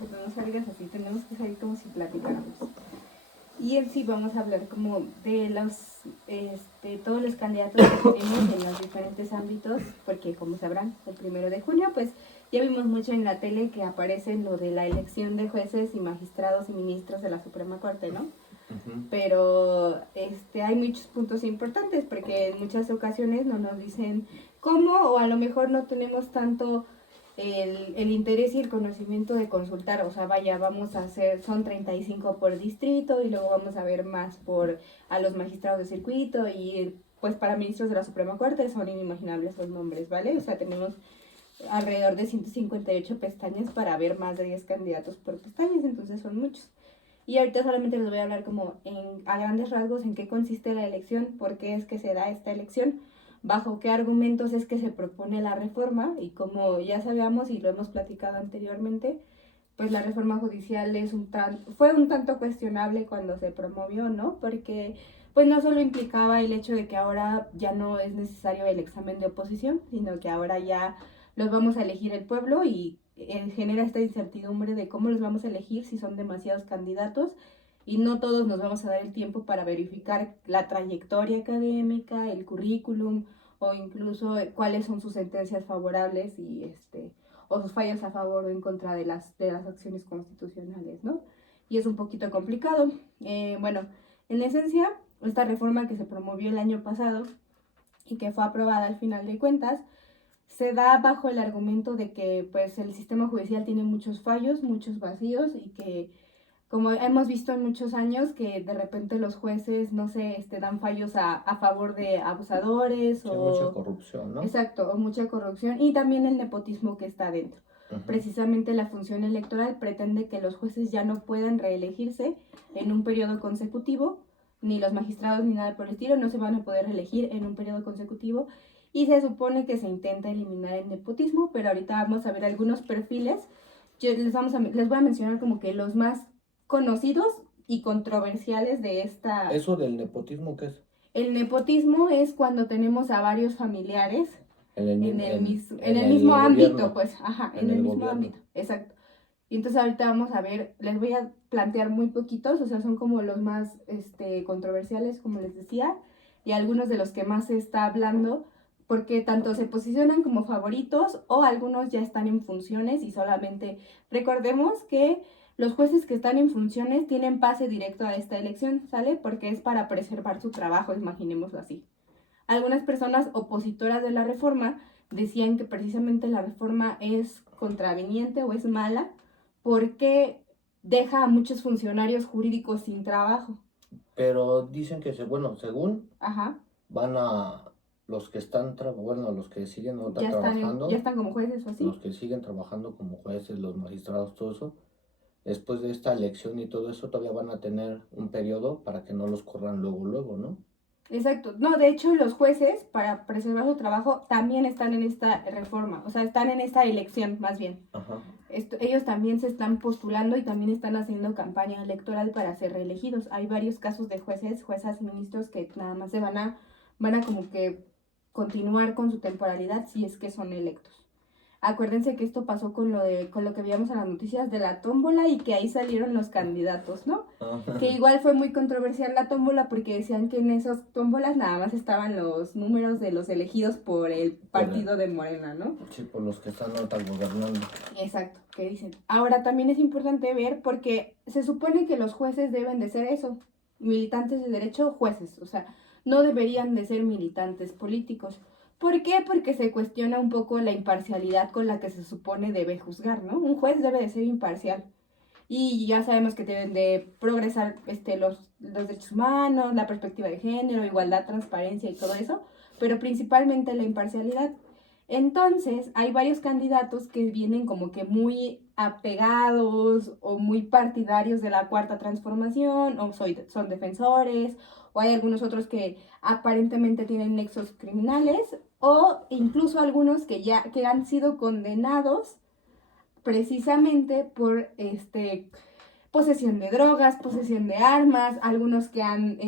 No salgas así, tenemos que salir como si platicáramos. Y en sí vamos a hablar como de todos los candidatos que tenemos en los diferentes ámbitos, porque como sabrán, el 1 de junio, pues ya vimos mucho en la tele que aparece lo de la elección de jueces y magistrados y ministros de la Suprema Corte, ¿no? Pero hay muchos puntos importantes, porque en muchas ocasiones no nos dicen cómo, o a lo mejor no tenemos tanto el interés y el conocimiento de consultar. O sea, vaya, vamos a hacer, son 35 por distrito, y luego vamos a ver más a los magistrados de circuito, y pues para ministros de la Suprema Corte son inimaginables los nombres, ¿vale? O sea, tenemos alrededor de 158 pestañas para ver más de 10 candidatos por pestañas, entonces son muchos. Y ahorita solamente les voy a hablar como a grandes rasgos en qué consiste la elección, por qué es que se da esta elección, bajo qué argumentos es que se propone la reforma, y como ya sabíamos y lo hemos platicado anteriormente, pues la reforma judicial fue un tanto cuestionable cuando se promovió, ¿no? Porque pues no solo implicaba el hecho de que ahora ya no es necesario el examen de oposición, sino que ahora ya los vamos a elegir el pueblo, y genera esta incertidumbre de cómo los vamos a elegir si son demasiados candidatos y no todos nos vamos a dar el tiempo para verificar la trayectoria académica, el currículum, o incluso cuáles son sus sentencias favorables o sus fallos a favor o en contra de las acciones constitucionales, ¿no? Y es un poquito complicado. Bueno, en esencia, esta reforma que se promovió el año pasado y que fue aprobada al final de cuentas, se da bajo el argumento de que pues el sistema judicial tiene muchos fallos, muchos vacíos, y que como hemos visto en muchos años que de repente los jueces, no sé, dan fallos a favor de abusadores, sí, o mucha corrupción, ¿no? Exacto, o mucha corrupción, y también el nepotismo que está dentro. Precisamente la función electoral pretende que los jueces ya no puedan reelegirse en un periodo consecutivo, ni los magistrados ni nada por el estilo, no se van a poder reelegir en un periodo consecutivo, y se supone que se intenta eliminar el nepotismo, pero ahorita vamos a ver algunos perfiles. Yo les voy a mencionar como que los más conocidos y controversiales de esta... ¿Eso del nepotismo qué es? El nepotismo es cuando tenemos a varios familiares en el mismo gobierno, ámbito, pues, en el mismo gobierno. ámbito, exacto. Y entonces ahorita vamos a ver, les voy a plantear muy poquitos, o sea, son como los más controversiales, como les decía, y algunos de los que más se está hablando, porque tanto se posicionan como favoritos, o algunos ya están en funciones y solamente recordemos que los jueces que están en funciones tienen pase directo a esta elección, ¿sale? Porque es para preservar su trabajo, imaginémoslo así. Algunas personas opositoras de la reforma decían que precisamente la reforma es contraveniente o es mala porque deja a muchos funcionarios jurídicos sin trabajo. Pero dicen que, según Ajá. van a los que están, los que siguen trabajando, ya están como jueces o así. los que siguen trabajando como jueces, los magistrados, todo eso, después de esta elección y todo eso, todavía van a tener un periodo para que no los corran luego, ¿no? Exacto. No, de hecho, los jueces, para preservar su trabajo, también están en esta reforma, o sea, están en esta elección, más bien. Ajá. Ellos también se están postulando y también están haciendo campaña electoral para ser reelegidos. Hay varios casos de jueces, juezas y ministros que nada más van a como que continuar con su temporalidad si es que son electos. Acuérdense que esto pasó con lo que veíamos en las noticias de la tómbola, y que ahí salieron los candidatos, ¿no? Que igual fue muy controversial la tómbola, porque decían que en esas tómbolas nada más estaban los números de los elegidos por el partido de Morena, ¿no? Sí, por los que están ahorita gobernando. Exacto, ¿qué dicen? Ahora también es importante ver, porque se supone que los jueces deben de ser eso, militantes de derecho, jueces, o sea, no deberían de ser militantes políticos. ¿Por qué? Porque se cuestiona un poco la imparcialidad con la que se supone debe juzgar, ¿no? Un juez debe de ser imparcial. Y ya sabemos que deben de progresar los derechos humanos, la perspectiva de género, igualdad, transparencia y todo eso, pero principalmente la imparcialidad. Entonces, hay varios candidatos que vienen como que muy apegados o muy partidarios de la Cuarta Transformación, o son defensores, o hay algunos otros que aparentemente tienen nexos criminales, o incluso algunos que han sido condenados precisamente por posesión de drogas, posesión de armas, algunos que han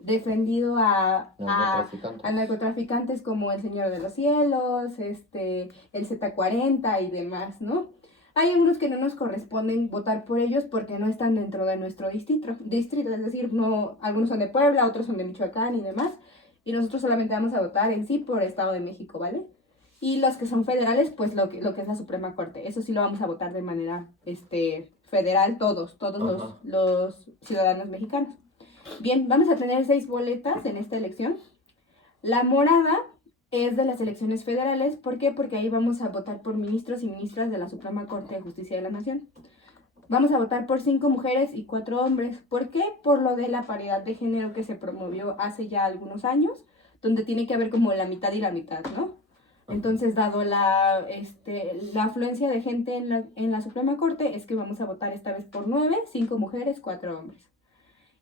defendido a narcotraficantes como el Señor de los Cielos, el Z40 y demás, ¿no? Hay algunos que no nos corresponden votar por ellos porque no están dentro de nuestro distrito, es decir, no, algunos son de Puebla, otros son de Michoacán y demás, y nosotros solamente vamos a votar en sí por Estado de México, ¿vale? Y los que son federales, pues lo que es la Suprema Corte, eso sí lo vamos a votar de manera federal, todos los ciudadanos mexicanos. Bien, vamos a tener 6 boletas en esta elección. La morada es de las elecciones federales. ¿Por qué? Porque ahí vamos a votar por ministros y ministras de la Suprema Corte de Justicia de la Nación. Vamos a votar por 5 mujeres y 4 hombres. ¿Por qué? Por lo de la paridad de género que se promovió hace ya algunos años, donde tiene que haber como la mitad y la mitad, ¿no? Entonces, dado la afluencia de gente en la Suprema Corte, es que vamos a votar esta vez por 9, 5 mujeres, 4 hombres.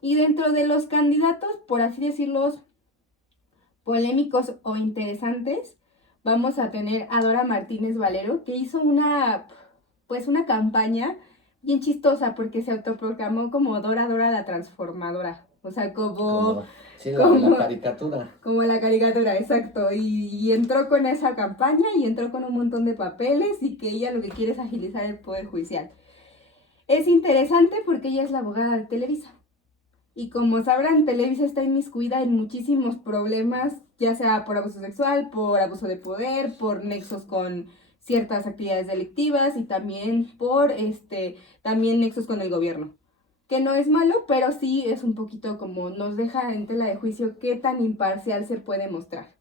Y dentro de los candidatos, por así decirlos, polémicos o interesantes, vamos a tener a Dora Martínez Valero, que hizo una campaña bien chistosa porque se autoproclamó como Dora la Transformadora. O sea, como la caricatura. Como la caricatura, exacto. Y entró con esa campaña y entró con un montón de papeles y que ella lo que quiere es agilizar el Poder Judicial. Es interesante porque ella es la abogada de Televisa. Y como sabrán, Televisa está inmiscuida en muchísimos problemas, ya sea por abuso sexual, por abuso de poder, por nexos con ciertas actividades delictivas y también por también nexos con el gobierno. Que no es malo, pero sí es un poquito como nos deja en tela de juicio qué tan imparcial se puede mostrar.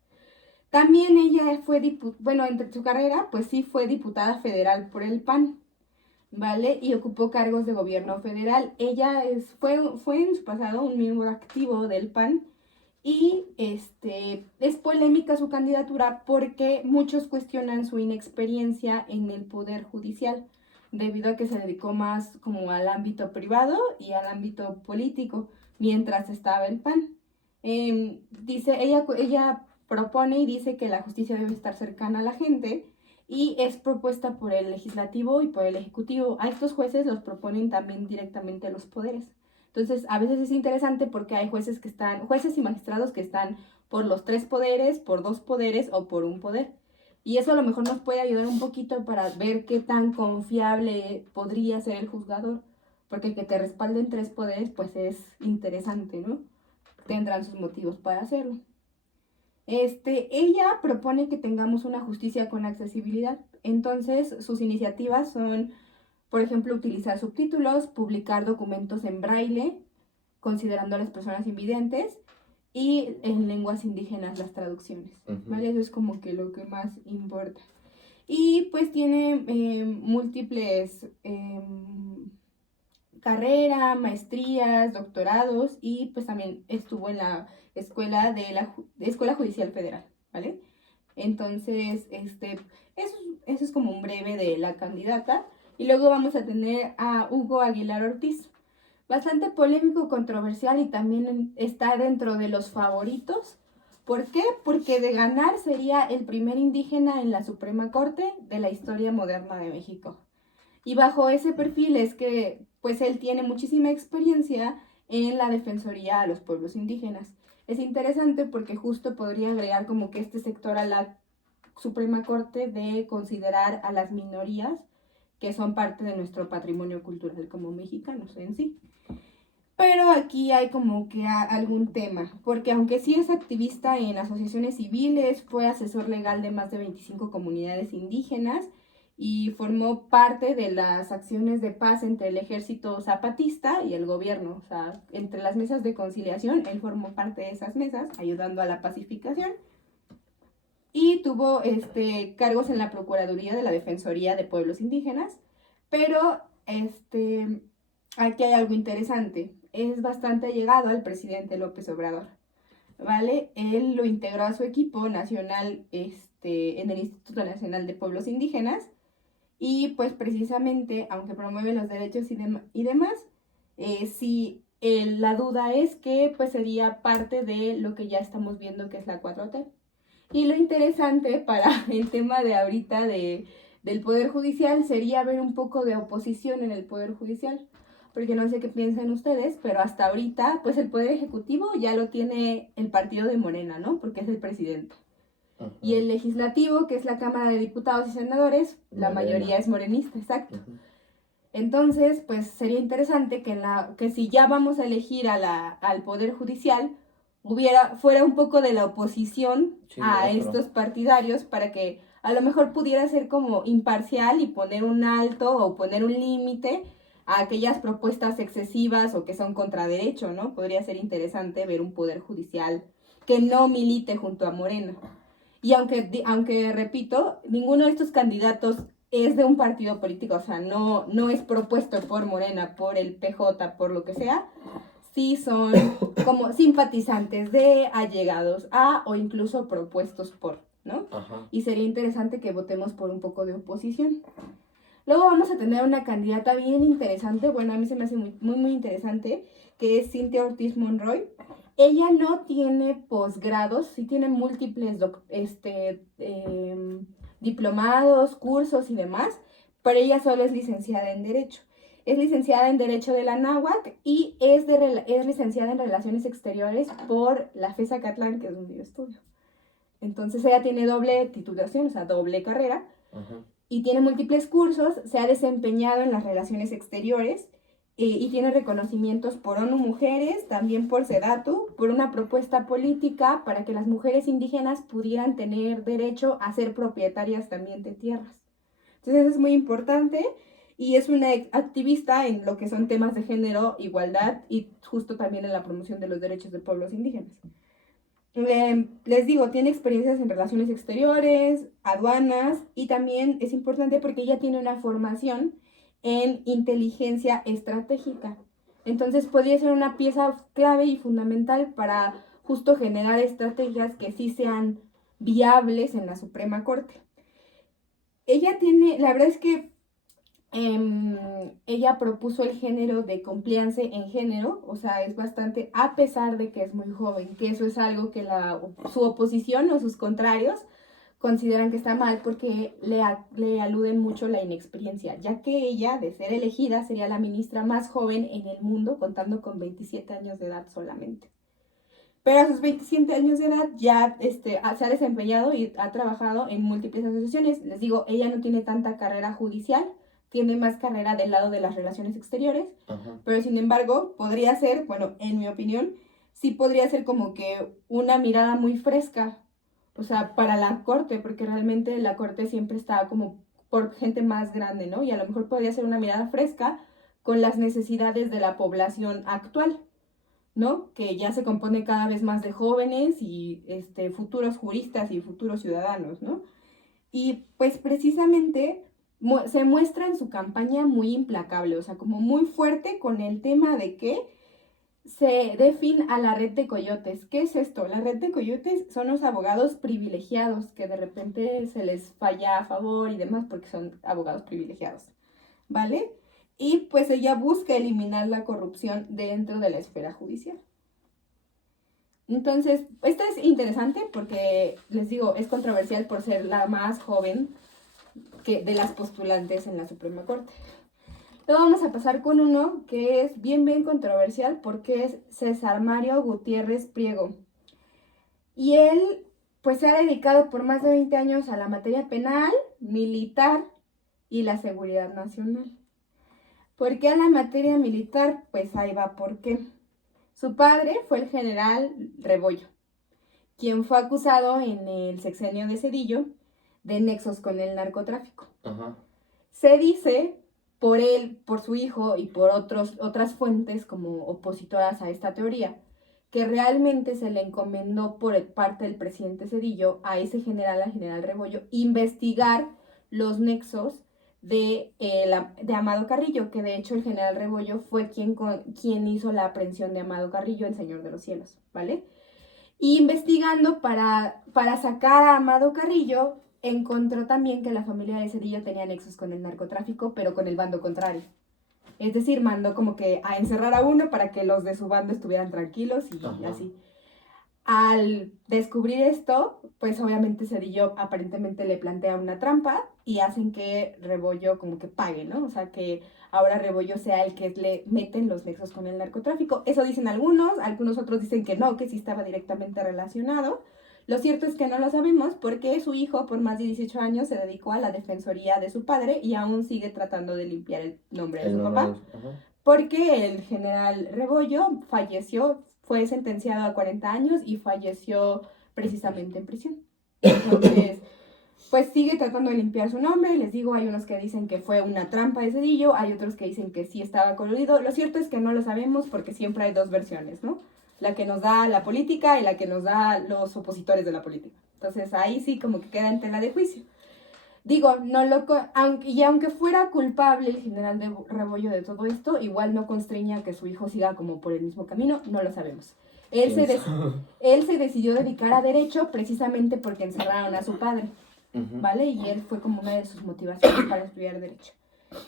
También ella fue entre su carrera, pues sí fue diputada federal por el PAN, ¿vale? Y ocupó cargos de gobierno federal. Ella fue en su pasado un miembro activo del PAN y es polémica su candidatura porque muchos cuestionan su inexperiencia en el Poder Judicial, debido a que se dedicó más como al ámbito privado y al ámbito político mientras estaba el PAN. Ella propone y dice que la justicia debe estar cercana a la gente y es propuesta por el legislativo y por el ejecutivo. A estos jueces los proponen también directamente los poderes. Entonces, a veces es interesante porque hay jueces y magistrados que están por los 3 poderes, por 2 poderes o por un poder. Y eso a lo mejor nos puede ayudar un poquito para ver qué tan confiable podría ser el juzgador. Porque que te respalden 3 poderes, pues es interesante, ¿no? Tendrán sus motivos para hacerlo. Ella propone que tengamos una justicia con accesibilidad. Entonces, sus iniciativas son, por ejemplo, utilizar subtítulos, publicar documentos en braille, considerando a las personas invidentes, y en lenguas indígenas las traducciones, ¿vale? Eso es como que lo que más importa. Y pues tiene múltiples carreras, maestrías, doctorados y pues también estuvo en la Escuela Judicial Federal, ¿vale? Entonces, eso es como un breve de la candidata. Y luego vamos a tener a Hugo Aguilar Ortiz. Bastante polémico, controversial y también está dentro de los favoritos. ¿Por qué? Porque de ganar sería el primer indígena en la Suprema Corte de la historia moderna de México. Y bajo ese perfil es que pues él tiene muchísima experiencia en la defensoría a los pueblos indígenas. Es interesante porque justo podría agregar como que este sector a la Suprema Corte de considerar a las minorías que son parte de nuestro patrimonio cultural como mexicanos en sí. Pero aquí hay como que algún tema, porque aunque sí es activista en asociaciones civiles, fue asesor legal de más de 25 comunidades indígenas y formó parte de las acciones de paz entre el ejército zapatista y el gobierno. O sea, entre las mesas de conciliación, él formó parte de esas mesas, ayudando a la pacificación. Y tuvo cargos en la Procuraduría de la Defensoría de Pueblos Indígenas, pero aquí hay algo interesante. Es bastante allegado al presidente López Obrador, ¿vale? Él lo integró a su equipo nacional en el Instituto Nacional de Pueblos Indígenas y pues precisamente, aunque promueve los derechos y demás, la duda es que pues sería parte de lo que ya estamos viendo que es la 4T. Y lo interesante para el tema de ahorita del Poder Judicial sería ver un poco de oposición en el Poder Judicial. porque no sé qué piensan ustedes, pero hasta ahorita, pues el poder ejecutivo ya lo tiene el partido de Morena, ¿no? Porque es el presidente. Ujú. Y el legislativo, que es la Cámara de Diputados y Senadores, la Morena. mayoría es morenista, exacto. Ujú. Entonces, pues sería interesante que si ya vamos a elegir al Poder Judicial, fuera un poco de la oposición Sí, a otro. estos partidarios para que a lo mejor pudiera ser como imparcial y poner un alto o poner un límite a aquellas propuestas excesivas o que son contra derecho, ¿no? Podría ser interesante ver un Poder Judicial que no milite junto a Morena. Y aunque repito, ninguno de estos candidatos es de un partido político, o sea, no es propuesto por Morena, por el PJ, por lo que sea, sí son como simpatizantes de, allegados a o incluso propuestos por, ¿no? Ajá. Y sería interesante que votemos por un poco de oposición. Luego vamos a tener una candidata bien interesante, bueno, a mí se me hace muy interesante, que es Cynthia Ortiz Monroy. Ella no tiene posgrados, sí tiene múltiples diplomados, cursos y demás, pero ella solo es licenciada en Derecho. Es licenciada en Derecho de la Náhuac y es licenciada en Relaciones Exteriores por la FES Acatlán, que es donde yo estudio. Entonces ella tiene doble titulación, o sea, doble carrera. Uh-huh. Y tiene múltiples cursos, se ha desempeñado en las relaciones exteriores y tiene reconocimientos por ONU Mujeres, también por SEDATU, por una propuesta política para que las mujeres indígenas pudieran tener derecho a ser propietarias también de tierras. Entonces eso es muy importante y es una activista en lo que son temas de género, igualdad y justo también en la promoción de los derechos de pueblos indígenas. Les digo, tiene experiencias en relaciones exteriores, aduanas y también es importante porque ella tiene una formación en inteligencia estratégica. Entonces podría ser una pieza clave y fundamental para justo generar estrategias que sí sean viables en la Suprema Corte. Ella tiene, la verdad es que ella propuso el género de compliance en género, o sea, es bastante, a pesar de que es muy joven, que eso es algo que su oposición o sus contrarios consideran que está mal porque le aluden mucho la inexperiencia, ya que ella, de ser elegida, sería la ministra más joven en el mundo, contando con 27 años de edad solamente. Pero a sus 27 años de edad ya se ha desempeñado y ha trabajado en múltiples asociaciones. Les digo, ella no tiene tanta carrera judicial, tiene más carrera del lado de las relaciones exteriores, uh-huh. Pero sin embargo podría ser, bueno, en mi opinión, sí podría ser como que una mirada muy fresca, o sea, para la corte, porque realmente la corte siempre está como por gente más grande, ¿no? Y a lo mejor podría ser una mirada fresca con las necesidades de la población actual, ¿no? Que ya se compone cada vez más de jóvenes y futuros juristas y futuros ciudadanos, ¿no? Y pues precisamente se muestra en su campaña muy implacable, o sea, como muy fuerte con el tema de que se dé fin a la red de coyotes. ¿Qué es esto? La red de coyotes son los abogados privilegiados que de repente se les falla a favor y demás porque son abogados privilegiados, ¿vale? Y pues ella busca eliminar la corrupción dentro de la esfera judicial. Entonces, esto es interesante porque, les digo, es controversial por ser la más joven de las postulantes en la Suprema Corte. Luego vamos a pasar con uno que es bien controversial porque es César Mario Gutiérrez Priego. Y él, pues, se ha dedicado por más de 20 años a la materia penal, militar y la seguridad nacional. ¿Por qué a la materia militar? Pues ahí va por qué. Su padre fue el general Rebollo, quien fue acusado en el sexenio de Zedillo de nexos con el narcotráfico. Uh-huh. Se dice por él, por su hijo y por otras fuentes como opositoras a esta teoría, que realmente se le encomendó por parte del presidente Zedillo a ese general, al general Rebollo, investigar los nexos de Amado Carrillo, que de hecho el general Rebollo fue quien hizo la aprehensión de Amado Carrillo, el Señor de los Cielos, ¿vale? Y investigando para sacar a Amado Carrillo, encontró también que la familia de Zedillo tenía nexos con el narcotráfico, pero con el bando contrario. Es decir, mandó como que a encerrar a uno para que los de su bando estuvieran tranquilos y uh-huh. Así. Al descubrir esto, pues obviamente Cedillo aparentemente le plantea una trampa y hacen que Rebollo como que pague, ¿no? O sea, que ahora Rebollo sea el que le meten los nexos con el narcotráfico. Eso dicen algunos otros dicen que no, que sí estaba directamente relacionado. Lo cierto es que no lo sabemos porque su hijo por más de 18 años se dedicó a la defensoría de su padre y aún sigue tratando de limpiar el nombre de su papá. Porque el general Rebollo falleció, fue sentenciado a 40 años y falleció precisamente en prisión. Entonces, pues sigue tratando de limpiar su nombre. Les digo, hay unos que dicen que fue una trampa de Cedillo, hay otros que dicen que sí estaba coludido. Lo cierto es que no lo sabemos porque siempre hay dos versiones, ¿no? La que nos da la política y la que nos da los opositores de la política. Entonces ahí sí como que queda en tela de juicio. Digo, aunque fuera culpable el general de Rebollo de todo esto, igual no constreña que su hijo siga como por el mismo camino, no lo sabemos. Él se decidió dedicar a derecho precisamente porque encerraron a su padre, ¿vale? Y él fue como una de sus motivaciones para estudiar derecho.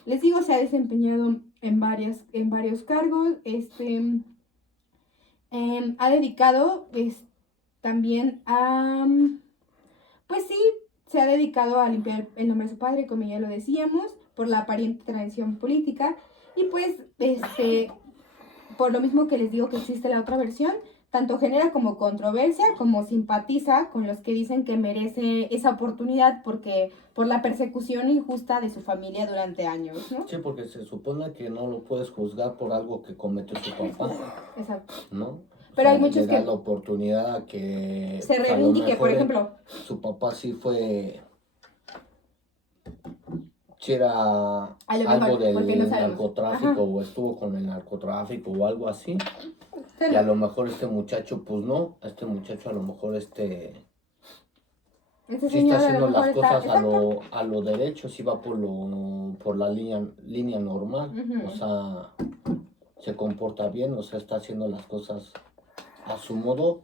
Les digo, se ha desempeñado en varios cargos, ha dedicado también a, pues sí, se ha dedicado a limpiar el nombre de su padre, como ya lo decíamos, por la aparente traición política. Y pues, por lo mismo que les digo que existe la otra versión, tanto genera como controversia, como simpatiza con los que dicen que merece esa oportunidad porque por la persecución injusta de su familia durante años, ¿no? Sí, porque se supone que no lo puedes juzgar por algo que cometió su papá. Exacto. ¿No? Pero hay muchos le da que la oportunidad a que se reivindique, por ejemplo. Su papá sí era algo del narcotráfico. Ajá. O estuvo con el narcotráfico o algo así. Sí. Y a lo mejor este muchacho, pues no, este muchacho a lo mejor sí está haciendo las cosas a lo derecho, sí va por la línea normal. O sea, se comporta bien, o sea, está haciendo las cosas a su modo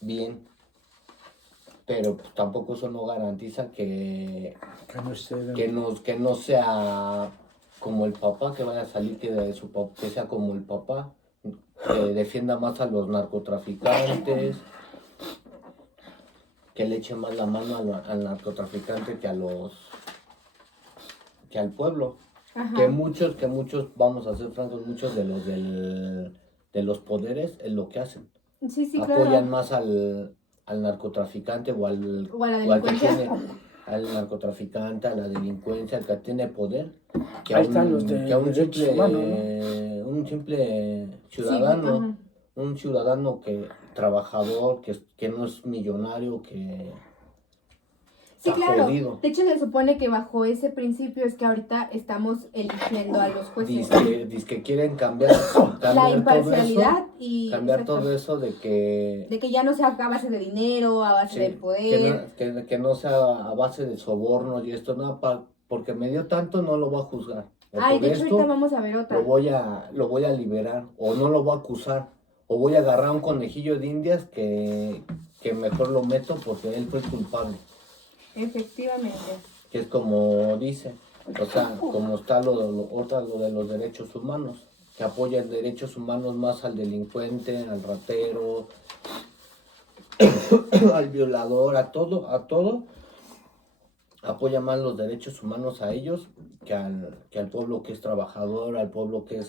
bien, pero pues, tampoco eso no garantiza que no sea como el papá, que vaya a salir que sea como el papá, que defienda más a los narcotraficantes, que le eche más la mano al narcotraficante que al pueblo. Ajá. Que muchos, vamos a ser francos, muchos de los poderes es lo que hacen. Sí, apoyan claro. más al narcotraficante o a la delincuencia. al narcotraficante, a la delincuencia, al que tiene poder, que ahí están los de un simple ciudadano, sí, un ciudadano trabajador, que no es millonario, que sí, claro. Jodido. De hecho, se supone que bajo ese principio es que ahorita estamos eligiendo a los jueces. Dice que quieren cambiar la imparcialidad y cambiar todo eso de que ya no sea a base de dinero, a base de poder. Que no sea a base de sobornos y esto, no, porque me dio tanto, no lo voy a juzgar. De hecho, ahorita vamos a ver otra. Lo voy a liberar, o no lo voy a acusar, o voy a agarrar a un conejillo de indias que mejor lo meto porque él fue culpable. Efectivamente. Que es como dice, o sea, como está lo de los derechos humanos, que apoya en derechos humanos más al delincuente, al ratero, al violador, a todo, apoya más los derechos humanos a ellos que al pueblo que es trabajador, al pueblo que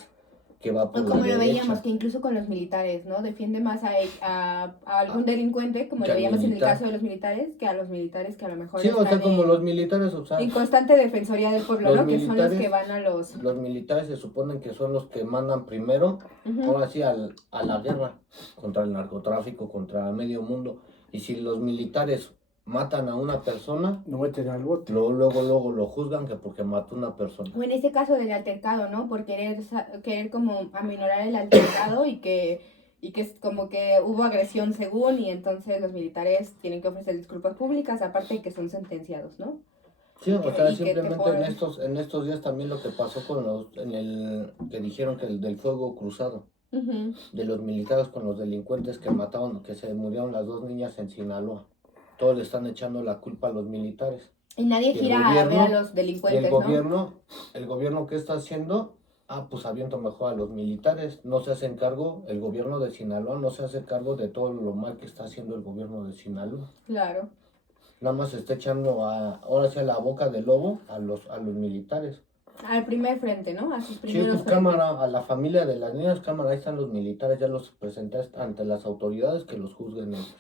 va por la derecha. Como lo veíamos, que incluso con los militares, ¿no? Defiende más a algún delincuente, como lo veíamos en el caso de los militares, que a los militares que a lo mejor sí, o sea, como los militares, o sea, en constante defensoría del pueblo, ¿no? Que son los que van a los militares se suponen que son los que mandan primero, ahora sí, a la guerra contra el narcotráfico, contra medio mundo. Y si los militares matan a una persona, lo meten al bote. Luego lo juzgan que porque mató a una persona. O en este caso del altercado, ¿no? Por querer como aminorar el altercado y que es como que hubo agresión según, y entonces los militares tienen que ofrecer disculpas públicas, aparte de que son sentenciados, ¿no? Sí, o sea, simplemente en estos días también lo que pasó que dijeron que del fuego cruzado, de los militares con los delincuentes que mataron, que se murieron las 2 niñas en Sinaloa. Todos le están echando la culpa a los militares. Y nadie gira a ver a los delincuentes, ¿no? El gobierno, ¿qué está haciendo? pues aviento mejor a los militares, no se hacen cargo, el gobierno de Sinaloa no se hace cargo de todo lo mal que está haciendo el gobierno de Sinaloa. Claro. Nada más se está echando ahora sí a la boca del lobo a los militares. Al primer frente, ¿no? A sus primeros Sí, pues frentes. cámara, a la familia de las niñas, cámara, ahí están los militares, ya los presenté ante las autoridades que los juzguen ellos.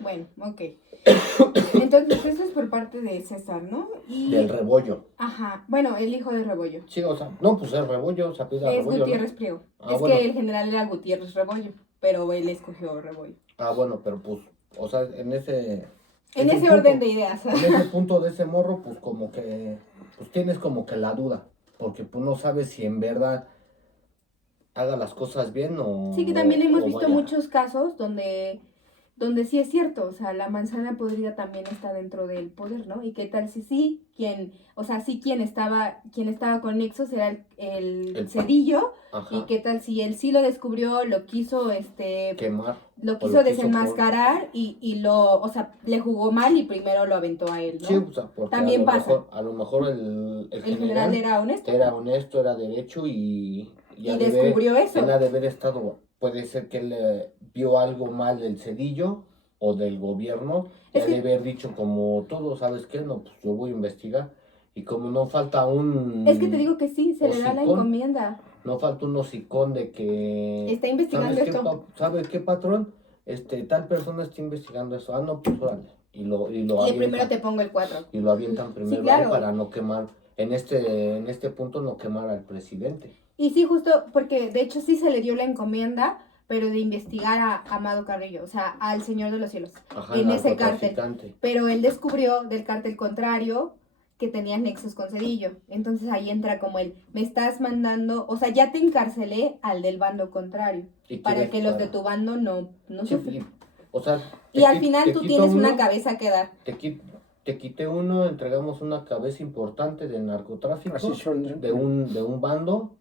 Bueno, ok. Entonces, eso es por parte de César, ¿no? Y... Del Rebollo. Ajá, bueno, el hijo de Rebollo. Sí, o sea, no, pues es Rebollo, se apellida Es Rebollo, Gutiérrez ¿no? Priego. Ah, es bueno. que el general era Gutiérrez Rebollo, pero él escogió Rebollo. Bueno, pero pues, o sea, en ese punto, orden de ideas. En ese punto de ese morro, pues como que, pues tienes como que la duda, porque pues no sabes si en verdad haga las cosas bien o... Sí, que también hemos visto vaya. muchos casos donde sí es cierto, o sea, la manzana podrida también está dentro del poder, ¿no? Y qué tal si sí, quien estaba con Nexos era el Cedillo, Ajá. y qué tal si él sí lo descubrió, lo quiso quemar, lo quiso desenmascarar y o sea, le jugó mal y primero lo aventó a él, ¿no? Sí, o sea, porque también a lo mejor el general era honesto. Era honesto, era derecho y descubrió eso. Él ha de haber estado, puede ser que él vio algo mal del Cedillo o del gobierno, y ha de haber dicho como todo, ¿sabes qué? No, pues yo voy a investigar. Y como no falta un... Es que te digo que sí, se le da la encomienda. No falta un hocicón de que... Está investigando esto. ¿Sabes qué, patrón? Tal persona está investigando eso. No, pues órale. Y primero te pongo el 4. Y lo avientan primero, sí, claro. para no quemar, en este punto no quemar al presidente. Y sí, justo porque de hecho sí se le dio la encomienda, pero de investigar a Amado Carrillo, o sea, al Señor de los Cielos, en ese cártel. Pero él descubrió del cártel contrario que tenía nexos con Cedillo. Entonces ahí entra como me estás mandando, o sea, ya te encarcelé al del bando contrario, para que los de tu bando no sufran. O sea, y al final tú tienes una cabeza que dar. Te quité uno, entregamos una cabeza importante del narcotráfico, de un bando.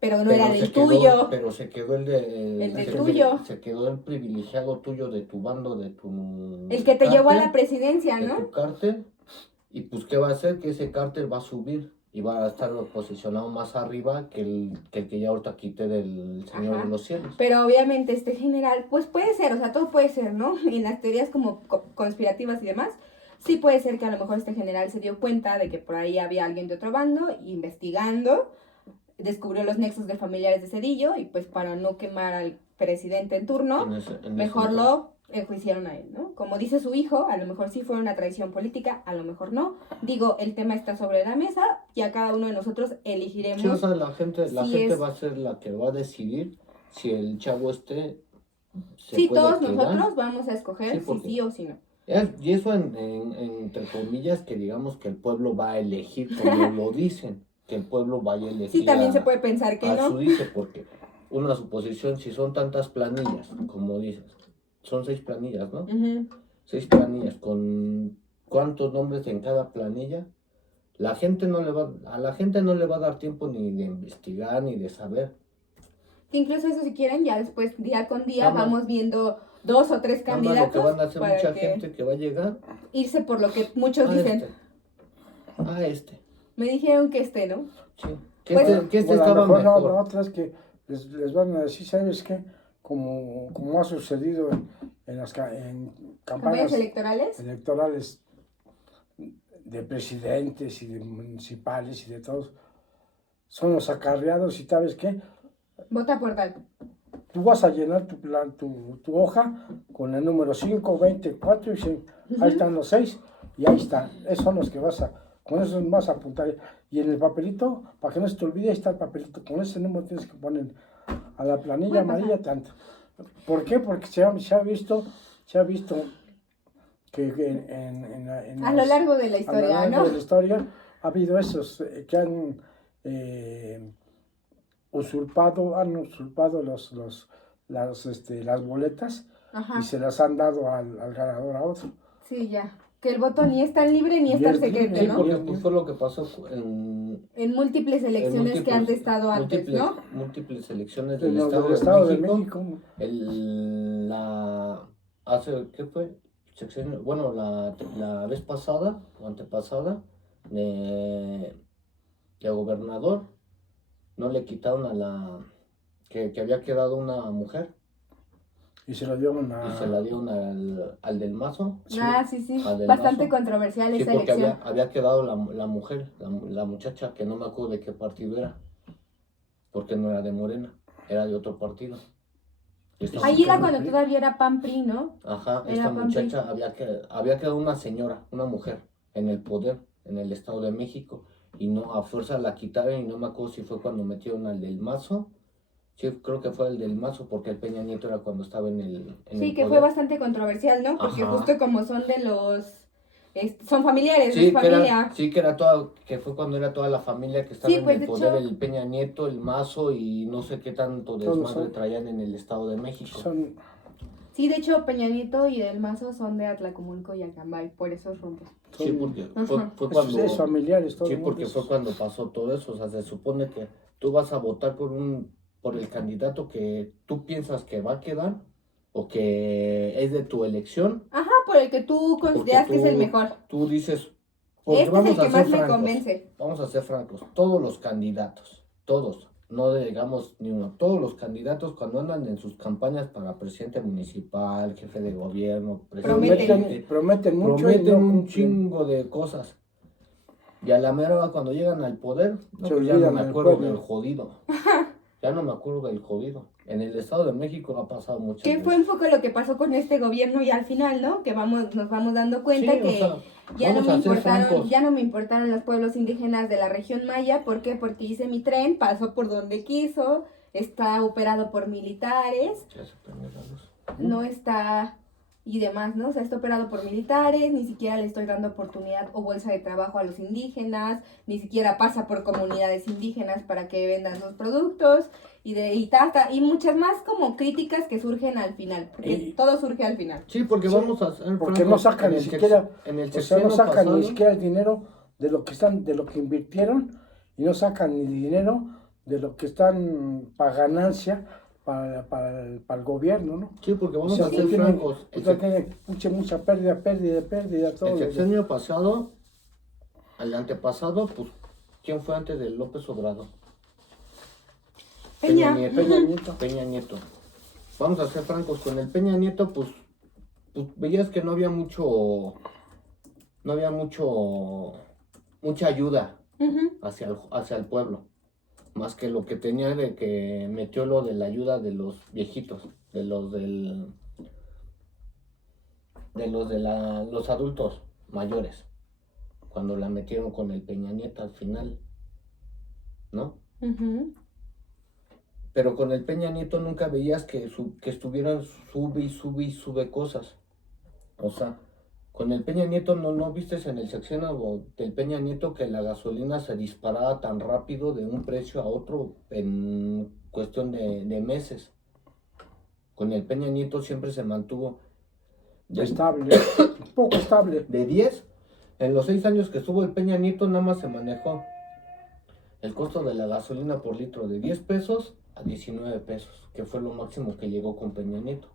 Pero no era del tuyo. Pero se quedó el del tuyo. Se quedó el privilegiado tuyo de tu bando, de tu... El que te llevó a la presidencia, ¿no? De tu cártel. Y pues, ¿qué va a hacer? Que ese cártel va a subir y va a estar posicionado más arriba que el que ya ahorita quité del Señor de los Cielos. Pero obviamente este general, pues puede ser, o sea, todo puede ser, ¿no? En las teorías como conspirativas y demás, sí puede ser que a lo mejor este general se dio cuenta de que por ahí había alguien de otro bando, investigando, descubrió los nexos de familiares de Cedillo y pues para no quemar al presidente en turno, mejor lo enjuiciaron a él, ¿no? Como dice su hijo, a lo mejor sí fue una traición política, a lo mejor no. Digo, el tema está sobre la mesa y a cada uno de nosotros elegiremos. Sí, o sea, la gente va a ser la que va a decidir si el chavo sí, todos nosotros vamos a escoger si sí o si no. Y eso entre comillas que digamos que el pueblo va a elegir como lo dicen, que el pueblo vaya a elegir. Sí, también se puede pensar que no. Su dice, porque una suposición, si son tantas planillas, como dices, son 6 planillas, ¿no? 6 planillas, con cuántos nombres en cada planilla, a la gente no le va a dar tiempo ni de investigar, ni de saber. Incluso eso si quieren, ya después, día con día, vamos viendo 2 o 3 candidatos. Lo que van a hacer mucha gente que va a llegar. Irse por lo que muchos dicen. Me dijeron que ¿no? Sí. Que estaba mejor. La otra es que les van a decir, ¿sabes qué? Como ha sucedido en campañas electorales de presidentes y de municipales y de todos, son los acarreados y ¿sabes qué? Vota por tal. Tú vas a llenar tu hoja con el número 5, 20, 4 y ahí están los 6 y ahí están. Esos son los que con eso vas a apuntar. Y en el papelito, para que no se te olvide, ahí está el papelito. Con ese número tienes que poner a la planilla amarilla tanto. ¿Por qué? Porque se ha visto que a lo largo de la historia, de la historia ha habido esos que han usurpado las boletas. Ajá. Y se las han dado al ganador a otro. Sí, ya. Que el voto ni es tan libre ni es tan secreto, sí, ¿no? Porque pues fue lo que pasó en múltiples elecciones que han estado antes, ¿no? Múltiples elecciones del Estado de México. ¿Qué fue? Bueno, la vez pasada o antepasada de gobernador no le quitaron a la que había quedado una mujer Y se lo dio y se la dieron al del Mazo. Sí. Ah, sí, sí. Al del Bastante Mazo. controversial Sí, esa porque elección. había quedado la mujer, la muchacha, que no me acuerdo de qué partido era, porque no era de Morena, era de otro partido. Y esta Ahí era muchacha- cuando todavía era PAN-PRI, ¿no? Ajá, Era esta PAN-PRI. muchacha había quedado una señora, una mujer, en el poder, en el Estado de México, y no, a fuerza la quitaron, y no me acuerdo si fue cuando metieron al del Mazo. Sí, creo que fue el del Mazo, porque el Peña Nieto era cuando estaba en el Sí, el que fue poder. bastante controversial, ¿no? Porque Ajá. justo como son de los... son familiares, Sí, es familia. que era toda, que fue cuando era toda la familia que estaba Sí, en pues, el de poder, hecho- el Peña Nieto, el Mazo y no sé qué tanto Todos desmadre son- traían en el Estado de México. Son, Sí, de hecho, Peña Nieto y Del Mazo son de Atlacomulco y Acambay, por esos rumbos. Sí, son- porque Ajá. fue cuando... es familiares, todo Sí, el mundo, porque fue esos. cuando pasó todo eso. O sea, se supone que tú vas a votar por el candidato que tú piensas que va a quedar o que es de tu elección. Ajá, por el que tú consideras que es el mejor. Tú dices, porque Este es el que más me francos, convence. vamos a ser francos, todos los candidatos, todos, no digamos ni uno, todos los candidatos cuando andan en sus campañas para presidente municipal, jefe de gobierno, presidente, Prometen mucho y prometen no un cumplen. chingo de cosas. Y a la mera hora cuando llegan al poder, no, Se pues ya no olvidan me del acuerdo pueblo. del jodido. Ya no me acuerdo del jodido. En el Estado de México ha pasado muchas Que veces. fue un poco lo que pasó con este gobierno y al final, ¿no? Que nos vamos dando cuenta Sí, o que sea, ya no vamos a ser francos. ya no me importaron los pueblos indígenas de la región maya. ¿Por qué? Porque hice mi tren, pasó por donde quiso, está operado por militares, Ya se prendió la luz. no está y demás, ¿no? O sea, está operado por militares, ni siquiera le estoy dando oportunidad o bolsa de trabajo a los indígenas, ni siquiera pasa por comunidades indígenas para que vendan sus productos y muchas más como críticas que surgen al final, porque Y- todo surge al final. Sí, porque Sí, vamos a ser porque francos, no sacan en ni el siquiera, en el o sea, no sexenio sacan pasado, ni siquiera el dinero de lo que están, de lo que invirtieron, y no sacan ni dinero de lo que están para ganancia para el gobierno, ¿no? Sí, porque O vamos sea, a ser tienen, francos. o sea, tienen mucha pérdida, todo. El lo- sexenio pasado, el antepasado, pues, ¿quién fue antes de López Obrador? Peña. Peña Nieto. Vamos a ser francos, con el Peña Nieto, pues veías que no había mucha ayuda Ujú. hacia el pueblo. Más que lo que tenía de que metió lo de la ayuda de los viejitos, de los adultos mayores, cuando la metieron con el Peña Nieto al final, ¿no? Ujú. Pero con el Peña Nieto nunca veías que estuvieran sube y sube cosas. O sea, con el Peña Nieto no viste en el sexenio del Peña Nieto que la gasolina se disparaba tan rápido de un precio a otro en cuestión de meses. Con el Peña Nieto siempre se mantuvo Estable, poco estable. de 10. En los 6 años que estuvo el Peña Nieto nada más se manejó el costo de la gasolina por litro de 10 pesos a 19 pesos, que fue lo máximo que llegó con Peña Nieto.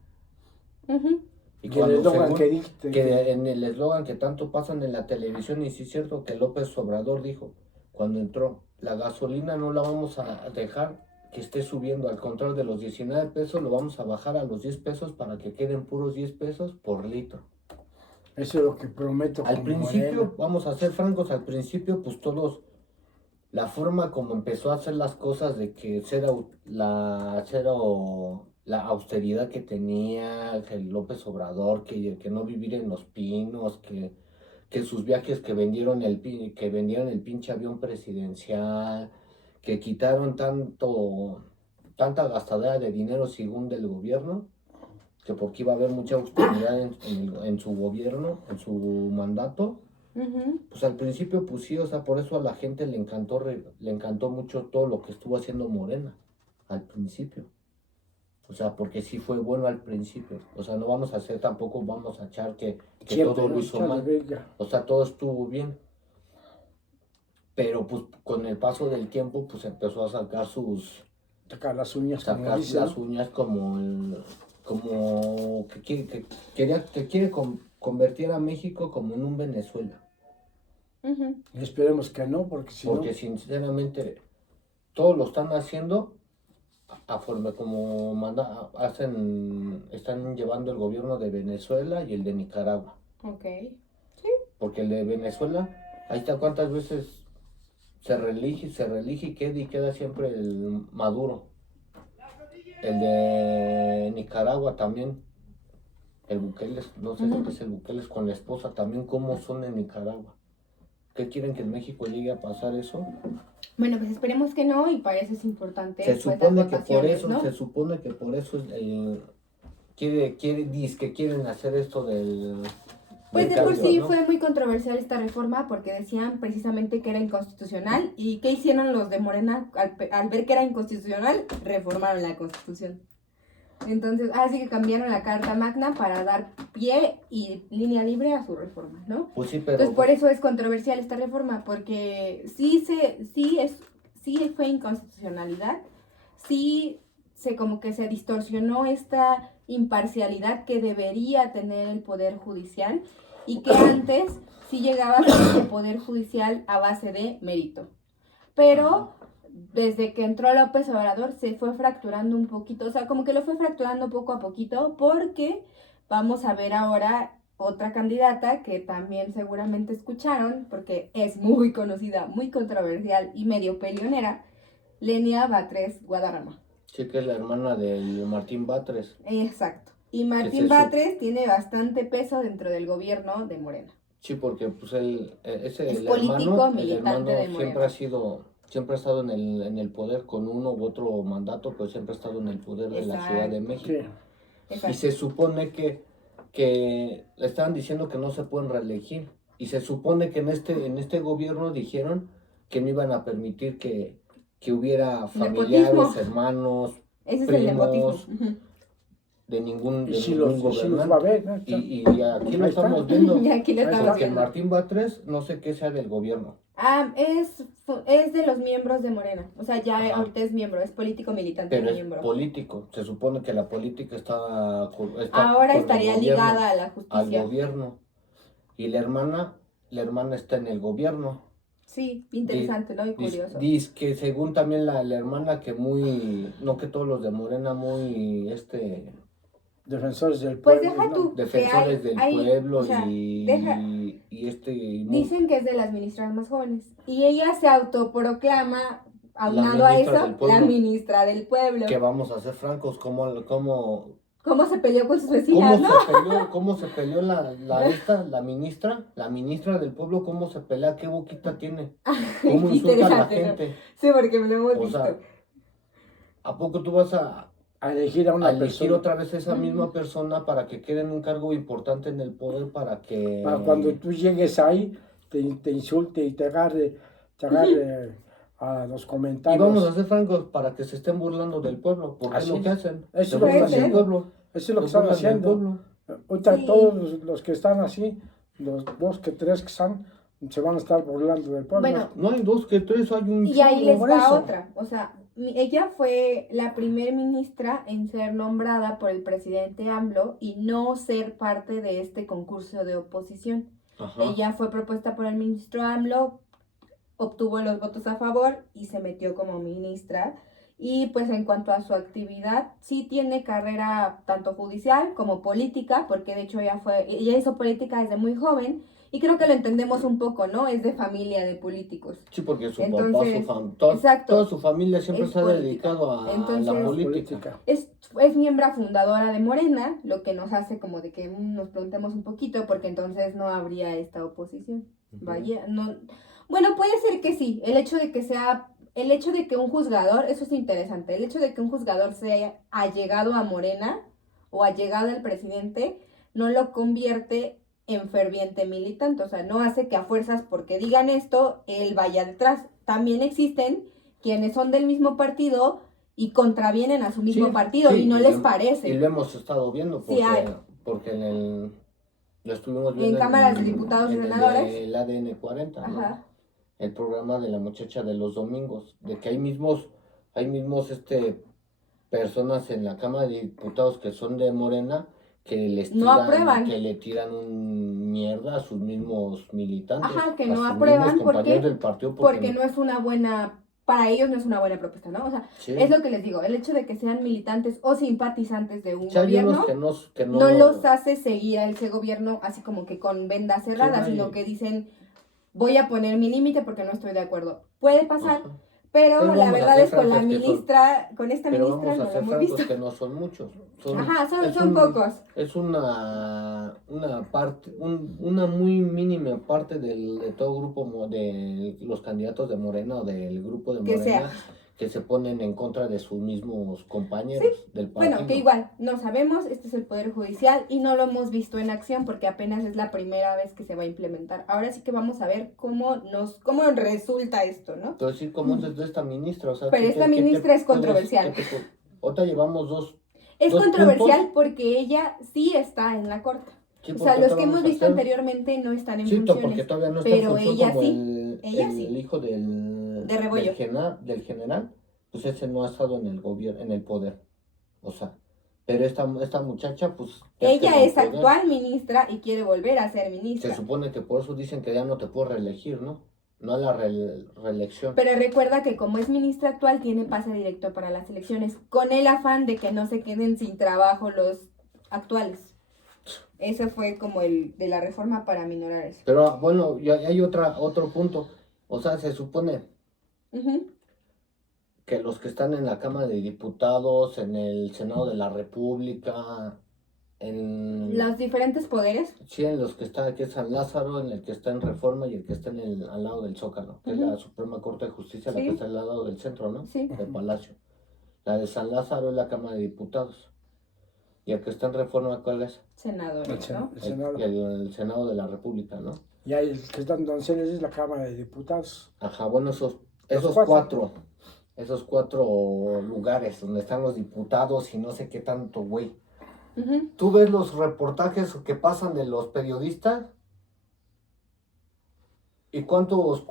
Ujú. Y Y el cuando eslogan según- que dijiste, que en el eslogan que tanto pasan en la televisión, y sí es cierto que López Obrador dijo, cuando entró, la gasolina no la vamos a dejar que esté subiendo, al contrario de los 19 pesos, lo vamos a bajar a los 10 pesos para que queden puros 10 pesos por litro. eso es lo que prometo. Al como principio, Morena. vamos a ser francos, al principio pues todos, la forma como empezó a hacer las cosas de que la austeridad que tenía el López Obrador, que no vivir en Los Pinos, que sus viajes que vendieron el pinche avión presidencial, que quitaron tanta gastadera de dinero según del gobierno, que porque iba a haber mucha austeridad en su gobierno, en su mandato. Ujú. Pues al principio, pues sí, o sea, por eso a la gente le encantó mucho todo lo que estuvo haciendo Morena, al principio. O sea, porque sí fue bueno al principio. O sea, no vamos a hacer tampoco, vamos a echar que Siempre, todo lo ¿no? hizo Echarle mal. bella. O sea, todo estuvo bien. Pero pues con el paso del tiempo, pues empezó a sacar Sacar las uñas, como sacar dicen, las ¿no? uñas como que quiere convertir a México como en un Venezuela. Ujú. Y esperemos que no, porque si Porque no, sinceramente, todo lo están haciendo a forma como están llevando el gobierno de Venezuela y el de Nicaragua. Ok. Porque el de Venezuela, ahí está cuántas veces se reelige y queda siempre el Maduro. El de Nicaragua también, el Bukele, no sé qué es el Bukele, con la esposa también, cómo son en Nicaragua. ¿Qué quieren que en México llegue a pasar eso? Bueno, pues esperemos que no, y para eso es importante Se pues, supone las que por votaciones, eso, ¿no? se supone que por eso quieren hacer esto del Pues de cambio, por sí ¿no? fue muy controversial esta reforma porque decían precisamente que era inconstitucional. ¿Y qué hicieron los de Morena al ver que era inconstitucional? Reformaron la Constitución. Entonces, así que cambiaron la Carta Magna para dar pie y línea libre a su reforma, ¿no? Pues sí, pero Entonces, por eso es controversial esta reforma, porque sí fue inconstitucionalidad, sí como que se distorsionó esta imparcialidad que debería tener el Poder Judicial y que antes sí llegaba a ser el Poder Judicial a base de mérito. Pero desde que entró López Obrador se fue fracturando un poquito, o sea, como que lo fue fracturando poco a poquito, porque vamos a ver ahora otra candidata que también seguramente escucharon, porque es muy conocida, muy controversial y medio peleonera, Lenia Batres Guadarrama. sí que es la hermana del Martín Batres. Exacto. Y Martín Batres tiene bastante peso dentro del gobierno de Morena. Sí, porque pues el político militante de Morena. Siempre ha estado en el poder con uno u otro mandato, pues siempre ha estado en el poder de la Ciudad de México. Sí. Y se supone que estaban diciendo que no se pueden reelegir. Y se supone que en este gobierno dijeron que no iban a permitir que hubiera familiares, nepotismo. Hermanos, ese primos, es el nepotismo. de ningún gobernante. Si los va a ver, ¿no? Y aquí lo estamos viendo. Y aquí lo estamos Porque viendo. Martín Batres, no sé qué sea del gobierno. Es de los miembros de Morena. O sea, ya ahorita es miembro, es político militante. Pero miembro. Es político. Se supone que la política está ahora estaría ligada a la justicia. Al gobierno. Y la hermana está en el gobierno. Sí, interesante, ¿no? Y curioso. Dice que según también la hermana que no que todos los de Morena muy defensores del pueblo. Pues deja tú. Defensores del pueblo, o sea, dicen que es de las ministras más jóvenes. Y ella se autoproclama, aunado a eso, la ministra del pueblo. Que vamos a ser francos, ¿Cómo se peleó con sus vecinas, ¿Cómo se peleó la ministra del pueblo? ¿Cómo se pelea? ¿Qué boquita tiene? ¿Cómo insulta a la gente? Sí, porque me lo hemos visto. Sea, ¿a poco tú vas a elegir a una persona? Otra vez a esa misma persona para que quede en un cargo importante en el poder para cuando tú llegues ahí, te insulte y te agarre a los comentarios. Y vamos a ser francos, para que se estén burlando del pueblo, porque es lo que hacen. Eso es lo que hacen el pueblo. Eso es lo que están haciendo. Ahorita todos los que están así, los 2 que 3 que están, se van a estar burlando del pueblo. Bueno, no hay 2 que 3, hay un... Y ahí les va otra, o sea, ella fue la primer ministra en ser nombrada por el presidente AMLO y no ser parte de este concurso de oposición. Ajá. Ella fue propuesta por el ministro AMLO, obtuvo los votos a favor y se metió como ministra. Y pues en cuanto a su actividad, sí tiene carrera tanto judicial como política, porque de hecho ella hizo política desde muy joven. Y creo que lo entendemos un poco, ¿no? Es de familia de políticos. Sí, porque su papá, toda su familia siempre se ha dedicado a la política. Es miembro fundadora de Morena, lo que nos hace como de que nos preguntemos un poquito, porque entonces no habría esta oposición. Vaya, no. Bueno, puede ser que sí, el hecho de que un juzgador, eso es interesante, el hecho de que un juzgador sea allegado a Morena o allegado al presidente, no lo convierte en ferviente militante, o sea, no hace que a fuerzas porque digan esto, él vaya detrás. También existen quienes son del mismo partido y contravienen a su mismo partido y no les parece. Y lo hemos estado viendo porque lo estuvimos viendo en cámaras de diputados y senadores. El ADN 40, ajá, ¿no? El programa de la muchacha de los domingos, de que hay mismos personas en la Cámara de Diputados que son de Morena, que le tiran mierda a sus mismos militantes. Ajá, que no aprueban porque no es una buena para ellos no es una buena propuesta, ¿no? O sea, Sí. es lo que les digo, el hecho de que sean militantes o simpatizantes de un Sí, hay unos gobierno que no, no los hace seguir a ese gobierno así como que con vendas cerradas, Sí, no sino hay- que dicen, voy a poner mi límite porque no estoy de acuerdo. Puede pasar, Ajá. pero Pero la vamos a verdad ser es con la francos que son- ministra, con esta Pero ministra vamos no a lo ser hemos francos visto. que no son muchos. Ajá, Es son pocos. Es una parte, una muy mínima parte de todo grupo de los candidatos de Morena o del grupo de Que Morena sea. que se ponen en contra de sus mismos compañeros del partido. Bueno, que igual, no sabemos, este es el Poder Judicial y no lo hemos visto en acción porque apenas es la primera vez que se va a implementar. Ahora sí que vamos a ver cómo resulta esto, ¿no? Entonces, sí, como es de esta ministra, o sea, Pero esta ministra es controversial. Ahorita llevamos dos. Es dos controversial puntos. porque ella sí está en la corte. Sí, O sea, porque los que todavía hemos vamos a visto hacer- anteriormente no están en Sí, porque funciones. todavía no está en Pero función ella como sí, ella el sí. hijo De Rebollo. del general, pues ese no ha estado en el gobierno, en el poder. O sea, pero esta muchacha, pues. ya está Ella en el es poder. actual ministra y quiere volver a ser Se ministra. supone que por eso dicen que ya no te puedo reelegir, ¿no? No a la reelección. Pero recuerda que como es ministra actual, tiene pase directo para las elecciones, con el afán de que no se queden sin trabajo los actuales. Ese fue como el de la reforma para minorar eso. Pero bueno, ya hay otro punto. O sea, se supone Ujú. que los que están en la Cámara de Diputados, en el Senado de la República, en Los diferentes poderes. sí, en los que está, que es San Lázaro, en el que está en Reforma y el que está al lado del Zócalo, que es la Suprema Corte de Justicia, la Sí. que está al lado del centro, ¿no? Sí. Del Palacio. La de San Lázaro es la Cámara de Diputados. Y el que está en Reforma, ¿cuál es? Senadores, ¿no? El Senado. El Senado de la República, ¿no? Y ahí el que están donceles es la Cámara de Diputados. Ajá, bueno, esos cuatro. esos cuatro lugares donde están los diputados y no sé qué tanto, güey. Ujú. ¿Tú ves los reportajes que pasan de los periodistas? ¿Y cuántos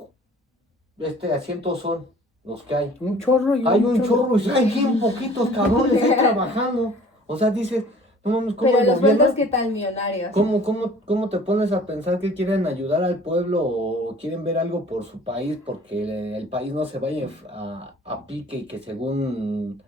asientos son los que hay? Un chorro y Hay un chorro. chorro y hay bien poquitos cabrones ahí trabajando. O sea, dices, no mames, ¿cómo Pero el los gobierno- sueldos, ¿qué tal millonarios? ¿Cómo te pones a pensar que quieren ayudar al pueblo o quieren ver algo por su país porque el país no se vaya a pique y que según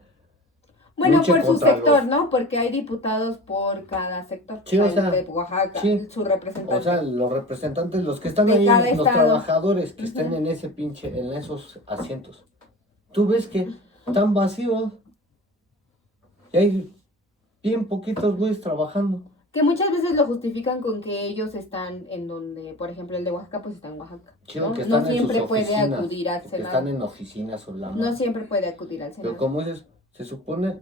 Bueno, luche por su contra sector, los- ¿no? Porque hay diputados por cada sector. Sí, o el sea, de Oaxaca, sí. su representante. O sea, los representantes, los que están De ahí, cada los estado. trabajadores que estén Ujú. en en esos asientos. Tú ves que están vacíos y hay bien poquitos güeyes trabajando. Que muchas veces lo justifican con que ellos están en donde, por ejemplo, el de Oaxaca, pues está en Oaxaca. Sí, ¿no? que No están en siempre sus puede oficinas, acudir al que Senado. están en oficinas o la No madre. siempre puede acudir al Pero Senado. como dices, se supone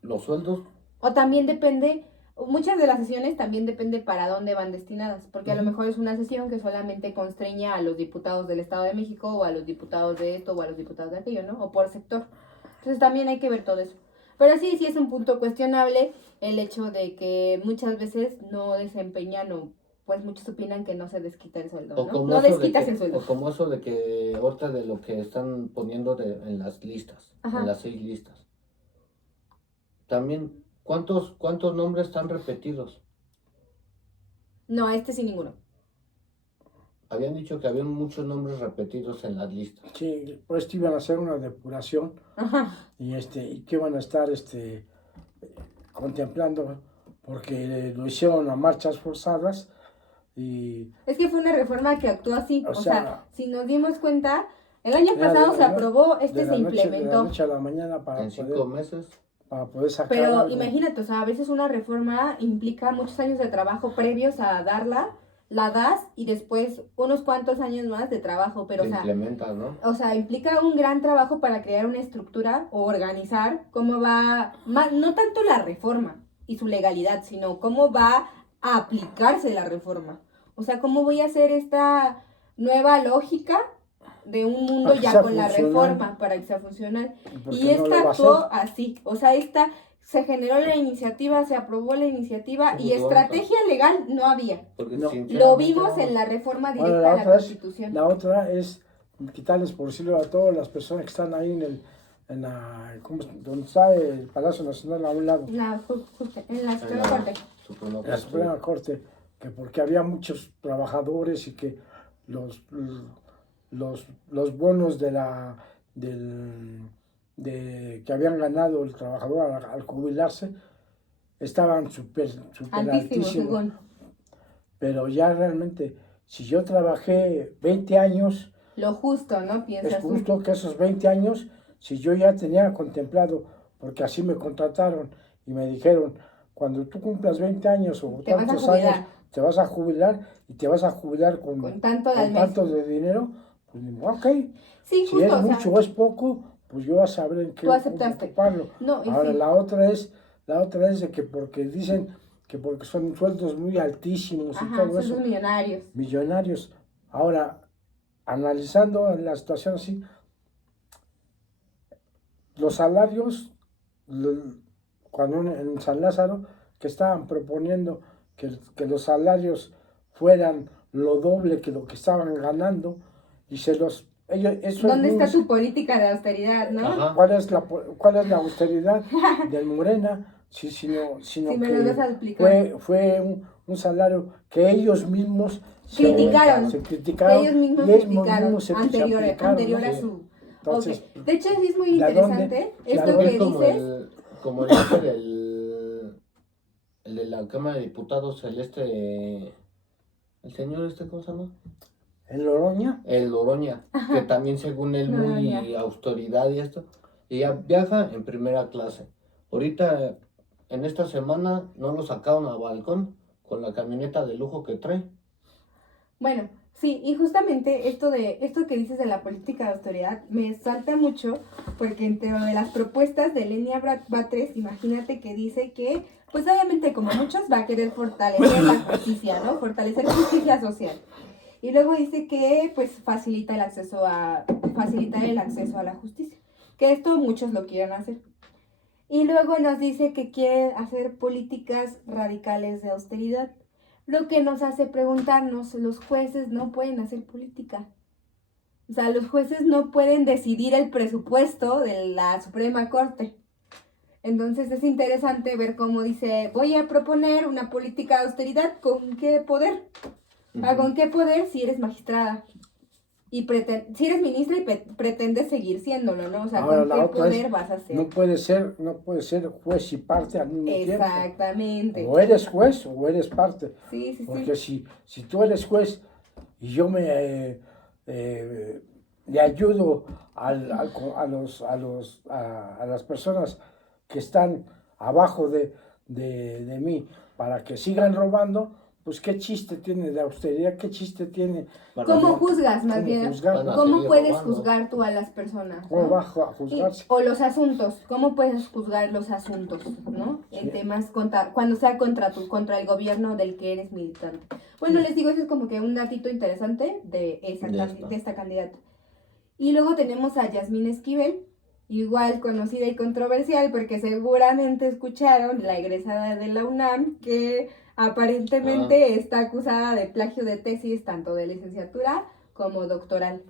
los sueldos, O también depende, muchas de las sesiones también depende para dónde van destinadas, porque a lo Ujú. mejor es una sesión que solamente constreña a los diputados del Estado de México o a los diputados de esto o a los diputados de aquello, ¿no? O por sector. Entonces también hay que ver todo eso. Pero sí es un punto cuestionable el hecho de que muchas veces no desempeñan o pues muchos opinan que no se desquita el sueldo, o ¿no? como No eso de desquitas que, el sueldo. o como eso de que ahorita de lo que están poniendo en las listas, Ajá. en las 6 listas. También, ¿cuántos nombres están repetidos? No, sin ninguno. Habían dicho que habían muchos nombres repetidos en las listas. Sí, pues te iban a hacer una depuración Ajá. y que van a estar contemplando porque lo hicieron a marchas forzadas y Es que fue una reforma que actuó así. O O sea, sea, si nos dimos cuenta, el año era pasado de se la- aprobó, de se la implementó. noche a la mañana En 5 meses. para poder sacar Pero algo. imagínate, o sea, a veces una reforma implica muchos años de trabajo previos a darla, la das y después unos cuantos años más de trabajo, pero Se o sea, implementa, ¿no? implica un gran trabajo para crear una estructura o organizar cómo va, no tanto la reforma y su legalidad, sino cómo va a aplicarse la reforma. O sea, cómo voy a hacer esta nueva lógica de un mundo Para que ya sea con la funcional. reforma para que sea funcional. Porque Y no esta lo va a actuó hacer. así, o sea, se generó la iniciativa, se aprobó la iniciativa Sí, y pues, vamos estrategia legal no había. Porque No. Lo sinceramente, vimos en vamos, la reforma Bueno, directa a la Constitución. la otra es quitarles, por decirlo a todas las personas que están ahí donde está el Palacio Nacional a un lado, En la en Suprema la Corte. Suprema en la Corte. Suprema Corte, que porque había muchos trabajadores y que los bonos de que habían ganado el trabajador al jubilarse, estaban súper Altísimo, altísimos. según. Pero ya realmente, si yo trabajé 20 años, Lo justo, ¿no? Piensas es tú. justo que esos 20 años, si yo ya tenía contemplado, porque así me contrataron y me dijeron, cuando tú cumplas 20 años o Te vas a tantos jubilar. años, te vas a jubilar y te vas a jubilar Con tanto al mes. tanto de dinero, pues digo, ok, Sí, si justo, es o sea, mucho o es poco, pues yo ya sabré en qué tú aceptaste. ocuparlo. No, y Ahora sí. la otra es de que porque dicen que porque son sueldos muy altísimos y Ajá, todo son eso, los millonarios. millonarios. Ahora, analizando la situación así, los salarios, cuando en San Lázaro, que estaban proponiendo que los salarios fueran lo doble que lo que estaban ganando, y esos ¿Dónde está mismos, tu política de austeridad, no? Ajá. ¿cuál es la austeridad del Morena? Sino Si me lo que vas a explicar. fue un salario que ellos mismos Criticaron. se Que criticaron ellos mismos y ellos criticaron. mismos se Anterior aplicaron, a ¿no? su... Entonces, Ok. De hecho, sí es muy ¿de dónde? interesante ¿De esto dónde? que Es como dices. como el este el de la Cámara de Diputados, el señor ¿cómo se llama? ¿En Loroña? El Loroña, que también según él Noroña. muy autoridad y esto, y ya viaja en primera clase. Ahorita, en esta semana, no lo sacaron a balcón con la camioneta de lujo que trae. Bueno, sí, y justamente esto que dices de la política de austeridad me salta mucho porque entre de las propuestas de Lenia Batres, imagínate que dice que, pues obviamente como muchos va a querer fortalecer la justicia, ¿no? Fortalecer justicia social. Y luego dice que pues facilitar el acceso a la justicia. Que esto muchos lo quieren hacer. Y luego nos dice que quiere hacer políticas radicales de austeridad. Lo que nos hace preguntarnos, los jueces no pueden hacer política. O sea, los jueces no pueden decidir el presupuesto de la Suprema Corte. Entonces es interesante ver cómo dice, voy a proponer una política de austeridad, ¿con qué poder? ¿Con qué poder si eres magistrada? Y si eres ministra y pretendes seguir siéndolo, ¿no? O sea, Ahora, ¿con la qué otra poder es, vas a ser? no puede ser juez y parte al mismo tiempo. Exactamente. O eres juez o eres parte. Sí, sí, Porque sí. si tú eres juez y yo le ayudo a las personas que están abajo de mí para que sigan robando, pues qué chiste tiene de austeridad, qué chiste tiene. ¿Cómo juzgas, más ¿Cómo bien? juzgar? ¿Cómo puedes juzgar tú a las personas? ¿Cómo ¿no? vas a juzgarse? O los asuntos, ¿cómo puedes juzgar los asuntos, ¿no? Sí. En temas cuando sea contra el gobierno del que eres militante. Bueno, les digo, eso es como que un datito interesante de esta candidata. Y luego tenemos a Yasmín Esquivel, igual conocida y controversial, porque seguramente escucharon, la egresada de la UNAM, que aparentemente está acusada de plagio de tesis, tanto de licenciatura como doctoral.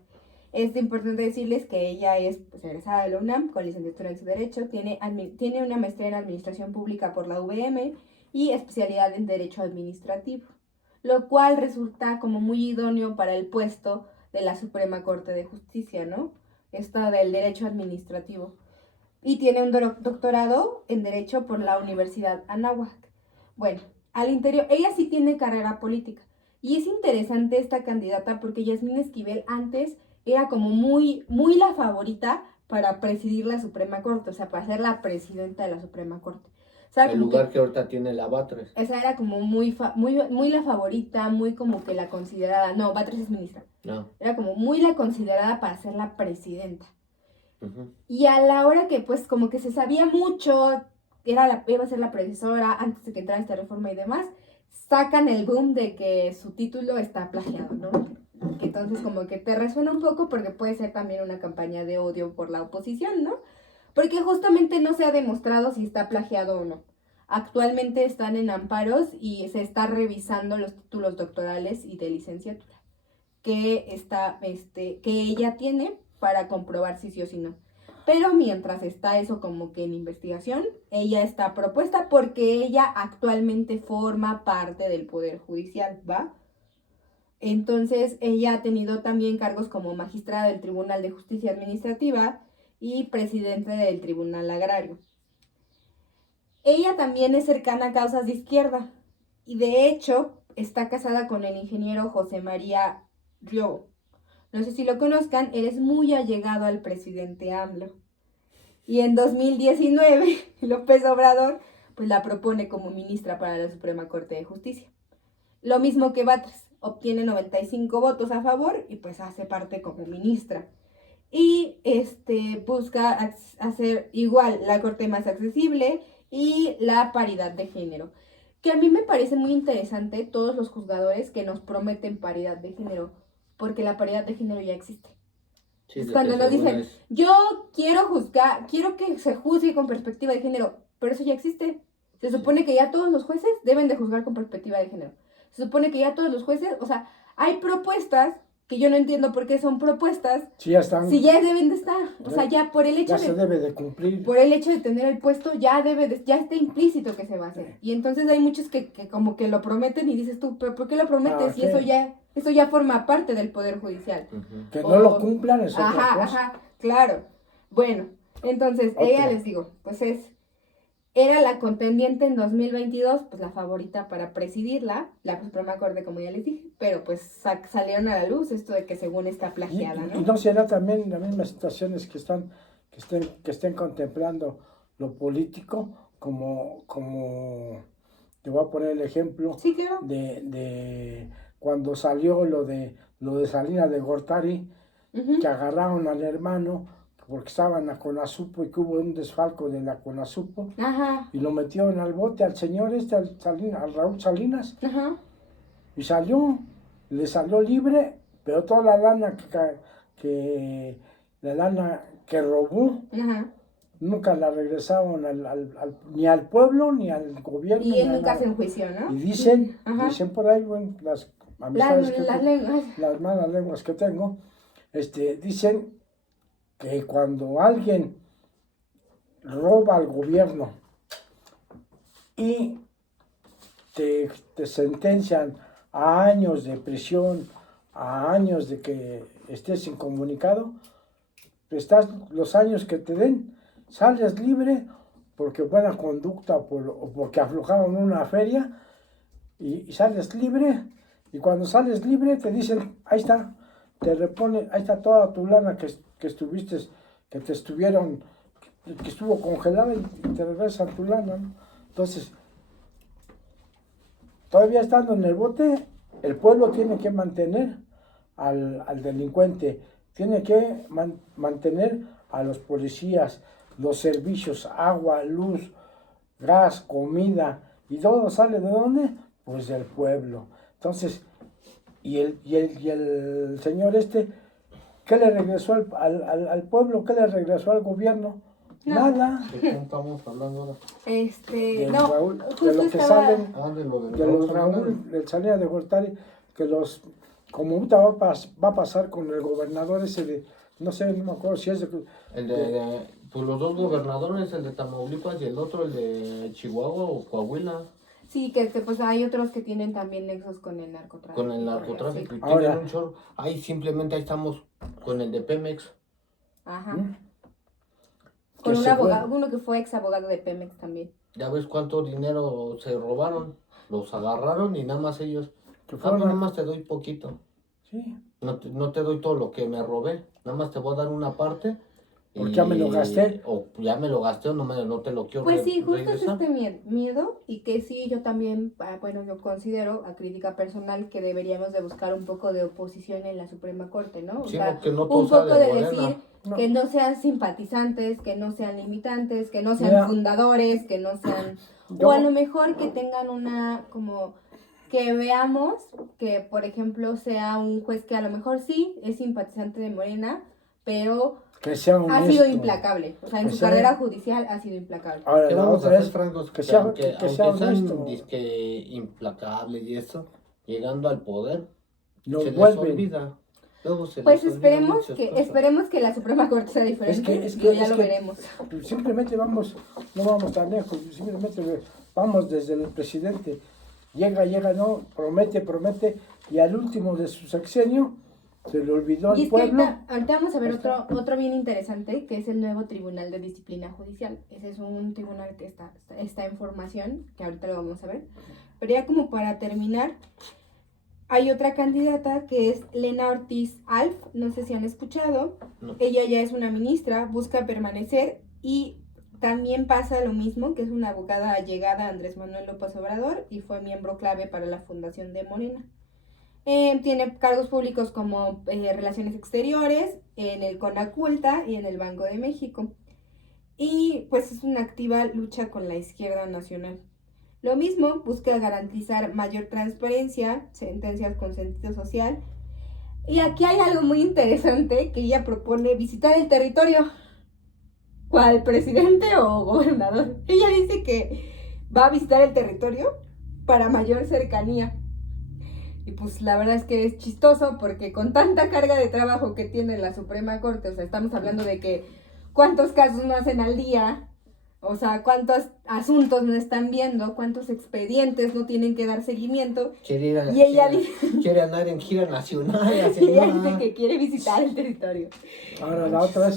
Es importante decirles que ella es egresada de la UNAM con licenciatura en Derecho, tiene una maestría en Administración Pública por la UVM y especialidad en Derecho Administrativo, lo cual resulta como muy idóneo para el puesto de la Suprema Corte de Justicia, ¿no? Esta del Derecho Administrativo. Y tiene un doctorado en Derecho por la Universidad Anáhuac. Bueno, al interior, ella sí tiene carrera política. Y es interesante esta candidata porque Yasmín Esquivel antes era como muy, muy la favorita para presidir la Suprema Corte, o sea, para ser la presidenta de la Suprema Corte. O sea, el lugar que ahorita tiene la Batres. Esa era como muy la favorita, muy como que la considerada. No, Batres es ministra. No. Era como muy la considerada para ser la presidenta. Y a la hora que pues como que se sabía mucho, iba a ser la predecesora antes de que entrara esta reforma y demás, sacan el boom de que su título está plagiado, ¿no? Que entonces como que te resuena un poco porque puede ser también una campaña de odio por la oposición, ¿no? Porque justamente no se ha demostrado si está plagiado o no. Actualmente están en amparos y se está revisando los títulos doctorales y de licenciatura que ella tiene para comprobar si sí o si no. Pero mientras está eso como que en investigación, ella está propuesta porque ella actualmente forma parte del Poder Judicial, ¿va? Entonces, ella ha tenido también cargos como magistrada del Tribunal de Justicia Administrativa y presidente del Tribunal Agrario. Ella también es cercana a causas de izquierda y de hecho está casada con el ingeniero José María Rio. No sé si lo conozcan, él es muy allegado al presidente AMLO. Y en 2019, López Obrador pues la propone como ministra para la Suprema Corte de Justicia. Lo mismo que Batres, obtiene 95 votos a favor y pues hace parte como ministra. Y busca hacer igual la corte más accesible y la paridad de género. Que a mí me parece muy interesante todos los juzgadores que nos prometen paridad de género, porque la paridad de género ya existe. Sí, Es cuando nos dicen, yo quiero que se juzgue con perspectiva de género, pero eso ya existe. Se supone que ya todos los jueces deben de juzgar con perspectiva de género. Se supone que ya todos los jueces, o sea, hay propuestas que yo no entiendo por qué son propuestas, Sí, ya están. si ya deben de estar. O sea, ya por el hecho Ya se debe de cumplir. por el hecho de tener el puesto, ya está implícito que se va a hacer. Y entonces hay muchos que como que lo prometen y dices tú, ¿pero por qué lo prometes? Y eso ya forma parte del Poder Judicial. Que no lo cumplan es otra cosa. Ajá, claro. Bueno, entonces, ella les digo, pues era la contendiente en 2022, pues la favorita para presidirla, la Suprema Corte, como ya les dije, pero pues salieron a la luz esto de que según está plagiada, ¿no? Y no será también las mismas situaciones que estén contemplando lo político, como te voy a poner el ejemplo Sí, claro. de cuando salió lo de Salinas de Gortari, que agarraron al hermano porque estaban a Conasupo y que hubo un desfalco de la Conasupo. Ajá. Y lo metieron al bote al señor al Raúl Salinas. Ajá. Y le salió libre, pero toda la lana que robó, Ajá. nunca la regresaron ni al pueblo ni al gobierno. Y él nunca se enjuició, ¿no? Y dicen por ahí, bueno, las malas lenguas que tengo, dicen que cuando alguien roba al gobierno y te sentencian a años de prisión, a años de que estés incomunicado, los años que te den, sales libre porque buena conducta o porque aflojaron una feria y sales libre. Y cuando sales libre te dicen, ahí está, te repone, ahí está toda tu lana que estuvo congelada y te regresan tu lana, ¿no? Entonces, todavía estando en el bote, el pueblo tiene que mantener al delincuente, tiene que mantener a los policías, los servicios, agua, luz, gas, comida, y todo sale ¿de dónde? Pues del pueblo. Entonces, y el señor ¿qué le regresó al pueblo? ¿Qué le regresó al gobierno? Nada. ¿De qué estamos hablando ahora? Raúl, justo de lo que estaba... salen, de lo de los Raúl, del Salinas de Gortari, que como ahorita va a pasar con el gobernador ese de, no sé, no me acuerdo si es pues los dos gobernadores, el de Tamaulipas y el otro, el de Chihuahua o Coahuila. Sí, que pues hay otros que tienen también nexos con el narcotráfico. Con el narcotráfico. Sí. Y tienen un chorro. Ahí simplemente ahí estamos con el de Pemex. Ajá. ¿Mm? Con un abogado, uno que fue ex abogado de Pemex también. Ya ves cuánto dinero se robaron. Los agarraron y nada más ellos. Nada más te doy poquito. Sí. No te doy todo lo que me robé. Nada más te voy a dar una parte. Porque ya me lo gasté. O ya me lo gasté o no te lo quiero Pues sí, justo regresar. es este miedo y que sí, yo también, bueno, yo considero a crítica personal que deberíamos de buscar un poco de oposición en la Suprema Corte, ¿no? O Sí, sea, que no un poco de Morena. decir que no sean simpatizantes, que no sean limitantes, que no sean Mira, fundadores, que no sean... o a lo mejor que tengan una, como... que veamos que, por ejemplo, sea un juez que a lo mejor sí es simpatizante de Morena, pero... que sea honesto. Ha sido implacable, o sea, en su carrera judicial ha sido implacable. Ahora, ¿Qué la vamos a otra hacer, es francos? que sea aunque honesto. sean implacables y eso, llegando al poder, Nos se les vuelven. olvida. Luego se Pues les olvidan muchas cosas. esperemos que la Suprema Corte sea diferente, ya lo veremos. Simplemente no vamos tan lejos, simplemente vamos desde el presidente. llega, no, promete, y al último de su sexenio se le olvidó Y al es que pueblo. ahorita vamos a ver otro bien interesante, que es el nuevo Tribunal de Disciplina Judicial. Ese es un tribunal que está en formación, que ahorita lo vamos a ver. Pero ya como para terminar, hay otra candidata que es Lena Ortiz Alf, no sé si han escuchado. No. Ella ya es una ministra, busca permanecer y también pasa lo mismo, que es una abogada allegada a Andrés Manuel López Obrador y fue miembro clave para la fundación de Morena. Tiene cargos públicos como Relaciones Exteriores, en el CONACULTA y en el Banco de México. Y pues es una activa lucha con la izquierda nacional. Lo mismo, busca garantizar mayor transparencia, sentencias con sentido social. Y aquí hay algo muy interesante que ella propone: visitar el territorio. ¿Cuál, presidente o gobernador? Ella dice que va a visitar el territorio para mayor cercanía. Y pues la verdad es que es chistoso porque con tanta carga de trabajo que tiene la Suprema Corte, o sea, estamos hablando de que cuántos casos no hacen al día, o sea, cuántos asuntos no están viendo, cuántos expedientes no tienen que dar seguimiento. Quiere andar en gira nacional. Y ella dice que quiere visitar el territorio. Ahora la otra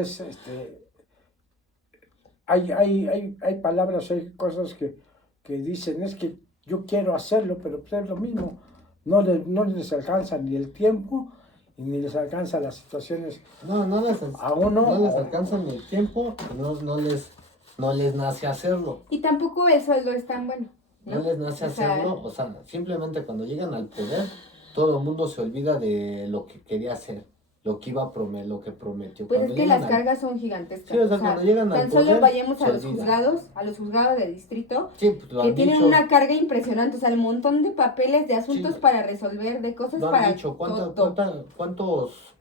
es, hay palabras, hay cosas que dicen, es que yo quiero hacerlo, pero pues es lo mismo, no les alcanza ni el tiempo, ni les alcanza las situaciones. No les alcanza ni el tiempo, no les nace hacerlo. Y tampoco el sueldo es tan bueno, ¿no? No les nace hacerlo, o sea, simplemente cuando llegan al poder, todo el mundo se olvida de lo que quería hacer, lo que iba a prometer, lo que prometió. Pues Cuando es que las cargas son gigantescas. Sí, o sea, cuando llegan al tan poder, solo vayamos a los olvida. juzgados de distrito, Sí, pues lo que han tienen dicho. una carga impresionante, o sea, el montón de papeles, de asuntos Sí. para resolver, de cosas Lo para han dicho, ¿cuántos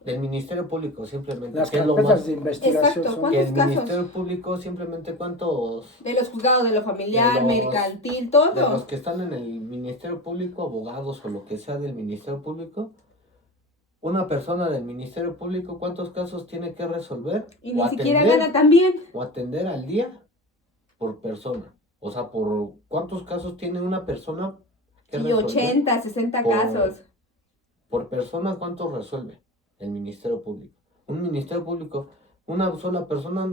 del Ministerio Público simplemente? Las que es lo carpetas más- de investigación Exacto, son... que el casos? Ministerio Público simplemente cuántos De los juzgados, de lo familiar, De los- mercantil, de todo. los que están en el Ministerio Público, abogados o lo que sea del Ministerio Público, una persona del Ministerio Público, ¿cuántos casos tiene que resolver? Y ni siquiera gana tan bien. O atender al día por persona. O sea, por ¿cuántos casos tiene una persona que Y resolver? 80, 60 por- casos. Por persona, ¿cuántos resuelve el Ministerio Público? Un Ministerio Público, una sola persona,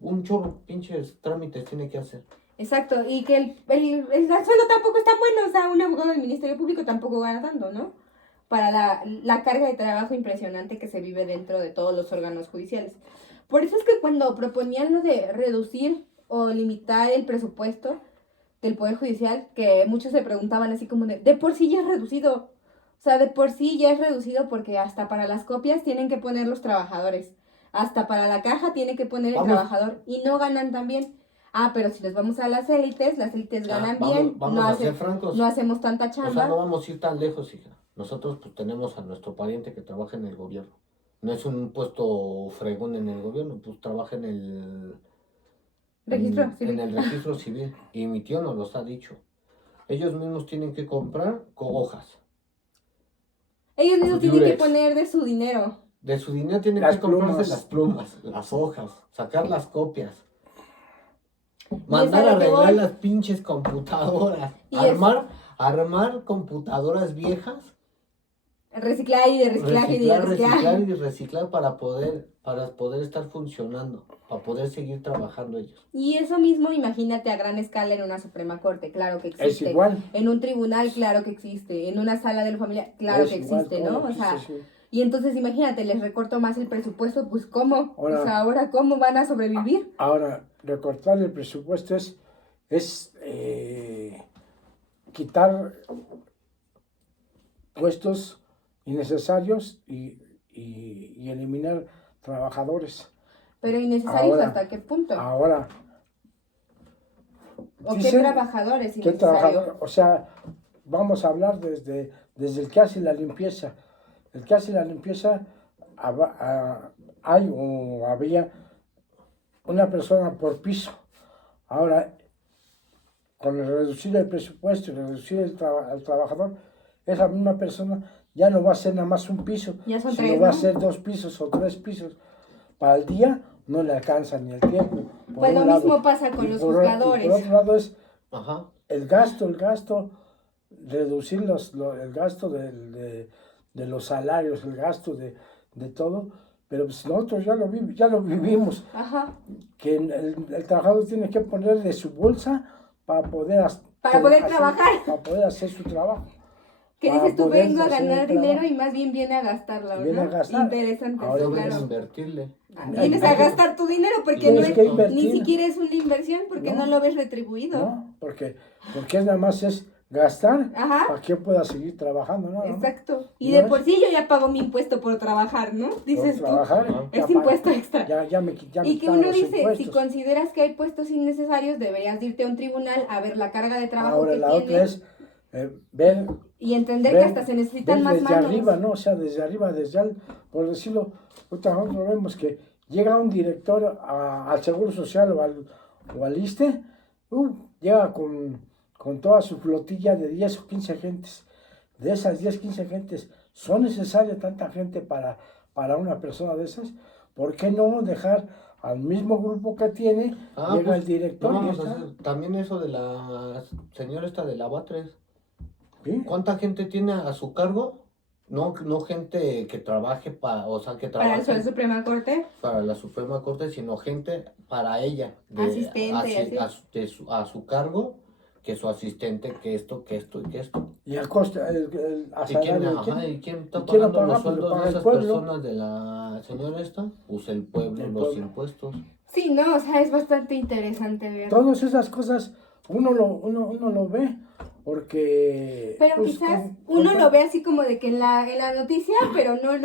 un chorro pinches trámites tiene que hacer. Exacto, y que el sueldo tampoco es tan bueno, o sea, un abogado del Ministerio Público tampoco gana tanto, ¿no? Para la carga de trabajo impresionante que se vive dentro de todos los órganos judiciales. Por eso es que cuando proponían lo de reducir o limitar el presupuesto del Poder Judicial, que muchos se preguntaban así como de por sí ya es reducido. O sea, de por sí ya es reducido porque hasta para las copias tienen que poner los trabajadores. Hasta para la caja tiene que poner el trabajador y no ganan tan bien. Pero si nos vamos a las élites ganan bien. Vamos a ser francos. No hacemos tanta chamba. O sea, no vamos a ir tan lejos, hija. Nosotros pues tenemos a nuestro pariente que trabaja en el gobierno. No es un puesto fregón en el gobierno, pues trabaja en el registro civil. En el registro civil. Y mi tío nos los ha dicho. Ellos mismos tienen que comprar hojas. Ellos mismos tienen que Durex. poner de su dinero. De su dinero tienen Las que comprarse plumas. las plumas, las hojas, sacar las copias. Y Mandar es a a lo que arreglar voy. las pinches computadoras. Y Armar computadoras viejas. Reciclar y de reciclaje y de reciclaje. Reciclar y reciclar para poder estar funcionando, para poder seguir trabajando ellos. Y eso mismo, imagínate a gran escala en una Suprema Corte, claro que existe. Es igual. En un tribunal, claro que existe. En una sala de la familia, claro que igual, existe, todo ¿no? O sea, existe, sí. y entonces imagínate, les recorto más el presupuesto, pues ¿cómo? Ahora- O sea, ahora ¿cómo van a sobrevivir? Ahora, recortar el presupuesto es quitar puestos innecesarios y eliminar trabajadores. Pero innecesarios Ahora- ¿hasta qué punto? Ahora, ¿O qué dicen trabajadores ¿qué innecesarios? trabajador? O sea, vamos a hablar desde el que hace la limpieza. El que hace la limpieza, hay o había una persona por piso. Ahora, con el reducir el presupuesto y reducir el trabajador, esa misma persona ya no va a hacer nada más un piso, Ya son sino 3, va a ¿no? hacer 2 pisos o 3 pisos. Para el día no le alcanza ni el tiempo. por Pues un lo lado. mismo pasa con Y los por juzgadores. otro lado es Ajá. el gasto, reducir el gasto de los salarios, el gasto de todo, pero pues nosotros ya lo vivimos, Ajá. que el trabajador tiene que poner de su bolsa para poder, Trabajar. para poder hacer su trabajo. Que Para dices tú, poder vengo a hacer ganar el trabajo. dinero y más bien viene a gastarlo, Viene ¿no? a gastar. Interesante, Ahora sí, Yo vengo a claro. invertirle. Vienes a gastar tu dinero porque Tienes no que es, invertir. ni siquiera es una inversión porque no lo ves retribuido. No, porque es nada más es gastar Ajá. para que pueda seguir trabajando, ¿no? Exacto. Y ¿No de es? por sí yo ya pago mi impuesto por trabajar, ¿no? Dices Por trabajar, tú, Ajá. es ya impuesto paga. extra. Ya me Y que quitaron uno los dice, si impuestos. consideras que hay puestos innecesarios, deberías de irte a un tribunal a ver la carga de trabajo Ahora que la tiene otra es ver y entender que ver- hasta se necesitan ver más desde manos. arriba, ¿no? O sea, desde arriba, por decirlo, ahorita nosotros vemos que llega un director al Seguro Social o al ISSSTE, llega con toda su flotilla de 10 o 15 gentes. De esas 10, 15 gentes, ¿son necesarias tanta gente para una persona de esas? ¿Por qué no dejar al mismo grupo que tiene, llega Pues, el director no y vamos a está? hacer también eso de la señora esta de la Batres. ¿Sí? ¿Cuánta gente tiene a su cargo? No gente que trabaje o sea, que Para eso trabaje de Suprema Corte, para la Suprema Corte, sino gente para ella, asistente y así. a su cargo, que su asistente, que esto y que esto. Y el coste, a ¿Y quién, salario de quién. ¿y quién está ¿Y quién lo pagando paga? los Pues lo sueldos paga de el esas pueblo. personas de la señora esta? Pues el pueblo, El los pueblo. impuestos. Sí, no, o sea, es bastante interesante ver. Todas esas cosas uno lo ve porque... Pero pues, quizás uno lo ve así como de que en la noticia, pero no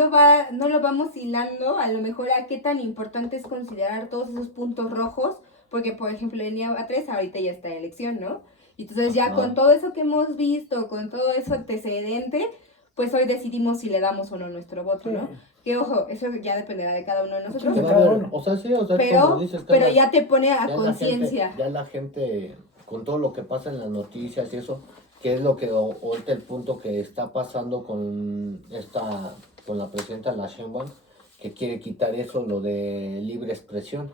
lo vamos hilando a lo mejor a qué tan importante es considerar todos esos puntos rojos, porque por ejemplo en IABA3 ahorita ya está elección, ¿no? Y entonces ya Ajá. con todo eso que hemos visto, con todo eso antecedente, pues hoy decidimos si le damos o no nuestro voto, ¿no? Sí. Que ojo, eso ya dependerá de cada uno de nosotros, Sí, Que va a cada haber- uno. o sea, sí, o sea, pero, como dices, pero ya te pone a ya conciencia. la gente, con todo lo que pasa en las noticias y eso, que es lo que ahorita el punto que está pasando con la presidenta la Sheinbaum, que quiere quitar eso, lo de libre expresión.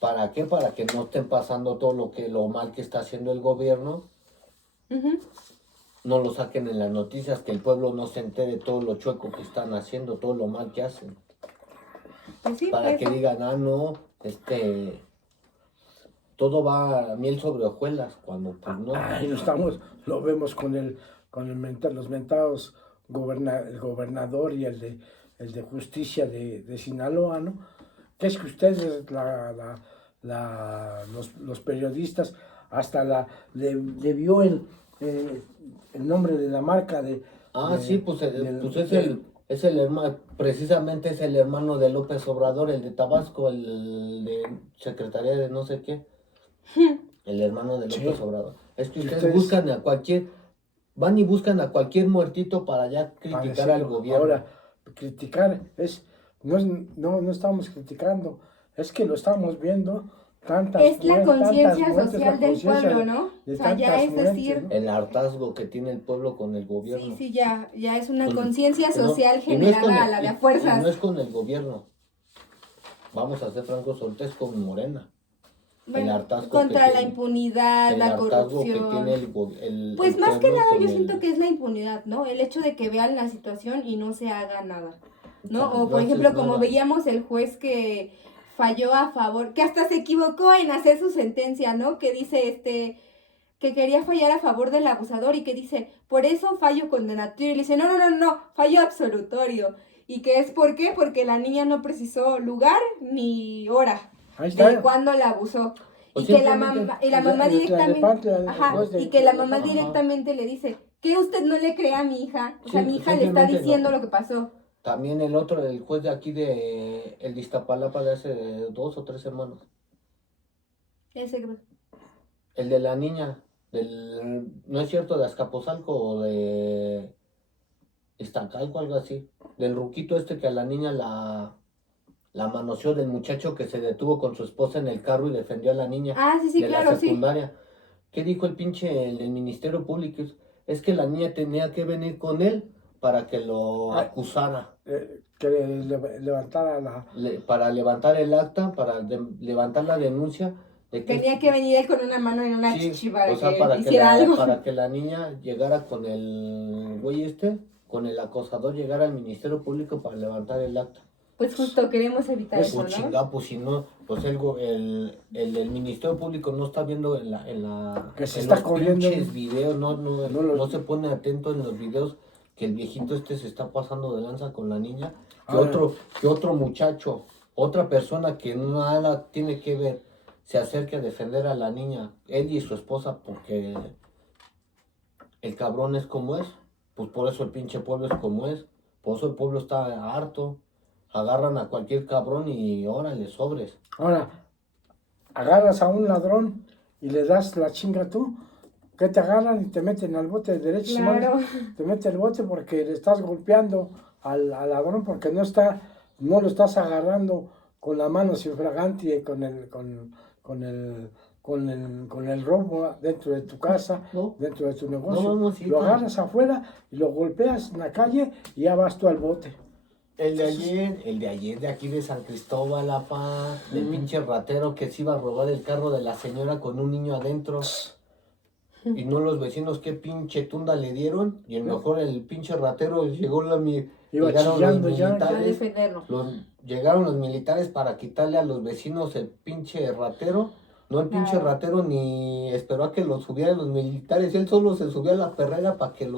¿Para qué? Para que no estén pasando todo lo mal que está haciendo el gobierno, Ujú. no lo saquen en las noticias, que el pueblo no se entere todo lo chueco que están haciendo, todo lo mal que hacen. Pues sí, Para que eso. digan, no, todo va a miel sobre hojuelas, cuando pues no. Ahí lo vemos con los mentados el gobernador y el de justicia de Sinaloa, ¿no? Que es que ustedes, los periodistas, hasta le vio el nombre de la marca Sí, pues, es el hermano, precisamente es el hermano de López Obrador, el de Tabasco, el de Secretaría de no sé qué, el hermano de López Sí. Obrador. Es que ustedes Ustedes- buscan van y buscan a cualquier muertito para ya criticar al gobierno. Ahora, criticar no estamos criticando, es que lo estamos viendo Es la conciencia muertes, social la del conciencia pueblo, ¿no? de O sea, ya tantas es muertes, decir, ¿no? El hartazgo que tiene el pueblo con el gobierno. sí, ya es una Pues, conciencia no, social y no es con generada, el- la de y- a fuerzas. y no es con el gobierno. Vamos a ser francos, ahorita es con Morena. Bueno, hartazgo contra que la tiene- impunidad, El la hartazgo que corrupción. tiene el Pues más que pueblo nada con yo el- siento que es la impunidad, ¿no? El hecho de que vean la situación y no se haga nada, ¿no? O sea, O no por haces ejemplo, como nada. veíamos el juez que falló a favor, que hasta se equivocó en hacer su sentencia, ¿no? Que dice que quería fallar a favor del abusador y que dice, por eso fallo condenatorio. Y le dice, no, fallo absolutorio. ¿Y que es por qué? Porque la niña no precisó lugar ni hora Ahí está. de cuándo la abusó. Pues Y que la simplemente mamá, y la mamá el de directamente, Tlalnepantla, el ajá, juez de y que la mamá Tlalnepantla. directamente le dice, que usted no le cree a mi hija, o sea, Sí, mi hija le está simplemente diciendo no. lo que pasó. También el juez de aquí el de Iztapalapa de hace 2 o 3 semanas. Ese que- El de la niña, no es cierto, de Azcapotzalco o de Iztacalco, algo así. Del ruquito que a la niña la manoseó, del muchacho que se detuvo con su esposa en el carro y defendió a la niña. Ah, sí, De claro, la sí. secundaria. ¿Qué dijo el del Ministerio Público? Es que la niña tenía que venir con él para que lo acusara, Que levantara para levantar el acta, levantar la denuncia De Tenía que venir él con una mano en una sí, chichi para o sea, que hiciera algo. para que la niña llegara con el güey con el acosador, llegara al Ministerio Público para levantar el acta. Pues justo queremos evitar Pues, eso, Pues ¿no? chinga, pues si no, pues el Ministerio Público no está viendo Que se en está los corriendo. pinches videos, No lo- no se pone atento en los videos que el viejito se está pasando de lanza con la niña, Ahora. que otro muchacho, otra persona que nada tiene que ver, se acerque a defender a la niña, él y su esposa, porque el cabrón es como es, pues por eso el pinche pueblo es como es, por eso el pueblo está harto. Agarran a cualquier cabrón y órale, sobres. Ahora, agarras a un ladrón y le das la chinga tú, que te agarran y te meten al bote de derechos Claro. humanos. Te meten al bote porque le estás golpeando al ladrón porque no lo estás agarrando con la mano infragante y con el robo dentro de tu casa, No. dentro de tu negocio. No, mamacita. Lo agarras afuera y lo golpeas en la calle y ya vas tú al bote. El de ayer de aquí de San Cristóbal, la paz, del pinche ratero que se iba a robar el carro de la señora con un niño adentro. Y no los vecinos qué pinche tunda le dieron. Y el mejor el pinche ratero llegó Iba llegaron chillando los ya. A militares. defenderlo. Llegaron los militares para quitarle a los vecinos el pinche ratero. No el pinche Claro. ratero ni esperó a que lo subieran los militares. Él solo se subió a la perrera para que se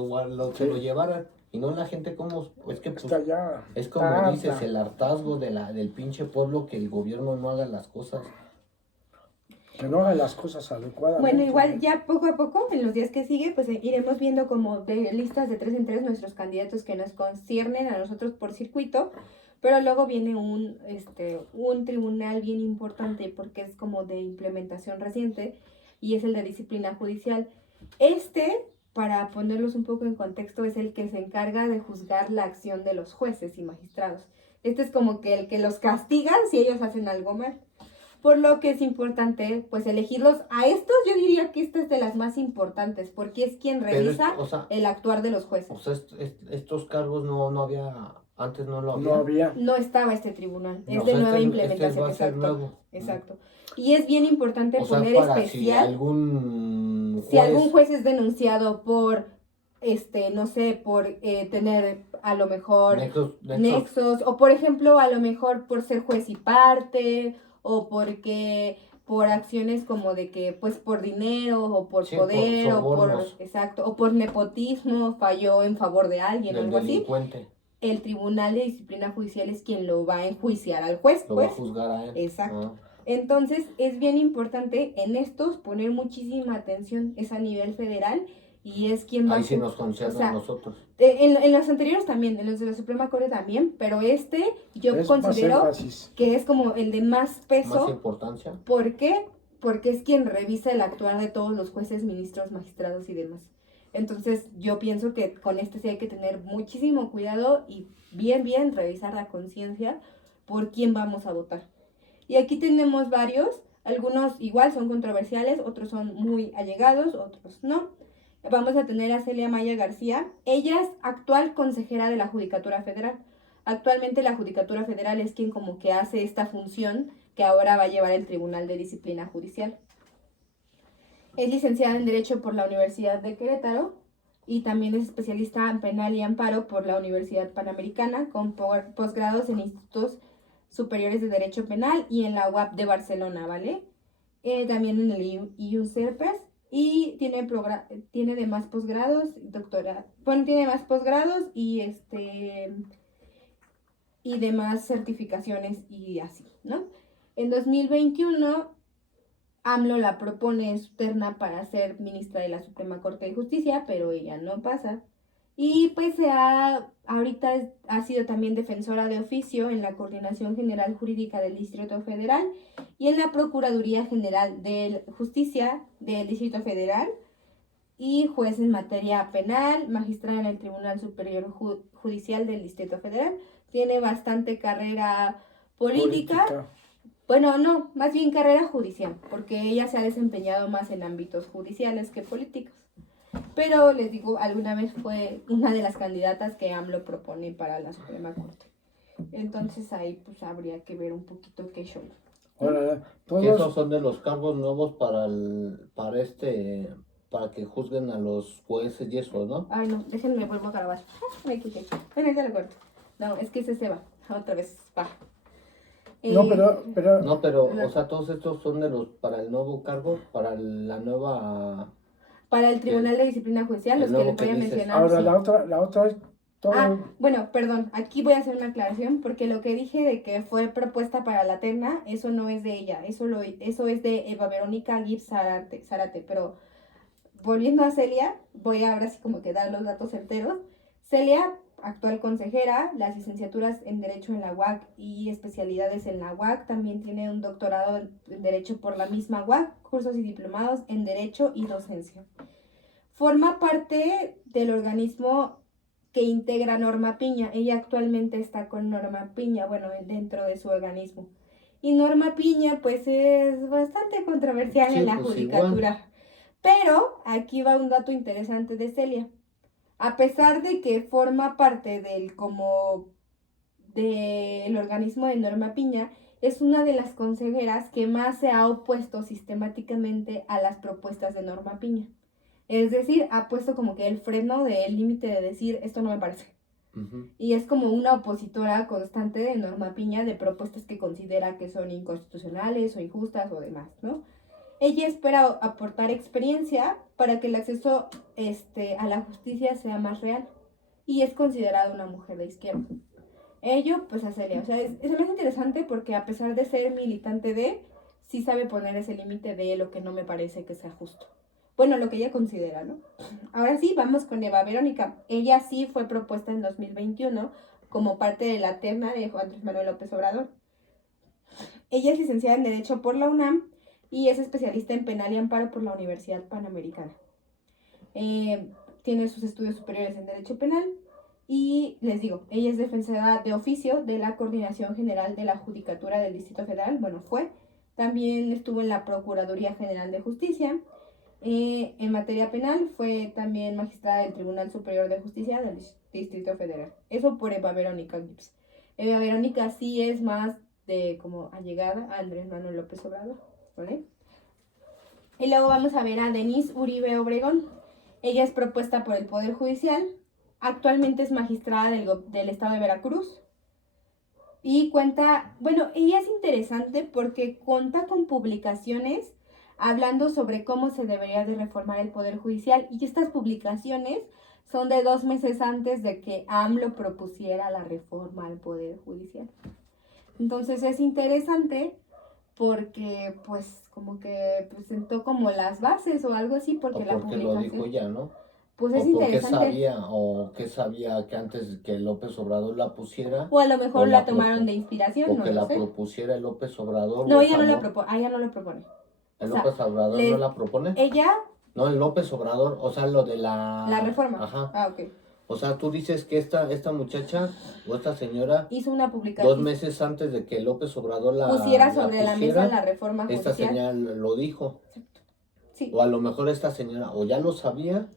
lo llevaran. Y no la gente como, es que pues, Está ya. es como está dices, harta. el hartazgo del pinche pueblo que el gobierno no haga las cosas. Que no haga las cosas adecuadamente. Bueno, igual ya poco a poco, en los días que sigue, pues iremos viendo como de listas de 3 en 3 nuestros candidatos que nos conciernen a nosotros por circuito, pero luego viene un tribunal bien importante porque es como de implementación reciente y es el de disciplina judicial. Para ponerlos un poco en contexto, es el que se encarga de juzgar la acción de los jueces y magistrados. Este es como que el que los castiga si ellos hacen algo mal. Por lo que es importante, pues, elegirlos. A estos yo diría que esta es de las más importantes, porque es quien revisa el actuar de los jueces. O sea, estos cargos no había, antes no lo había. No había. No estaba este tribunal, No, es de o sea, nueva este implementación. va a ser Exacto, nuevo. exacto. Y es bien importante O sea, poner para especial, si algún juez es denunciado por, no sé, por tener a lo mejor nexos, o por ejemplo, a lo mejor por ser juez y parte, o porque por acciones como de que, pues, por dinero, o por poder, o por nepotismo, falló en favor de alguien, o algo así. El Tribunal de Disciplina Judicial es quien lo va a enjuiciar al juez, lo va a juzgar a él. Exacto. Entonces, es bien importante en estos poner muchísima atención, es a nivel federal, y es quien va a... Ahí sí nos concierne a nosotros. En los anteriores también, en los de la Suprema Corte también, pero yo considero que es como el de más peso. Más importancia. ¿Por qué? Porque es quien revisa el actuar de todos los jueces, ministros, magistrados y demás. Entonces, yo pienso que con sí hay que tener muchísimo cuidado y bien revisar la conciencia por quién vamos a votar. Y aquí tenemos varios, algunos igual son controversiales, otros son muy allegados, otros no. Vamos a tener a Celia Maya García. Ella es actual consejera de la Judicatura Federal. Actualmente la Judicatura Federal es quien como que hace esta función que ahora va a llevar el Tribunal de Disciplina Judicial. Es licenciada en Derecho por la Universidad de Querétaro y también es especialista en Penal y Amparo por la Universidad Panamericana con posgrados en Institutos Superiores de Derecho Penal y en la UAP de Barcelona, ¿vale? También en el IUCERPES. Y tiene demás posgrados, tiene más posgrados y demás certificaciones y así, ¿no? En 2021, AMLO la propone en su terna para ser ministra de la Suprema Corte de Justicia, pero ella no pasa. Y pues ahorita ha sido también defensora de oficio en la Coordinación General Jurídica del Distrito Federal y en la Procuraduría General de Justicia del Distrito Federal y juez en materia penal, magistrada en el Tribunal Superior Judicial del Distrito Federal. Tiene bastante carrera política. Bueno, no, más bien carrera judicial, porque ella se ha desempeñado más en ámbitos judiciales que políticos. Pero les digo, alguna vez fue una de las candidatas que AMLO propone para la Suprema Corte. Entonces ahí pues habría que ver un poquito qué show. Ahora, Que esos todos, son de los cargos nuevos para que juzguen a los jueces y eso, ¿no? Ay, no, déjenme vuelvo a grabar. Me equivoqué. Bueno, ya lo corto. No, es que ese se va. Otra vez va. no, pero, No, pero, no. o sea, todos estos son para el nuevo cargo, para la nueva, Para el Tribunal de Disciplina Judicial, el los que nuevo les voy que a dices. mencionar. ahora Sí. la otra es todo. Ah, bueno, perdón, aquí voy a hacer una aclaración porque lo que dije de que fue propuesta para la terna, eso no es de ella, eso es de Eva Verónica Gibbs Zárate, pero volviendo a Celia, voy a ahora sí como que dar los datos enteros. Celia, actual consejera, las licenciaturas en Derecho en la UAC y especialidades en la UAC, también tiene un doctorado en Derecho por la misma UAC, cursos y diplomados en Derecho y Docencia. Forma parte del organismo que integra Norma Piña. Ella actualmente está con Norma Piña, bueno, dentro de su organismo. Y Norma Piña, pues es bastante controversial Sí, en la pues, judicatura. igual. Pero aquí va un dato interesante de Celia. A pesar de que forma parte del organismo de Norma Piña, es una de las consejeras que más se ha opuesto sistemáticamente a las propuestas de Norma Piña. Es decir, ha puesto como que el freno del límite de decir, esto no me parece. Uh-huh. Y es como una opositora constante de Norma Piña de propuestas que considera que son inconstitucionales o injustas o demás, ¿no? Ella espera aportar experiencia para que el acceso a la justicia sea más real. Y es considerada una mujer de izquierda. Ello, pues, a Celia. O sea, es más interesante porque a pesar de ser militante sí sabe poner ese límite de lo que no me parece que sea justo. Bueno, lo que ella considera, ¿no? Ahora sí, vamos con Eva Verónica. Ella sí fue propuesta en 2021 como parte de la terna de Andrés Manuel López Obrador. Ella es licenciada en Derecho por la UNAM y es especialista en penal y amparo por la Universidad Panamericana. Tiene sus estudios superiores en Derecho Penal y les digo, ella es defensora de oficio de la Coordinación General de la Judicatura del Distrito Federal. Bueno, también estuvo en la Procuraduría General de Justicia. En materia penal fue también magistrada del Tribunal Superior de Justicia del Distrito Federal. Eso por Eva Verónica Gibbs. Eva Verónica sí es más de como allegada a Andrés Manuel López Obrador, ¿vale? Y luego vamos a ver a Denise Uribe Obregón. Ella es propuesta por el Poder Judicial. Actualmente es magistrada del Estado de Veracruz. Y ella es interesante porque cuenta con publicaciones hablando sobre cómo se debería de reformar el Poder Judicial. Y estas publicaciones son de 2 meses antes de que AMLO propusiera la reforma al Poder Judicial. Entonces es interesante porque pues como que presentó como las bases o algo así porque o la porque publicación... lo dijo ya, ¿no? Pues o es interesante. porque sabía que antes que López Obrador la pusiera. O a lo mejor la tomaron de inspiración, o no que lo la sé. propusiera López Obrador. No, ella no la propone. ¿El López Obrador no la propone? Ella... No, el López Obrador, o sea, lo de la reforma. Ajá. Ah, ok. O sea, tú dices que esta muchacha o esta señora hizo una publicación 2 meses antes de que López Obrador pusiera sobre la mesa la reforma judicial. Esta señora lo dijo. Sí. O a lo mejor esta señora o ya lo sabía,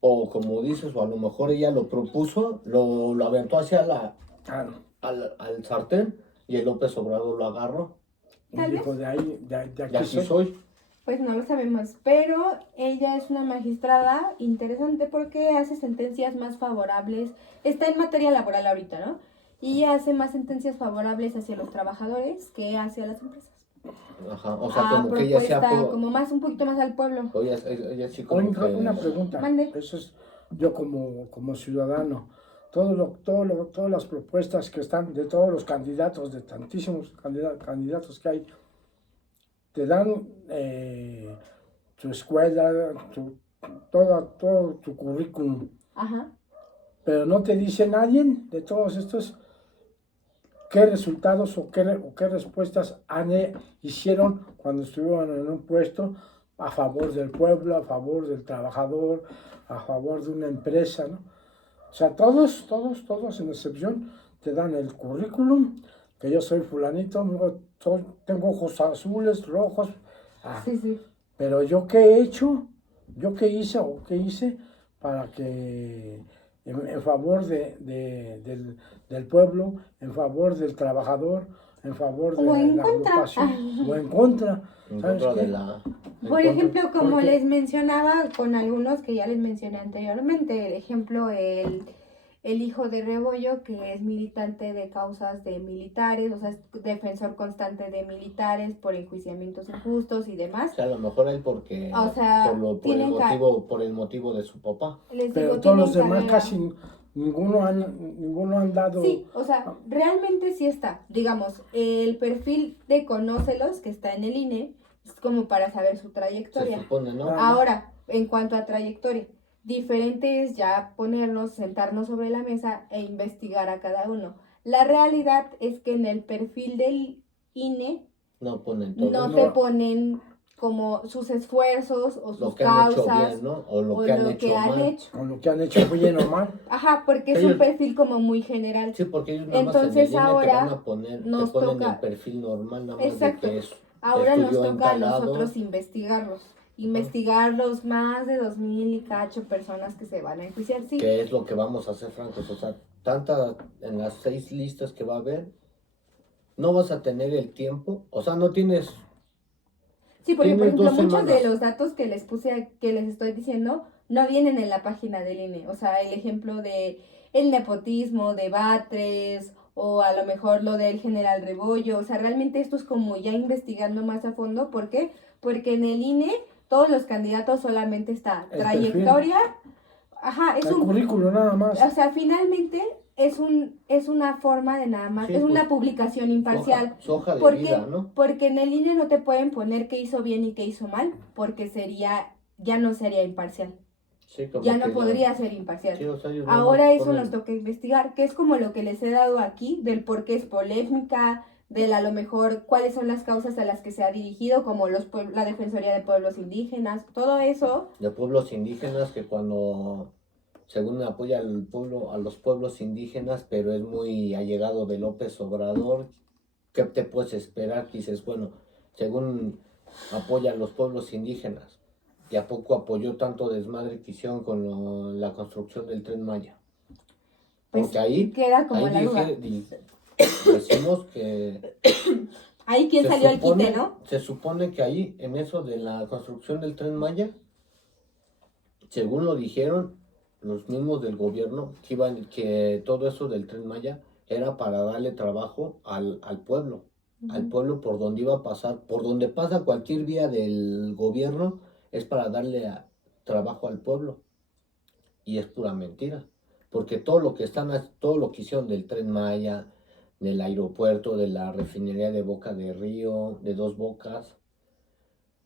o como dices, o a lo mejor ella lo propuso, lo aventó hacia al sartén y el López Obrador lo agarró. Y dijo, de aquí soy. Pues no lo sabemos, pero ella es una magistrada interesante porque hace sentencias más favorables. Está en materia laboral ahorita, ¿no? Y hace más sentencias favorables hacia los trabajadores que hacia las empresas. Ajá, o sea, como que ella sea como un poquito más al pueblo. Ella sí como que... Una pregunta. Mande. Eso es yo como ciudadano. Todas las propuestas que están de todos los candidatos, de tantísimos candidatos que hay, te dan tu escuela, todo tu currículum. Ajá. Pero no te dice nadie de todos estos qué resultados o qué respuestas hicieron cuando estuvieron en un puesto a favor del pueblo, a favor del trabajador, a favor de una empresa, ¿no? O sea, todos, sin excepción, te dan el currículum, que yo soy fulanito, tengo ojos azules, rojos. Sí. Pero yo qué he hecho, qué hice para que en favor del pueblo, en favor del trabajador, en favor O de en la contra. agrupación o en contra. En ¿Sabes contra qué? de la... en Por contra- ejemplo, como porque- les mencionaba con algunos que ya les mencioné anteriormente, el ejemplo, el hijo de Rebollo, que es militante de causas de militares, o sea, es defensor constante de militares por enjuiciamientos injustos y demás. O sea, a lo mejor él porque... O sea, por el motivo de su papá. Les Pero digo, todos los tienen demás carrera. casi ninguno han dado. Sí, o sea, realmente sí está. Digamos, el perfil de Conócelos, que está en el INE, es como para saber su Se trayectoria. supone, ¿no? Ah. Ahora, en cuanto a trayectoria, diferente es ya ponernos, sentarnos sobre la mesa e investigar a cada uno. La realidad es que en el perfil del INE No ponen todo no eso. te ponen como sus esfuerzos o Lo sus que han hecho causas bien, ¿no? O lo o que han lo hecho que han mal. hecho. Con lo que han hecho bien o mal. Ajá, porque es Ellos- un perfil como muy general. Sí, porque ellos nada más Entonces, en el INE ahora te van a poner, te nos ponen toca- el perfil normal, nada más Exacto. de que es Ahora nos estudió en toca a tal lado. nosotros investigarlos. Investigarlos, más de 2000 y cacho personas que se van a enjuiciar, sí. Que es lo que vamos a hacer, francos. O sea, en las 6 listas que va a haber, no vas a tener el tiempo, o sea, no tienes... Sí, porque por Tienes ejemplo 2 muchos de semanas. los datos que les puse, que les estoy diciendo, no vienen en la página del INE. O sea, el ejemplo de el nepotismo, de Batres, o a lo mejor lo del general Rebollo. O sea, realmente esto es como ya investigando más a fondo. ¿Por qué? Porque en el INE todos los candidatos solamente está El trayectoria. Ajá, es El un... currículo nada más. O sea, finalmente es una forma de nada más, Sí, es una pues, publicación imparcial. Su hoja de ¿Por qué? vida, ¿no? Porque en el INE no te pueden poner qué hizo bien y qué hizo mal, porque ya no sería imparcial, Sí, como ya no que podría ser imparcial. sí, o sea, ellos nada Ahora más eso ponen- nos toca investigar, que es como lo que les he dado aquí, del por qué es polémica, del a lo mejor cuáles son las causas a las que se ha dirigido, como la Defensoría de Pueblos Indígenas, todo eso. de pueblos indígenas que cuando según apoya al pueblo, a los pueblos indígenas, pero es muy allegado de López Obrador, ¿qué te puedes esperar? Dices, bueno, según apoya a los pueblos indígenas, ¿y a poco apoyó tanto desmadre que hicieron con la construcción del Tren Maya? Pues Porque ahí, queda como la duda. decimos que Ahí quién salió al quite, ¿no? se supone que ahí, en eso de la construcción del Tren Maya, según lo dijeron los mismos del gobierno, que todo eso del Tren Maya era para darle trabajo al pueblo, al pueblo por donde iba a pasar, por donde pasa cualquier vía del gobierno, es para darle trabajo al pueblo. Y es pura mentira, porque todo lo que hicieron del Tren Maya, del aeropuerto, de la refinería de Boca de Río, de Dos Bocas,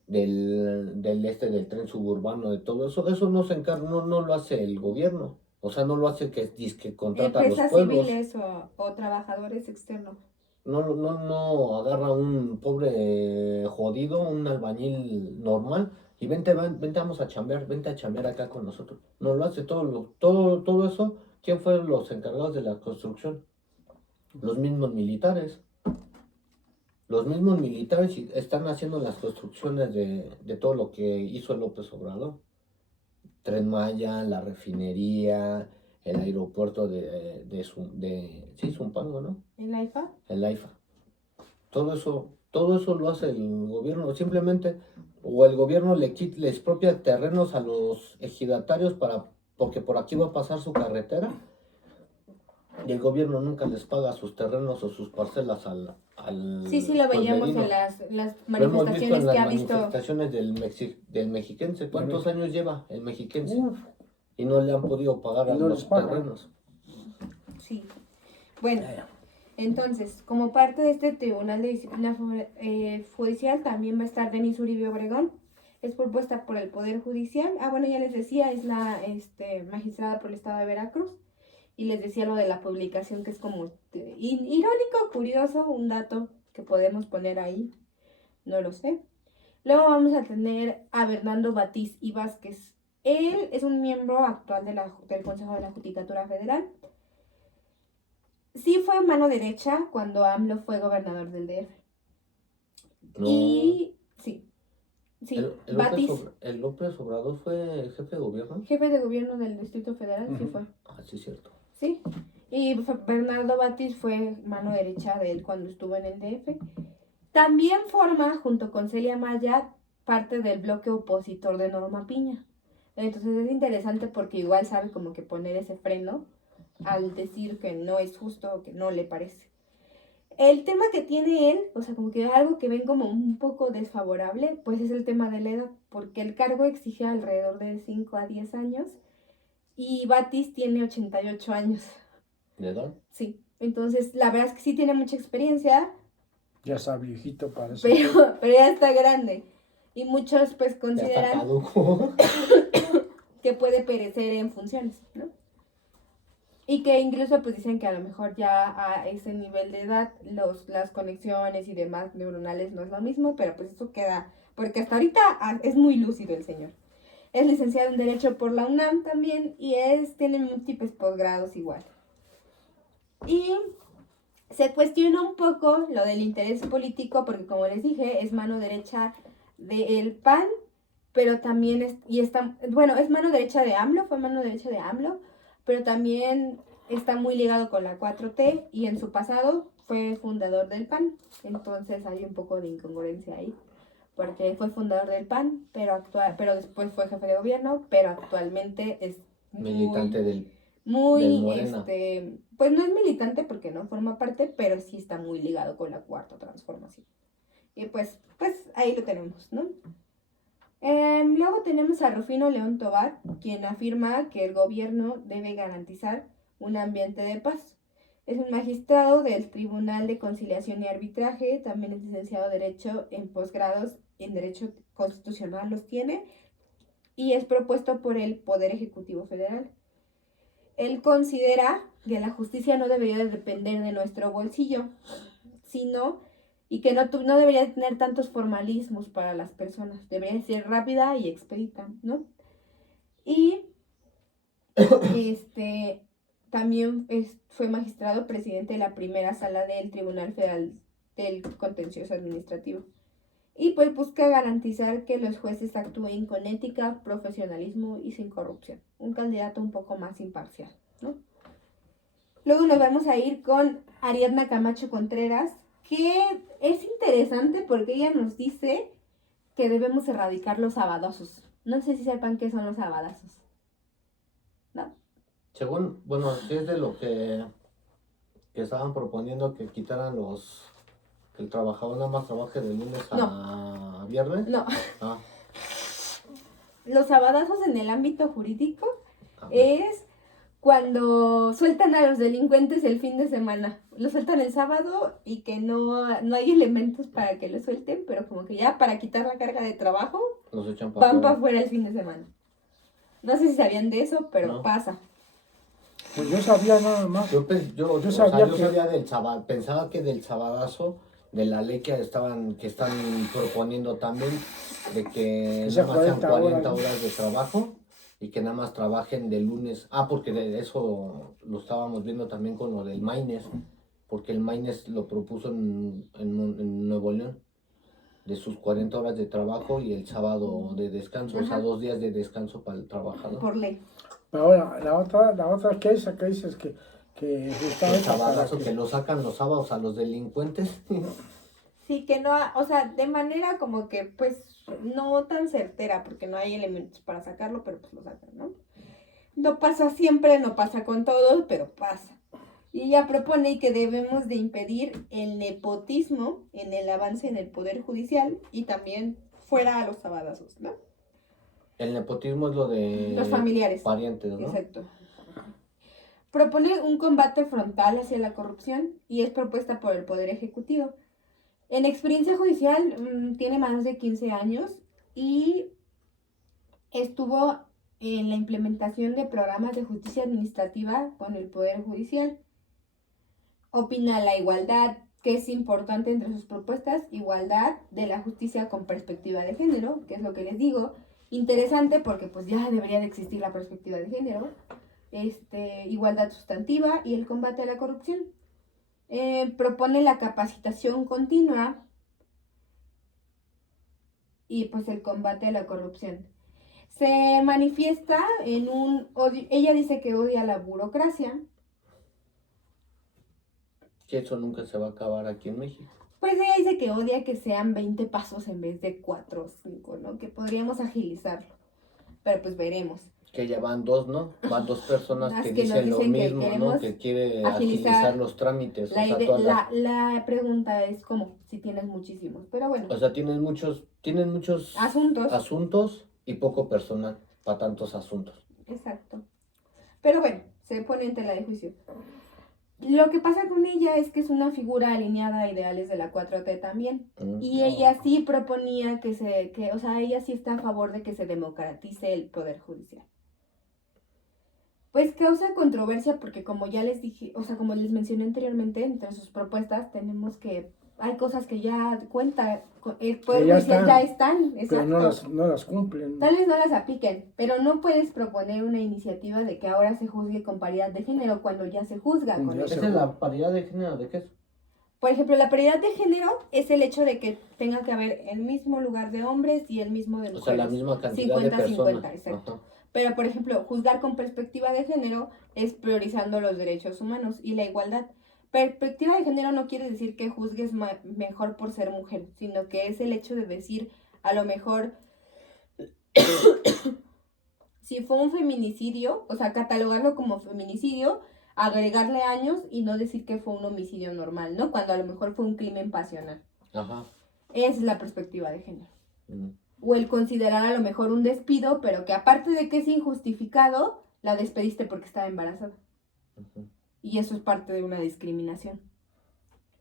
del tren suburbano, de todo eso no se encarga, no lo hace el gobierno. O sea, no lo hace que contrata a los Empresas pueblos. civiles o trabajadores externos. No agarra un pobre jodido, un albañil normal, y vente, vamos a chambear acá con nosotros. No lo hace todo eso. ¿Quién fueron los encargados de la construcción? Los mismos militares. Los mismos militares están haciendo las construcciones de todo lo que hizo López Obrador. Tren Maya, la refinería, el aeropuerto sí, Zumpango, ¿no? ¿En la IFA? El AIFA. Todo eso lo hace el gobierno. Simplemente, o el gobierno les expropia terrenos a los ejidatarios porque por aquí va a pasar su carretera. Y el gobierno nunca les paga sus terrenos o sus parcelas al Sí, lo veíamos pueblerino. en las Lo hemos visto manifestaciones en las que ha visto. manifestaciones del mexiquense. ¿Cuántos años lleva el mexiquense? Uf, Y no le han podido pagar a Y no los les pagan. terrenos. Sí. Bueno, entonces, como parte de este Tribunal de Disciplina Judicial, también va a estar Denise Uribe Obregón. Es propuesta por el Poder Judicial. Bueno, ya les decía, es la magistrada por el Estado de Veracruz. Y les decía lo de la publicación, que es como irónico, curioso, un dato que podemos poner ahí. No lo sé. Luego vamos a tener a Bernardo Batiz y Vázquez. Él es un miembro actual del Consejo de la Judicatura Federal. Sí fue mano derecha cuando AMLO fue gobernador del DF. No. Y sí, Batiz, El López Obrador fue jefe de gobierno. jefe de gobierno del Distrito Federal, sí Ujú. fue. Ah, sí, cierto. Sí. Y Bernardo Batis fue mano derecha de él cuando estuvo en el DF. También forma, junto con Celia Maya, parte del bloque opositor de Norma Piña. Entonces es interesante porque igual sabe como que poner ese freno al decir que no es justo o que no le parece. El tema que tiene él, o sea, como que algo que ven como un poco desfavorable, pues es el tema de la edad, porque el cargo exige alrededor de 5 a 10 años y Batis tiene 88 años. ¿De edad? Sí, entonces la verdad es que sí tiene mucha experiencia, Ya está viejito para eso. pero ya está grande. Y muchos pues Ya está consideran caduco. que puede perecer en funciones, ¿no? Y que incluso pues dicen que a lo mejor ya a ese nivel de edad las conexiones y demás neuronales no es lo mismo, pero pues eso queda, porque hasta ahorita es muy lúcido el señor. Es licenciado en Derecho por la UNAM también y tiene múltiples posgrados igual. Y se cuestiona un poco lo del interés político porque como les dije es mano derecha del PAN, pero también es mano derecha de AMLO, fue mano derecha de AMLO, pero también está muy ligado con la 4T y en su pasado fue fundador del PAN, entonces hay un poco de incongruencia ahí, porque fue fundador del PAN, pero después fue jefe de gobierno, pero actualmente es Militante del Morena. Del Pues no es militante porque no forma parte, pero sí está muy ligado con la cuarta transformación. Y pues ahí lo tenemos, ¿no? Luego tenemos a Rufino León Tobar, quien afirma que el gobierno debe garantizar un ambiente de paz. Es un magistrado del Tribunal de Conciliación y Arbitraje, también es licenciado en Derecho en posgrados en Derecho Constitucional los tiene, y es propuesto por el Poder Ejecutivo Federal. Él considera que la justicia no debería de depender de nuestro bolsillo, sino y que no debería tener tantos formalismos para las personas, debería ser rápida y expedita, ¿no? Y también fue magistrado presidente de la primera sala del Tribunal Federal del Contencioso Administrativo. Y pues busca garantizar que los jueces actúen con ética, profesionalismo y sin corrupción. Un candidato un poco más imparcial, ¿no? Luego nos vamos a ir con Ariadna Camacho Contreras, que es interesante porque ella nos dice que debemos erradicar los sabadazos. No sé si sepan qué son los sabadazos. ¿No? Según, bueno, sí es de lo que estaban proponiendo que quitaran que el trabajador nada más trabaje de lunes a viernes. No. Ah. Los sabadazos en el ámbito jurídico es cuando sueltan a los delincuentes el fin de semana. Lo sueltan el sábado y que no hay elementos para que lo suelten, pero como que ya para quitar la carga de trabajo, los echan van para afuera el fin de semana. No sé si sabían de eso, pero no pasa. Pues yo sabía nada más. Yo sabía pensaba que del sabadazo, de la ley que están proponiendo también, de que nada más sean 40 horas de trabajo y que nada más trabajen de lunes. Porque de eso lo estábamos viendo también con lo del Maines, porque el Maines lo propuso en Nuevo León, de sus 40 horas de trabajo y el sábado de descanso. Ajá. O sea, 2 días de descanso para el trabajador. Por ley. Pero ahora, la otra que dices que está el sabadazo que lo sacan los sábados a los delincuentes. Sí, que no, o sea, de manera como que, pues, no tan certera, porque no hay elementos para sacarlo, pero pues lo sacan, ¿no? No pasa siempre, no pasa con todos, pero pasa. Y ella propone que debemos de impedir el nepotismo en el avance en el Poder Judicial y también fuera a los sabadazos, ¿no? El nepotismo es lo de los familiares. Parientes, ¿no? Exacto. Propone un combate frontal hacia la corrupción y es propuesta por el Poder Ejecutivo. En experiencia judicial tiene más de 15 años y estuvo en la implementación de programas de justicia administrativa con el Poder Judicial. Opina la igualdad, que es importante entre sus propuestas, igualdad de la justicia con perspectiva de género, que es lo que les digo. Interesante porque pues ya debería de existir la perspectiva de género. Igualdad sustantiva y el combate a la corrupción. Propone la capacitación continua y pues el combate a la corrupción. Se manifiesta en un odio, ella dice que odia la burocracia Que eso nunca se va a acabar aquí en México. Pues ella dice que odia que sean 20 pasos en vez de 4 o 5, ¿no? Que podríamos agilizarlo. Pero pues veremos. Que ya van dos, ¿no? Van dos personas Las que que nos dicen lo dicen que mismo, ¿no? queremos Que quiere agilizar agilizar los trámites. La, o sea, ide- todas las- la pregunta es como si tienes muchísimos. Pero bueno, o sea, tienen muchos asuntos. y poco personal para tantos asuntos. Exacto. Pero bueno, se pone en tela de juicio. Lo que pasa con ella es que es una figura alineada a ideales de la 4T también. Y ella sí proponía o sea, ella sí está a favor de que se democratice el poder judicial. Pues causa controversia porque como ya les dije, o sea, como les mencioné anteriormente, entre sus propuestas tenemos que hay cosas que ya cuenta, el poder Que ya judicial están, ya están, Pero exacto. no las cumplen. Tal vez no las apliquen, pero no puedes proponer una iniciativa de que ahora se juzgue con paridad de género cuando ya se juzga con Ya eso. se- ¿Esa es la paridad de género de qué es? Por ejemplo, la paridad de género es el hecho de que tenga que haber el mismo lugar de hombres y el mismo de O mujeres. sea, la misma cantidad 50, de personas. 50, exacto. Ajá. Pero, por ejemplo, juzgar con perspectiva de género es priorizando los derechos humanos y la igualdad. Perspectiva de género no quiere decir que juzgues mejor por ser mujer, sino que es el hecho de decir, a lo mejor, si fue un feminicidio, o sea, catalogarlo como feminicidio, agregarle años y no decir que fue un homicidio normal, ¿no? Cuando a lo mejor fue un crimen pasional. Ajá. Esa es la perspectiva de género. Mm. O el considerar a lo mejor un despido, pero que aparte de que es injustificado, la despediste porque estaba embarazada. Ujú. Y eso es parte de una discriminación.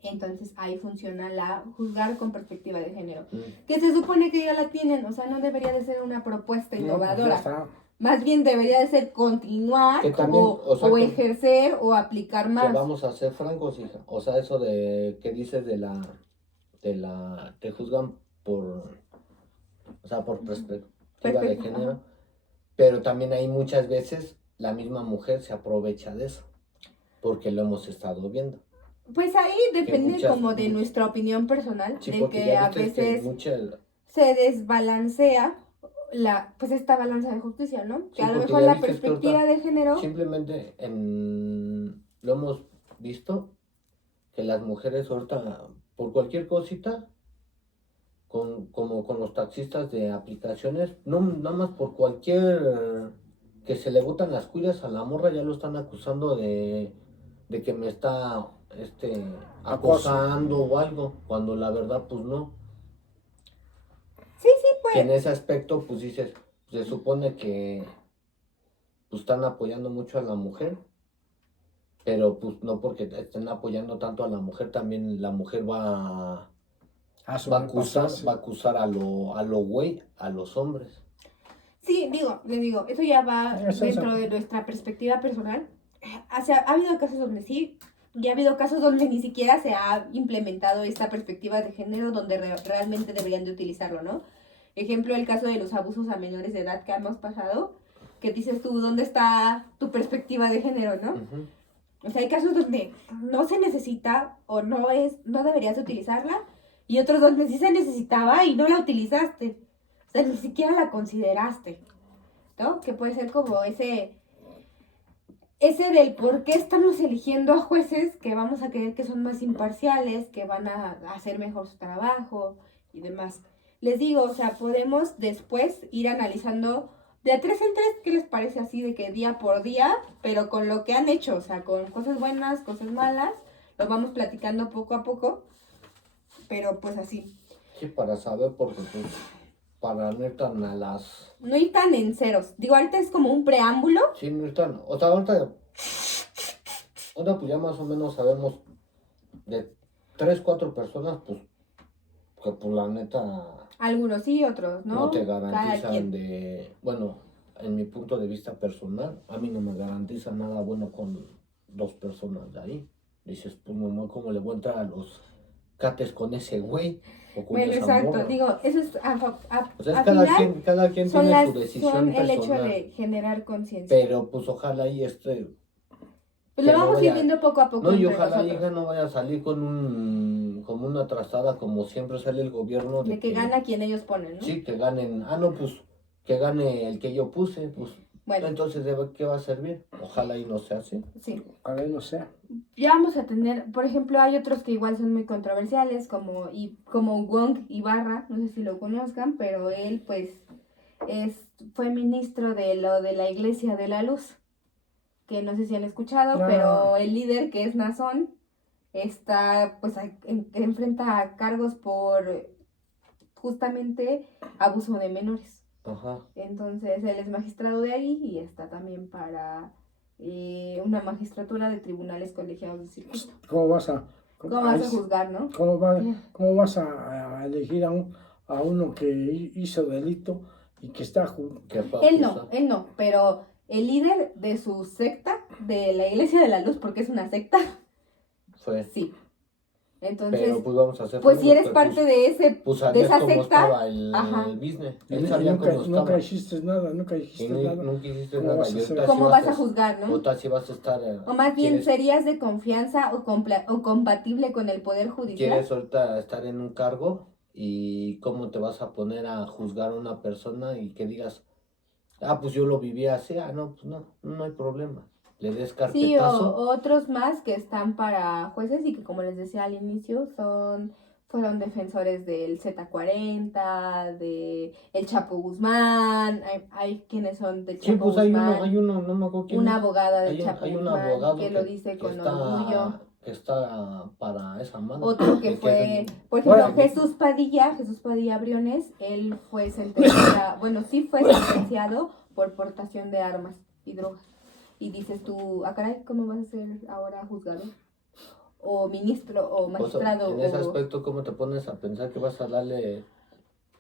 Entonces ahí funciona la juzgar con perspectiva de género. Que se supone que ya la tienen, o sea, no debería de ser una propuesta No, pues innovadora. ya está. Más bien debería de ser continuar Que también, o ejercer o aplicar más. Que vamos a ser francos, hija. O sea, eso de que dices te juzgan por, o sea, por perspectiva de género. Ajá. Pero también hay muchas veces la misma mujer se aprovecha de eso. Porque lo hemos estado viendo. Pues ahí depende como de nuestra opinión personal, Sí, de porque que ya a viste que veces se desbalancea pues esta balanza de justicia, ¿no? Sí, Que a lo porque mejor ya la viste que perspectiva ahorita de género, simplemente lo hemos visto que las mujeres ahorita por cualquier cosita como con los taxistas de aplicaciones, no nada más por cualquier que se le botan las cuidas a la morra ya lo están acusando de que me está acosando o algo, cuando la verdad pues no. sí, Que en pues, ese aspecto pues dices, se supone que pues están apoyando mucho a la mujer, pero pues no porque estén apoyando tanto a la mujer, también la mujer va a acusar a lo güey, a los hombres. sí, les digo, eso ya va Es dentro eso. de nuestra perspectiva personal. O sea, ha habido casos donde sí, y ha habido casos donde ni siquiera se ha implementado esta perspectiva de género donde realmente deberían de utilizarlo, ¿no? Ejemplo, el caso de los abusos a menores de edad que hemos pasado, que dices tú, ¿dónde está tu perspectiva de género, no? Uh-huh. O sea, hay casos donde no se necesita o no deberías utilizarla, y otros donde sí se necesitaba y no la utilizaste. O sea, ni siquiera la consideraste, ¿no? Que puede ser como ese del por qué estamos eligiendo a jueces que vamos a creer que son más imparciales, que van a hacer mejor su trabajo y demás. Les digo, o sea, podemos después ir analizando de a 3 en 3 qué les parece así de que día por día, pero con lo que han hecho, o sea, con cosas buenas, cosas malas, lo vamos platicando poco a poco, pero pues así. Sí, para saber, porque pues, para no ir tan a las... No ir tan en ceros. Digo, ahorita es como un preámbulo. Sí, no ir tan... O sea, ahorita pues ya más o menos sabemos de 3, 4 personas, pues, que pues la neta... Algunos sí, otros no. No te Cada garantizan quien. Bueno, en mi punto de vista personal, a mí no me garantiza nada bueno con 2 personas de ahí. Dices, pues mamá, ¿cómo le voy a entrar a los cates con ese güey? O con Bueno, esa exacto. morra? Digo, eso es O sea, al cada final, quien son tiene su decisión son el personal. hecho de generar conciencia. Pero pues ojalá y Pues que lo no vamos a ir vaya- viendo poco a poco No, y entre ojalá nosotros. hija no vaya a salir como una trazada como siempre sale el gobierno De que gana quien ellos ponen, ¿no? Sí, que ganen. Ah, no, pues que gane el que yo puse, pues Bueno, Entonces, ¿de qué va a servir? Ojalá y no sea así. sí. Ojalá y no sea. Ya vamos a tener, por ejemplo, hay otros que igual son muy controversiales, como Wong Ibarra, no sé si lo conozcan, pero él pues fue ministro de lo de la Iglesia de la Luz, que no sé si han escuchado, Ah. pero el líder, que es Nazón, está pues enfrenta cargos por justamente abuso de menores. Ajá. Entonces él es magistrado de ahí y está también para una magistratura de tribunales colegiados de circuito. ¿Cómo vas a, ¿Cómo vas a juzgar, no? cómo vas a elegir a uno que hizo delito y que está ¿Qué fue Él acusado? no, pero el líder de su secta, de la Iglesia de la Luz, porque es una secta, Fue. sí. Entonces, Pero pues vamos a hacer. pues si amigos, eres pero, parte de pues de sabías esa cómo secta, estaba el ajá. business. y Él sabía nunca, cómo estaba. nunca hiciste nada, nunca Y dijiste nada. nunca hiciste ¿Cómo nada. vas a Y hacer? ahorita sí ¿cómo vas a juzgar, no? Ahorita sí vas a estar. O más bien, ¿quieres, ¿serías de confianza o compatible con el Poder Judicial? ¿Quieres ahorita estar en un cargo? ¿Y cómo te vas a poner a juzgar a una persona y que digas, pues yo lo viví así? No, pues no hay problema. Le des Sí, carpetazo. o otros más que están para jueces y que, como les decía al inicio, fueron defensores del Z40, de el Chapo Guzmán. Hay quienes son del Sí, Chapo pues Guzmán. hay uno, no me acuerdo quién Una es. abogada del Chapo Hay un Guzmán abogado que lo dice con está, orgullo. que está para esa madre. Otro que De fue, es por ejemplo, Bueno. Jesús Padilla Briones, él fue sentenciado, bueno, sí fue sentenciado por portación de armas y drogas. Y dices tú, caray, ¿cómo vas a ser ahora juzgado? O ministro, o magistrado, en ese aspecto, ¿cómo te pones a pensar que vas a darle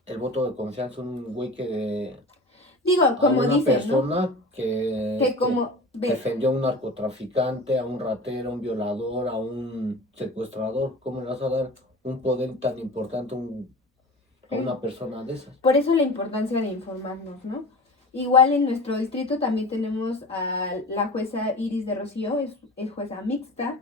el voto de confianza a un güey digo, a como una dicen, ¿no? persona que Que como, ves, defendió a un narcotraficante, a un ratero, a un violador, a un secuestrador? ¿Cómo le vas a dar un poder tan importante a una persona de esas? por eso la importancia de informarnos, ¿no? Igual en nuestro distrito también tenemos a la jueza Iris de Rocío, es jueza mixta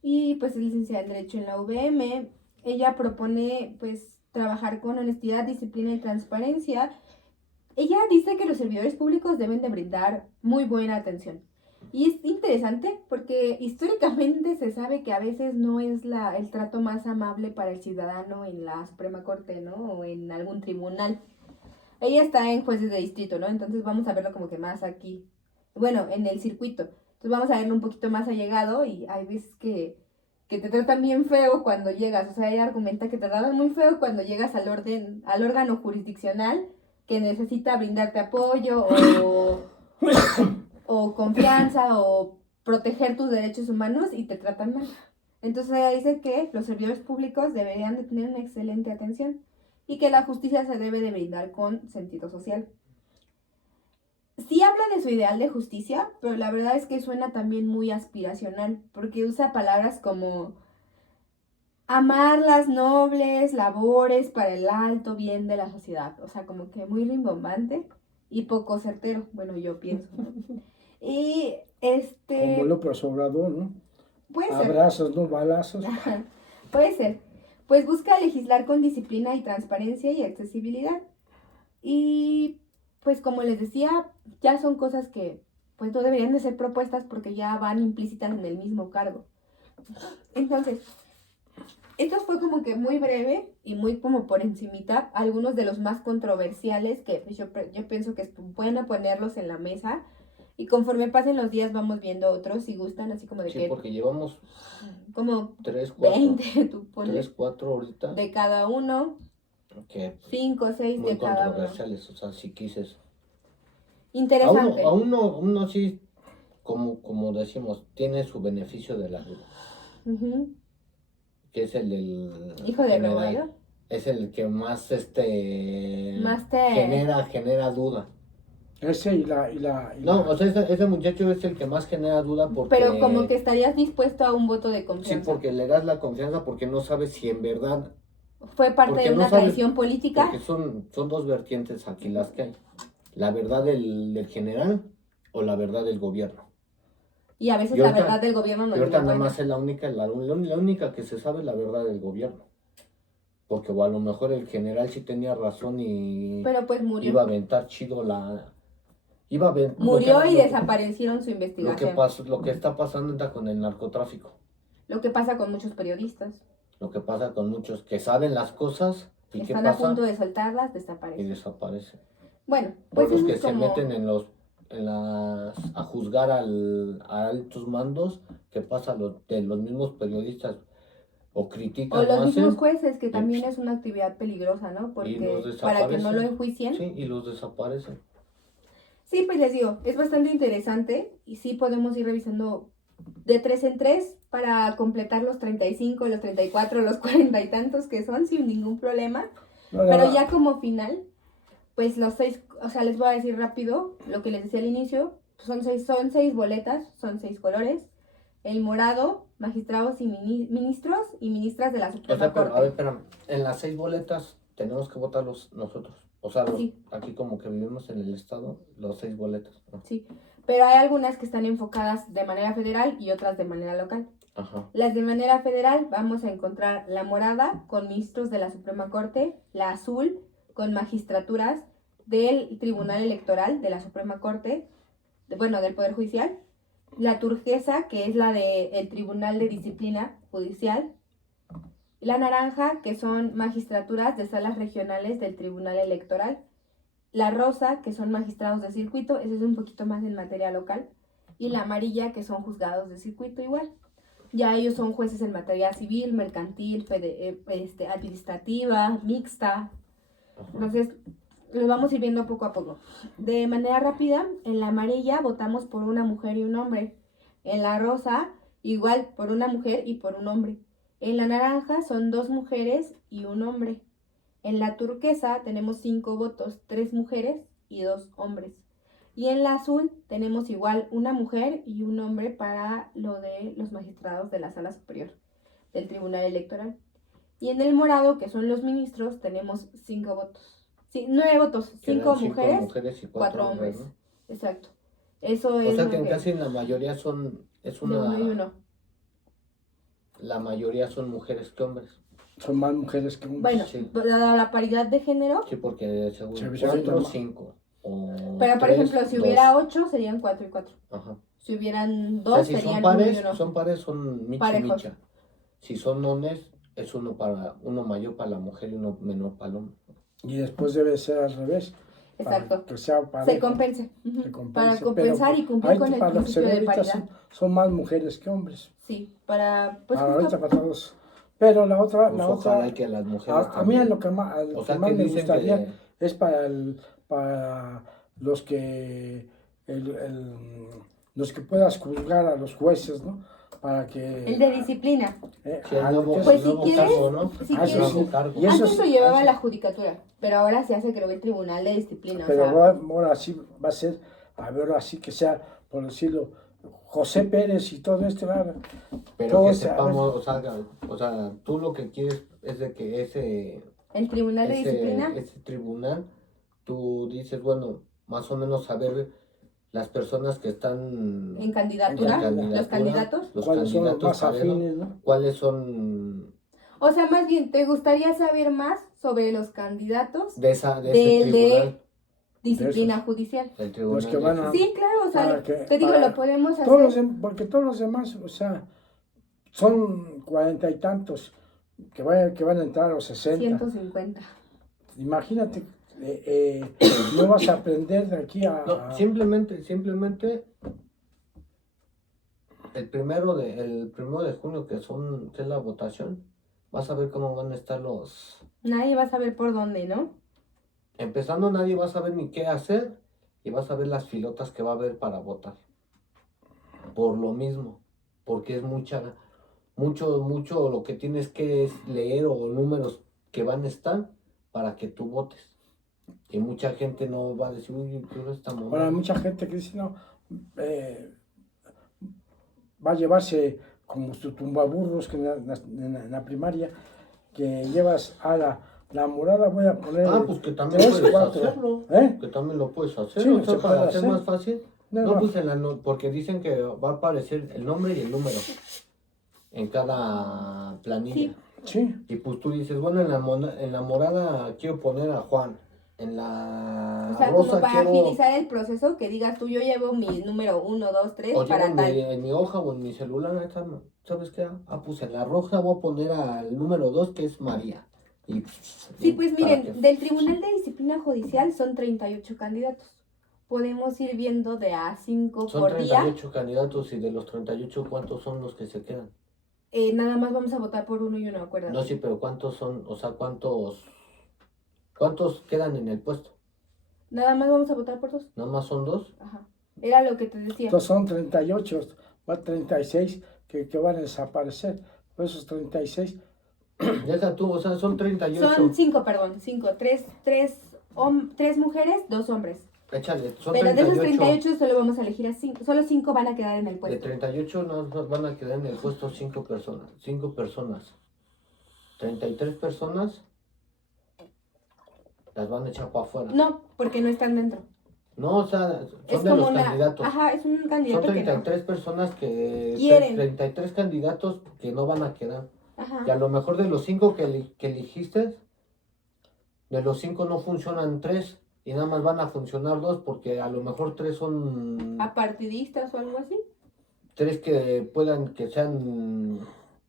y pues es licenciada en Derecho en la UVM. Ella propone pues trabajar con honestidad, disciplina y transparencia. Ella dice que los servidores públicos deben de brindar muy buena atención. Y es interesante porque históricamente se sabe que a veces no es el trato más amable para el ciudadano en la Suprema Corte, ¿no? O en algún tribunal. Ella está en jueces de distrito, ¿no? Entonces vamos a verlo como que más aquí. Bueno, en el circuito. Entonces vamos a verlo un poquito más allegado y hay veces que te tratan bien feo cuando llegas. O sea, ella argumenta que te tratan muy feo cuando llegas al órgano jurisdiccional que necesita brindarte apoyo o confianza o proteger tus derechos humanos y te tratan mal. Entonces ella dice que los servidores públicos deberían de tener una excelente atención y que la justicia se debe de brindar con sentido social. Sí habla de su ideal de justicia, pero la verdad es que suena también muy aspiracional, porque usa palabras como amar las nobles labores para el alto bien de la sociedad. O sea, como que muy rimbombante y poco certero, bueno, yo pienso, ¿no? Y Como López Obrador, ¿no? puede ser. Abrazos, no balazos. Puede ser. Pues busca legislar con disciplina y transparencia y accesibilidad. Y pues como les decía, ya son cosas que pues no deberían de ser propuestas porque ya van implícitas en el mismo cargo. Entonces, esto fue como que muy breve y muy como por encimita, algunos de los más controversiales que pues, yo pienso que es bueno ponerlos en la mesa. Y conforme pasen los días vamos viendo otros si gustan, así como de Sí, que porque llevamos como 3, 4, 20, tú pones, 3, 4 ahorita, de cada uno, que 5 o 6 muy de cada uno. controversiales, o sea, si quises. Interesante. A uno sí, como decimos, tiene su beneficio de la duda, Ujú. que es el del Hijo de general. Rebolledo. Es el que más Más te... genera duda. Ese y la No, o sea, ese muchacho es el que más genera duda porque... Pero como que estarías dispuesto a un voto de Sí, confianza. porque le das la confianza porque no sabes si en verdad... Fue parte porque de no una sabes- traición política. Porque son dos vertientes aquí las que hay. La verdad del general o la verdad del gobierno. Y a veces Y ahorita- la verdad del gobierno no Y es ahorita muy nada buena. más es la única que se sabe es la verdad del gobierno. Porque o a lo mejor el general sí tenía razón y Pero pues murió. iba a aventar chido Iba a ver, Murió y desaparecieron su lo que investigación. pasó, lo que está pasando ahorita con el narcotráfico. Lo que pasa con muchos periodistas. Lo que pasa con muchos que saben las cosas y qué Están a pasa punto de soltarlas, y desaparecen. desaparecen. Bueno, O pues los eso que es se como... meten a juzgar a altos mandos, ¿qué pasa? De los mismos periodistas o critican O los o mismos hacen jueces, que y- también es una actividad peligrosa, ¿no? y Porque los para que no lo desaparecen. enjuicien. Sí, y los desaparecen. Sí, pues les digo, es bastante interesante y sí podemos ir revisando de 3 en 3 para completar los 35, los 34, los 40 y tantos que son sin ningún problema. Pero ya como final, pues los 6, o sea, les voy a decir rápido lo que les decía al inicio, son seis boletas, son 6 colores. El morado, magistrados y ministros y ministras de la O Suprema sea, pero, Corte. a ver, espérame, en las 6 boletas tenemos que votarlos nosotros. O sea, Sí. aquí como que vivimos en el estado, los 6 boletas, ¿no? Sí, pero hay algunas que están enfocadas de manera federal y otras de manera local. Ajá. Las de manera federal vamos a encontrar la morada con ministros de la Suprema Corte, la azul con magistraturas del Tribunal Electoral de la Suprema Corte, del Poder Judicial, la turquesa que es la del Tribunal de Disciplina Judicial, la naranja que son magistraturas de salas regionales del Tribunal Electoral, la rosa que son magistrados de circuito, ese es un poquito más en materia local, y la amarilla que son juzgados de circuito igual. Ya ellos son jueces en materia civil, mercantil, administrativa, mixta. Entonces, lo vamos a ir viendo poco a poco. De manera rápida, en la amarilla votamos por una mujer y un hombre. En la rosa, igual, por una mujer y por un hombre. En la naranja son 2 mujeres y un hombre. En la turquesa tenemos 5 votos, 3 mujeres y 2 hombres. Y en la azul tenemos igual una mujer y un hombre para lo de los magistrados de la Sala Superior del Tribunal Electoral. Y en el morado, que son los ministros, tenemos 5 votos. Sí, 9 votos, 5 mujeres, y 4 hombres. ¿no? Exacto. Eso O es sea lo que que... casi en la mayoría es de uno y uno. La mayoría son mujeres que hombres. Son más mujeres que hombres. Bueno, Sí. dada la paridad de género, Sí, porque según Sí, 4 o sí, 5. pero por ejemplo, si hubiera 8 serían 4 y 4. Ajá. Si hubieran O sea, 2 si serían son 1 y pares, 1. son micha y Parejos. micha. Si son nones, es uno mayor para la mujer y uno menor para el hombre. Y después debe ser al revés. Exacto. Para que sea parejo, Se compense. Ujú. se compense. Para compensar Pero y cumplir con el para los principio de señoritas paridad. son más mujeres que hombres. Sí, para... Pues Para justo... ahorita para todos. Pero la otra, Pues la ojalá otra, que las mujeres a mí también. lo que más, O que sea, más que me dicen gustaría que... es para los que los que puedas juzgar a los jueces, ¿no? Para que El de disciplina. Sí, el a lo nuevo, que Pues el si nuevo quieres- cargo, ¿no? si Ah, El eso quieres- nuevo sí. cargo. Y eso Antes es- lo llevaba eso- la judicatura, pero ahora se hace, creo, el Tribunal de Disciplina. Pero o sea, ahora sí va a ser, a ver, así que sea, por decirlo, José Pérez y todo esto, Pero todo que se- sepamos, o sea, tú lo que quieres es de que el Tribunal de Disciplina. ese tribunal, tú dices, bueno, más o menos saber las personas que están En candidatura, los candidatos. los cuáles son los candidatos más parejos, afines, ¿no? cuáles son O sea, más bien, ¿te gustaría saber más sobre los candidatos de ese Del tribunal, disciplina esos. judicial? del tribunal Los que de van a- Sí, claro, o sea, Para que- te digo, para- lo podemos hacer. Porque todos los demás, o sea, son 40 y tantos que van a entrar a los 60. 150. Imagínate, no vas a aprender de aquí a... No, simplemente el primero de junio que es la votación, vas a ver cómo van a estar Nadie va a saber por dónde, ¿no? empezando, nadie va a saber ni qué hacer y vas a ver las filotas que va a haber para votar. Por lo mismo, porque es mucho lo que tienes que es leer o números que van a estar para que tú votes. Y mucha gente no va a decir, uy, pero esta Ahora, mamá. mucha gente que dice, no, va a llevarse como su tumbaburros que en la primaria, que llevas a la morada, voy a poner Pues que también 3, puedes 4, hacerlo. ¿eh? Que también lo puedes hacer. Sí, o sea, se puede para hacer hacer. más fácil. No, No, no. pues porque dicen que va a aparecer el nombre y el número en cada planilla. Sí. Sí, Y pues tú dices, bueno, en la morada quiero poner a Juan. en la O sea, rosa como para quiero... agilizar el proceso, que digas tú, yo llevo mi número 1, 2, 3 O para llevo tal. en mi hoja o en mi celular, ahí está, ¿sabes qué? Pues en la roja voy a poner al número 2 que es María. Sí, pues para miren, del Tribunal de Disciplina Judicial son 38 candidatos. Podemos ir viendo de a 5 Son por día. 38 candidatos y de los 38, ¿cuántos son los que se quedan? Nada más vamos a votar por uno y uno, acuérdate. No, sí, pero ¿cuántos son? O sea, ¿cuántos quedan en el puesto? Nada más vamos a votar por 2. ¿Nada más son 2? Ajá. Era lo que te decía. Entonces son 38, va 36 que van a desaparecer. Por esos 36, Deja tú, o sea, son 38. Son 5, perdón, 5. 3 mujeres, 2 hombres. Échale, son Pero 38. de esos 38 solo vamos a elegir a 5. Solo 5 van a quedar en el De puesto. 38 nos van a quedar en el puesto 5 personas. 5 personas. 33 personas las van a echar para afuera. No, porque no están dentro. No, o sea, Es son de como los una... candidatos. Ajá, es un Son candidato que no. 33 personas que... Quieren. 33 candidatos que no van a quedar. Ajá. Y a lo mejor de los 5 que elegiste, de los 5 no funcionan 3 y nada más van a funcionar 2 porque a lo mejor 3 son... ¿Apartidistas o algo así? 3 que puedan, que sean...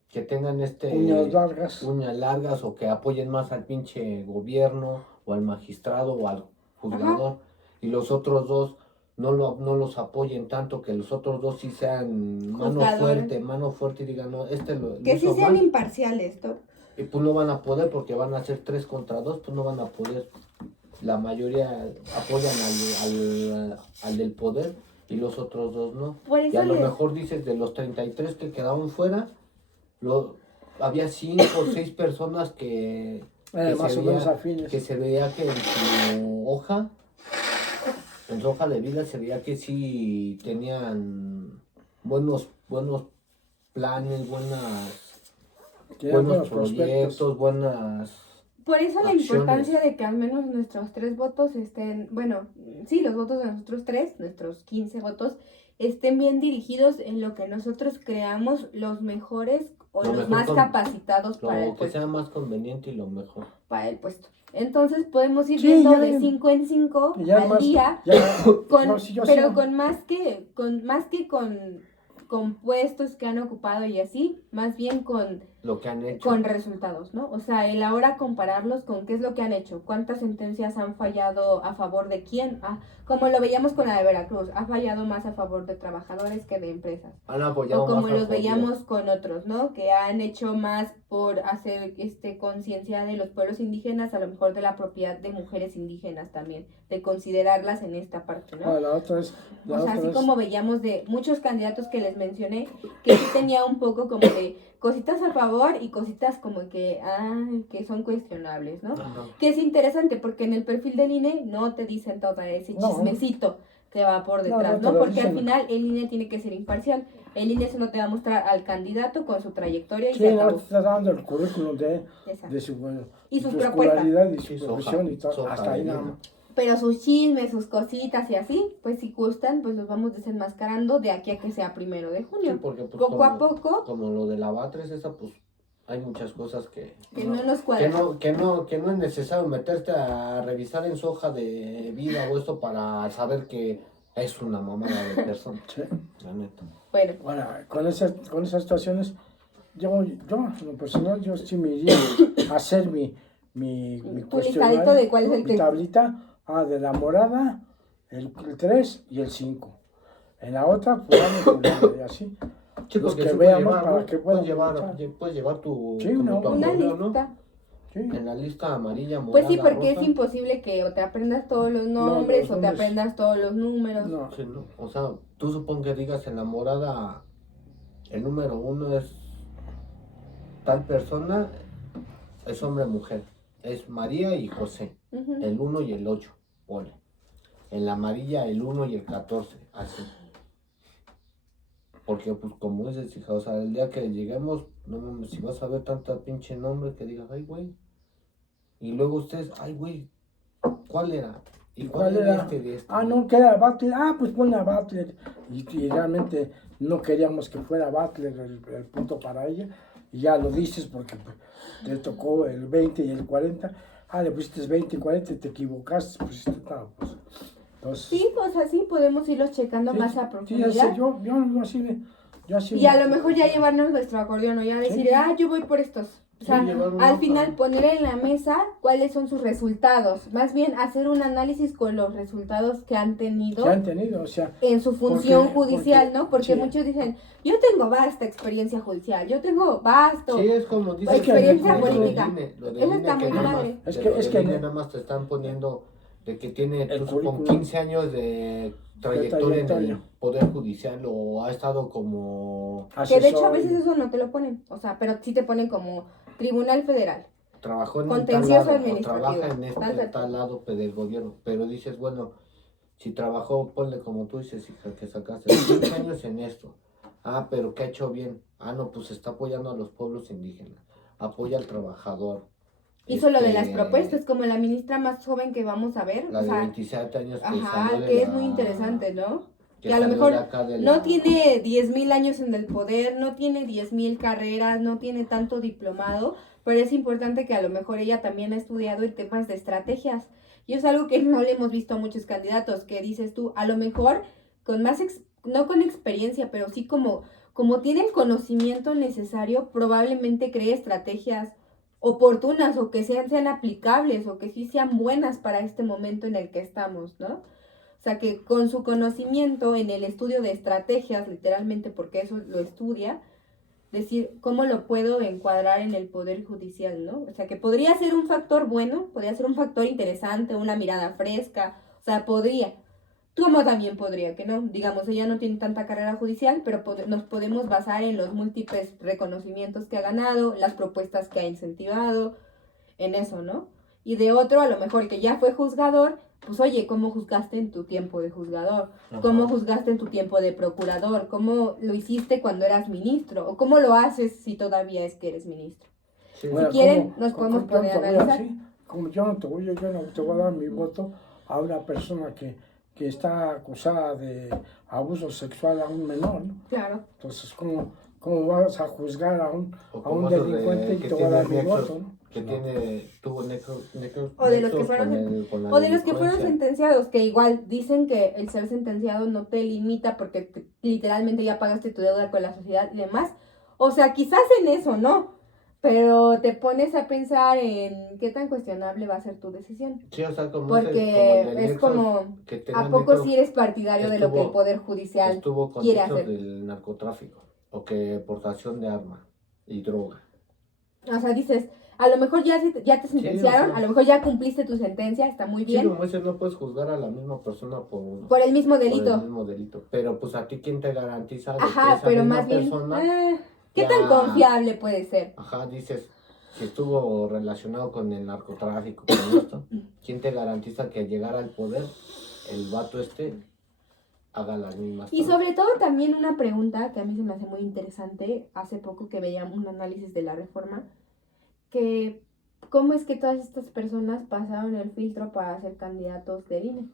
que tengan uñas largas o que apoyen más al pinche gobierno o al magistrado o al juzgador. Ajá. Y los otros 2 no los apoyen tanto, que los otros 2 sí sean mano fuerte y digan, no, que sí sean imparciales, ¿no? Y pues no van a poder porque van a ser 3 contra 2, pues no van a poder. La mayoría apoyan al del poder y los otros 2 no. Y a lo mejor dices de los 33 que quedaron fuera, había 5 o 6 personas que más o menos afines. Que se veía que en su hoja de vida se veía que sí tenían buenos planes, buenos proyectos, buenas... Por eso la acciones. Importancia de que al menos nuestros 3 votos estén, bueno, sí, los votos de nosotros 3, nuestros 15 votos, estén bien dirigidos en lo que nosotros creamos los mejores o los más capacitados para el puesto. Lo que sea más conveniente y lo mejor. Para el puesto. Entonces podemos ir viendo de 5 en 5 al día, pero con más que con puestos que han ocupado y así, más bien con lo que han hecho, con resultados, ¿no? O sea, el ahora compararlos con qué es lo que han hecho, cuántas sentencias han fallado a favor de quién, como lo veíamos con la de Veracruz, ha fallado más a favor de trabajadores que de empresas, o como los veíamos con otros, ¿no? Que han hecho más por hacer conciencia de los pueblos indígenas, a lo mejor de la propiedad de mujeres indígenas también, de considerarlas en esta parte, ¿no? Como veíamos de muchos candidatos que les mencioné, que sí tenía un poco como de cositas a favor y cositas como que son cuestionables, ¿no? Ajá. Que es interesante porque en el perfil del INE no te dicen todo ese chismecito que va por detrás, ¿no? Porque al final el INE tiene que ser imparcial. El INE solo te va a mostrar al candidato con su trayectoria y sí, no te está dando el currículum de sus propuestas y su profesión y todo, hasta ahí nada más. Pero sus chismes, sus cositas y así, pues si gustan, pues los vamos desenmascarando de aquí a que sea 1 de junio. Sí, porque pues, poco a poco. Como lo de la Batres, pues hay muchas cosas que no nos cuadran. Que no es necesario meterte a revisar en su hoja de vida o esto para saber que es una mamada de persona. Sí. La neta. Bueno, con esas situaciones, yo en lo personal, yo sí me iría a hacer mi listadito de cuál es el mi tablita, de la morada, el 3 y el 5. En la otra, pues y así. Sí, los que veamos para que puedan puedes llevar tu una lista, ¿no? Sí. En la lista amarilla, morada, pues sí, porque rosa. Es imposible que o te aprendas todos los nombres o te aprendas todos los números. No. Sí, no. O sea, tú supón que digas en la morada el número 1 es tal persona, es hombre o mujer, es María y José, el 1 y el 8, pone. En la amarilla el 1 y el 14, así. Porque, pues, como dices, hija, o sea, el día que lleguemos, no mames, si vas a ver tanta pinche nombre que digas, ay, güey. Y luego ustedes, ay, güey, ¿cuál era? ¿Y cuál era este? No, que era Butler. Pues ponle a Butler. Y realmente no queríamos que fuera Butler el punto para ella. Y ya lo dices porque pues, te tocó el 20 y el 40. le pusiste 20, 40, te equivocaste, pusiste tal, pues. Entonces, Sí, pues así podemos irlos checando sí, más a sí, profundidad. ya sé, yo así Y a lo mejor ya llevarnos nuestro acordeón o ya decir, Sí. yo voy por estos. O Sí, sea, llevar una al hoja. final poner en la mesa cuáles son sus resultados. Más bien hacer un análisis con los resultados que han tenido que han tenido, o sea, en su función porque- judicial, ¿no? Porque sí. muchos dicen, yo tengo vasta experiencia judicial, yo tengo vasto. Sí, es como dice experiencia lo del política. INE, lo del Eso INE está muy que nada padre. más, Es de que- lo es del que INE no- nada más te están poniendo de que tiene El pues, con currículum. 15 años de trayectoria en el trayectoria. Poder Judicial o ha estado como Que de hecho a asesor, veces eso no te lo ponen, o sea, pero sí te ponen como Tribunal Federal. trabajó en tal Contencioso lado o administrativo. trabaja en Tal, tal. tal lado del gobierno, pero dices, bueno, si trabajó, ponle como tú dices, hija, que sacaste 15 años en esto, pero ¿qué ha hecho bien? No, pues está apoyando a los pueblos indígenas, apoya al trabajador. Hizo lo de las Este, propuestas, como la ministra más joven que vamos a ver. La o de sea, 27 años que ajá, salió de que es la- muy interesante, ¿no? que Que a lo salió mejor de acá de no la- tiene 10,000 años en el poder, no tiene 10,000 carreras, no tiene tanto diplomado, pero es importante que a lo mejor ella también ha estudiado en temas de estrategias. Y es algo que no le hemos visto a muchos candidatos, que dices tú, a lo mejor con más, no con experiencia, pero sí como tiene el conocimiento necesario, probablemente cree estrategias oportunas o que sean aplicables o que sí sean buenas para este momento en el que estamos, ¿no? O sea, que con su conocimiento en el estudio de estrategias, literalmente porque eso lo estudia, decir cómo lo puedo encuadrar en el poder judicial, ¿no? O sea, que podría ser un factor bueno, podría ser un factor interesante, una mirada fresca, o sea, podría. Como también podría que no, digamos, ella no tiene tanta carrera judicial, pero nos podemos basar en los múltiples reconocimientos que ha ganado, las propuestas que ha incentivado, en eso, ¿no? Y de otro, a lo mejor que ya fue juzgador, pues oye, ¿cómo juzgaste en tu tiempo de juzgador? ¿Cómo Ajá. juzgaste en tu tiempo de procurador? ¿Cómo lo hiciste cuando eras ministro? ¿O cómo lo haces si todavía es que eres ministro? Sí. Bueno, quieren, ¿cómo- nos cómo- podemos yo no poner te a voy analizar. decir, como yo no te voy a dar mi voto a una persona que está acusada de abuso sexual a un menor, ¿no? Claro. Entonces, ¿cómo vas a juzgar a un O a como un esos delincuente y que te voy a dar mi tiene nexos, voto, ¿no? que No. tuvo nexos O de los que nexos fueron, con la o de los que fueron delincuencia. sentenciados, que igual dicen que el ser sentenciado no te limita porque literalmente ya pagaste tu deuda con la sociedad y demás. O sea, quizás en eso, ¿no? Pero te pones a pensar en qué tan cuestionable va a ser tu decisión. Sí, o sea, como Porque el de es nexos, como, que tenga ¿a poco nexos, si eres partidario de lo que el Poder Judicial estuvo con quiere nexos hacer? del narcotráfico o que portación de arma y droga. O sea, dices, a lo mejor ya te sentenciaron, o sea, a lo mejor ya cumpliste tu sentencia, está muy Sí, bien, como dices, no puedes juzgar a la misma persona por el mismo por el delito. mismo delito. Pero pues a ti, ¿quién te garantiza de que Ajá, esa pero misma más bien, persona, ¿qué ya- tan confiable puede ser? ajá, dices que estuvo relacionado con el narcotráfico, con esto? ¿Quién te garantiza que al llegar al poder, el vato haga las mismas Y cosas? sobre todo también una pregunta que a mí se me hace muy interesante, hace poco que veía un análisis de la reforma, que cómo es que todas estas personas pasaron el filtro para ser candidatos del INE.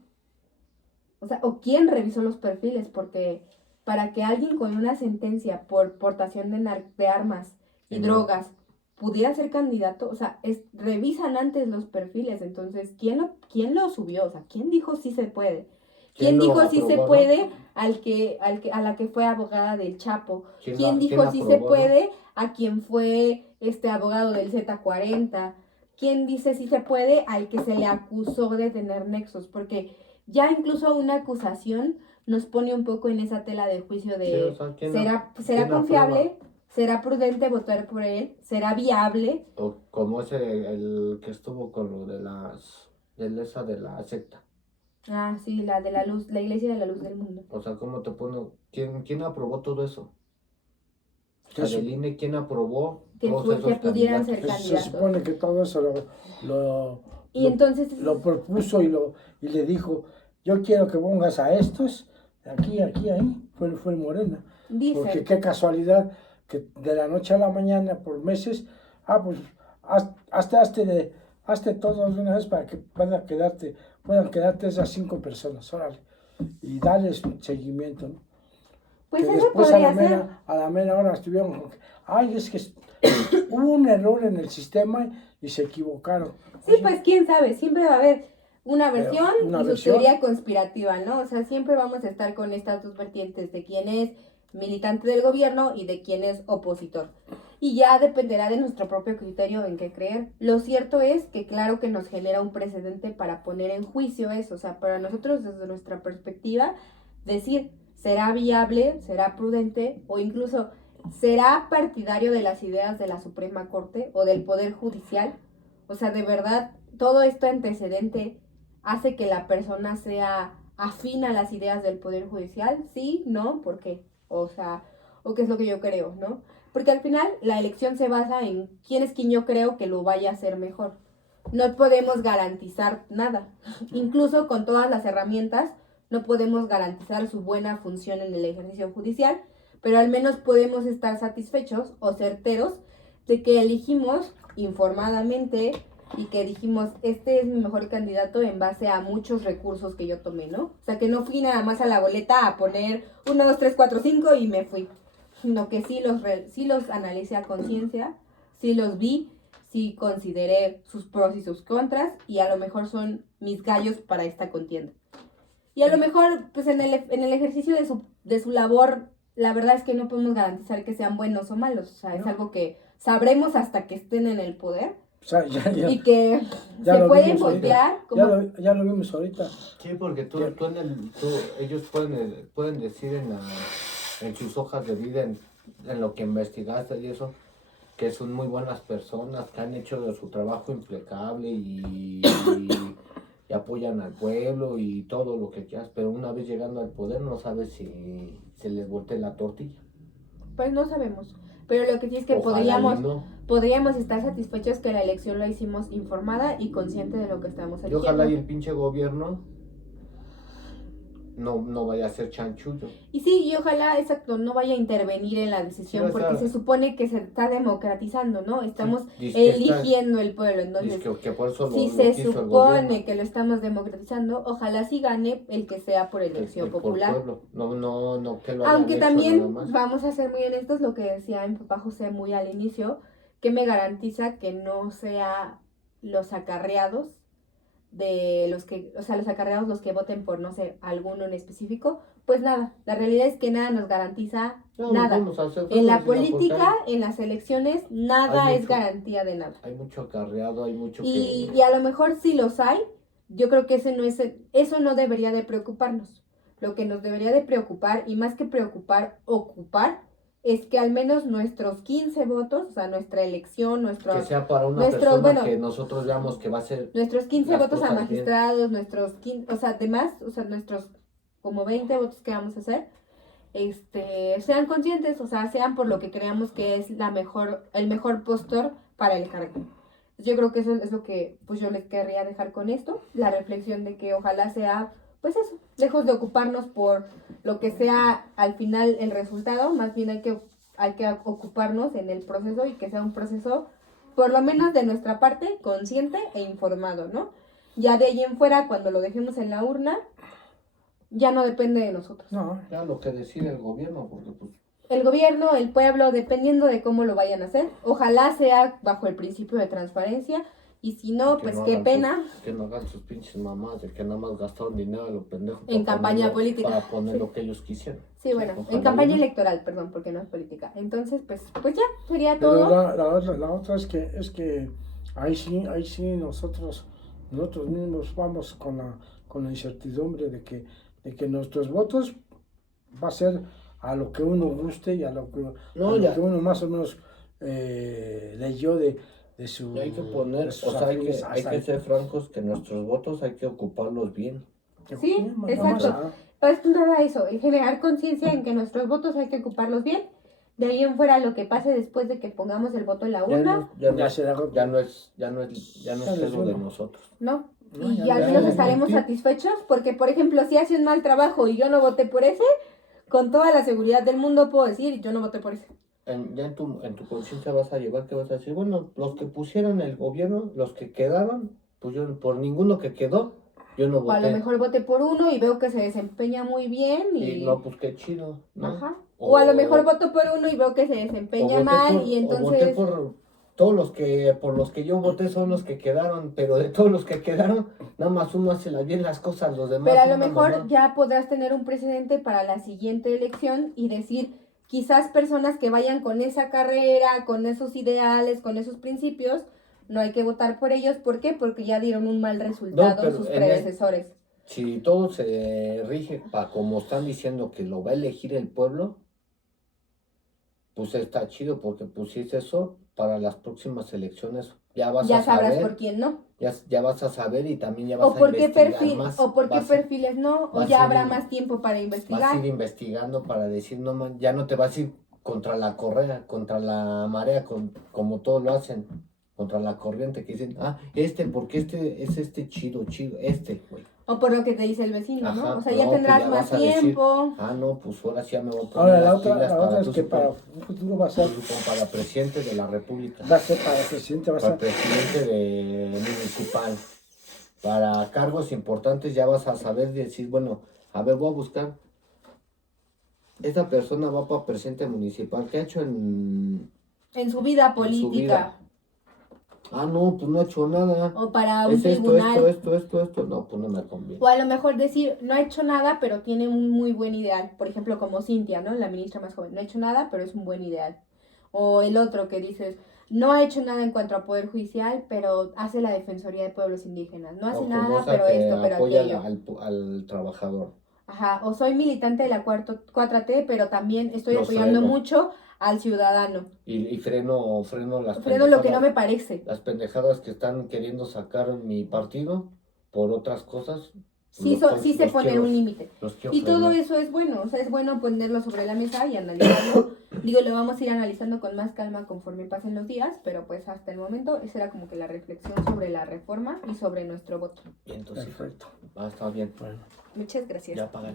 O sea, o quién revisó los perfiles, porque para que alguien con una sentencia por portación de armas y Sí, drogas pudiera ser candidato, o sea, revisan antes los perfiles, entonces, ¿quién lo subió? O sea, ¿quién dijo sí se puede? ¿Quién lo dijo sí se aprobó, puede a la que fue abogada del Chapo? ¿Quién dijo la sí se aprobó, puede a quien fue abogado del Z40? ¿Quién dice sí se puede al que se le acusó de tener nexos? Porque ya incluso una acusación nos pone un poco en esa tela de juicio de Sí, o sea, ¿será quién confiable? aprueba? ¿Será prudente votar por él? ¿Será viable? O como ese, el que estuvo con lo de de la secta. Ah, sí, la de la luz, la iglesia de la luz del mundo. O sea, ¿cómo te pone? ¿Quién aprobó todo eso? O sea, Eso. del INE, ¿quién aprobó Que todos que esos pudieran ser candidatos? Se candidatos. supone que todo eso Y entonces, lo propuso y le dijo, yo quiero que pongas a estos, aquí, ahí, fue Morena. dice, Porque qué casualidad que de la noche a la mañana, por meses, pues hazte todos de una vez para que puedan quedarte esas 5 personas, órale. Y darles un seguimiento, ¿no? pues Que eso después podría ser. a la mera hora estuvieron con que, es que hubo un error en el sistema y se equivocaron. Sí, pues quién sabe, siempre va a haber una versión una y su versión. teoría conspirativa, ¿no? O sea, siempre vamos a estar con estas dos vertientes de quién es militante del gobierno y de quién es opositor. Y ya dependerá de nuestro propio criterio en qué creer. Lo cierto es que claro que nos genera un precedente para poner en juicio eso, o sea, para nosotros desde nuestra perspectiva, decir, ¿será viable, será prudente o incluso será partidario de las ideas de la Suprema Corte o del Poder Judicial? O sea, de verdad, todo este antecedente hace que la persona sea afín a las ideas del Poder Judicial, sí, no, ¿por qué? O sea, o qué es lo que yo creo, ¿no? Porque al final la elección se basa en quién es quien yo creo que lo vaya a hacer mejor. No podemos garantizar nada. Incluso con todas las herramientas, no podemos garantizar su buena función en el ejercicio judicial, pero al menos podemos estar satisfechos o certeros de que elegimos informadamente y que dijimos, este es mi mejor candidato en base a muchos recursos que yo tomé, ¿no? O sea, que no fui nada más a la boleta a poner 1, 2, 3, 4, 5 y me fui, sino que sí los analicé a conciencia, sí los vi, sí consideré sus pros y sus contras y a lo mejor son mis gallos para esta contienda. Y a lo mejor, pues en el ejercicio de su labor, la verdad es que no podemos garantizar que sean buenos o malos. O sea, es algo que sabremos hasta que estén en el poder. O sea, Y que se pueden voltear. Ya lo vimos ahorita. Sí, porque ellos pueden decir en sus hojas de vida, en lo que investigaste y eso, que son muy buenas personas, que han hecho su trabajo impecable y apoyan al pueblo y todo lo que quieras, pero una vez llegando al poder no sabes si se les voltea la tortilla. Pues no sabemos, pero lo que sí es que podríamos estar satisfechos que la elección la hicimos informada y consciente de lo que estamos haciendo. Y ojalá y el pinche gobierno no vaya a ser chanchullo. Y sí, y ojalá, exacto, no vaya a intervenir en la decisión, sí, porque se supone que se está democratizando, ¿no? Estamos eligiendo el pueblo, entonces, que por eso si se supone que lo estamos democratizando, ojalá sí gane el que sea por elección popular. No que lo aunque también, vamos a ser muy honestos, lo que decía mi papá José muy al inicio, que me garantiza que no sea los acarreados de los que, o sea, los acarreados los que voten por, no sé, alguno en específico, pues nada, la realidad es que nada nos garantiza nada. En la política, en las elecciones, nada es garantía de nada. Hay mucho acarreado, hay mucho y a lo mejor si los hay, yo creo que eso no debería de preocuparnos. Lo que nos debería de preocupar, y más que preocupar, ocupar, es que al menos nuestros 15 votos, o sea, nuestra elección, que sea para una persona que nosotros veamos que va a ser... Nuestros 15 votos a magistrados, nuestros 15, o sea, demás, o sea, nuestros como 20 votos que vamos a hacer, sean conscientes, o sea, sean por lo que creamos que es el mejor postor para el cargo. Yo creo que eso es lo que pues yo les querría dejar con esto, la reflexión de que ojalá sea, pues eso, lejos de ocuparnos por lo que sea al final el resultado, más bien hay que ocuparnos en el proceso y que sea un proceso, por lo menos de nuestra parte, consciente e informado, ¿no? Ya de ahí en fuera, cuando lo dejemos en la urna, ya no depende de nosotros. No, ya lo que decide el gobierno, porque pues... El gobierno, el pueblo, dependiendo de cómo lo vayan a hacer, ojalá sea bajo el principio de transparencia. Y si no, pues qué pena. Que no hagan sus pinches mamás, de que nada más gastaron dinero a los pendejos. En campaña política. Para poner lo que ellos quisieran. Sí, bueno, en campaña electoral, perdón, porque no es política. Entonces, pues ya, sería todo. Pero la otra es que ahí sí nosotros mismos vamos con la incertidumbre de que nuestros votos va a ser a lo que uno guste y a lo que uno más o menos leyó de su... Y hay que poner, o sea, hay que ser francos que nuestros votos hay que ocuparlos bien. Sí, exacto. Pues nada, eso, el generar conciencia en que nuestros votos hay que ocuparlos bien. De ahí en fuera lo que pase después de que pongamos el voto en la urna. Ya no es pedo de nosotros. No. Y al menos estaremos satisfechos porque, por ejemplo, si hace un mal trabajo y yo no voté por ese, con toda la seguridad del mundo puedo decir, yo no voté por ese. Ya en tu conciencia vas a llevar que vas a decir, bueno, los que pusieron el gobierno, los que quedaron, pues yo por ninguno que quedó, yo no voté. O a lo mejor voté por uno y veo que se desempeña muy bien. Y no, pues qué chido, ¿no? Ajá. O a lo mejor voto por uno y veo que se o desempeña voté mal por- y o voté entonces... por todos por los que yo voté son los que quedaron, pero de todos los que quedaron, nada más uno hace bien las cosas, los demás Pero a son lo una mejor mamada. ya podrás tener un precedente para la siguiente elección y decir, quizás personas que vayan con esa carrera, con esos ideales, con esos principios, no hay que votar por ellos. ¿Por qué? Porque ya dieron un mal resultado pero sus en predecesores. Si todo se rige para como están diciendo que lo va a elegir el pueblo, pues está chido, porque pues si es eso, para las próximas elecciones ya vas Ya a sabrás saber, por quién no. ya vas a saber y también ya vas O a por qué investigar perfil, más. o por qué Vas a- perfiles no, o vas ya a ir habrá in- más tiempo para Vas a investigar. ir investigando para decir, no man, ya no te vas a ir contra la correa, contra la marea, como todos lo hacen, contra la corriente, que dicen, porque este chido, güey. O por lo que te dice el vecino, ¿no? Ajá, O sea, ya no, pues tendrás ya más vas a decir, tiempo. no, pues ahora sí ya me voy a poner Ahora las pilas la otra es tú que super- para un futuro va a ser, para presidente de la República, va a ser para presidente, va a para ser, presidente municipal, para cargos importantes ya vas a saber decir, bueno, a ver, voy a buscar, esta persona va para presidente municipal, ¿qué ha hecho En su vida en su política. vida? No, pues no ha hecho nada. O para un Es tribunal. esto, no, pues no me conviene. O a lo mejor decir, no ha hecho nada, pero tiene un muy buen ideal. Por ejemplo, como Cintia, ¿no? La ministra más joven. No ha hecho nada, pero es un buen ideal. O el otro que dices, no ha hecho nada en cuanto a poder judicial, pero hace la Defensoría de Pueblos Indígenas. No hace O como nada, esa pero que esto, pero apoya aquello. al trabajador. Ajá. O soy militante de la 4T, pero también estoy Los apoyando freno. mucho al ciudadano. Y freno las Freno lo que no pendejadas, me parece. las pendejadas que están queriendo sacar en mi partido por otras cosas. Sí, sí se pone un límite. Los quiero Y todo frenar. eso es bueno, o sea, es bueno ponerlo sobre la mesa y analizarlo. Digo, lo vamos a ir analizando con más calma conforme pasen los días, pero pues hasta el momento esa era como que la reflexión sobre la reforma y sobre nuestro voto. Y entonces, perfecto. está bien. Bueno. Muchas gracias. Ya pagan.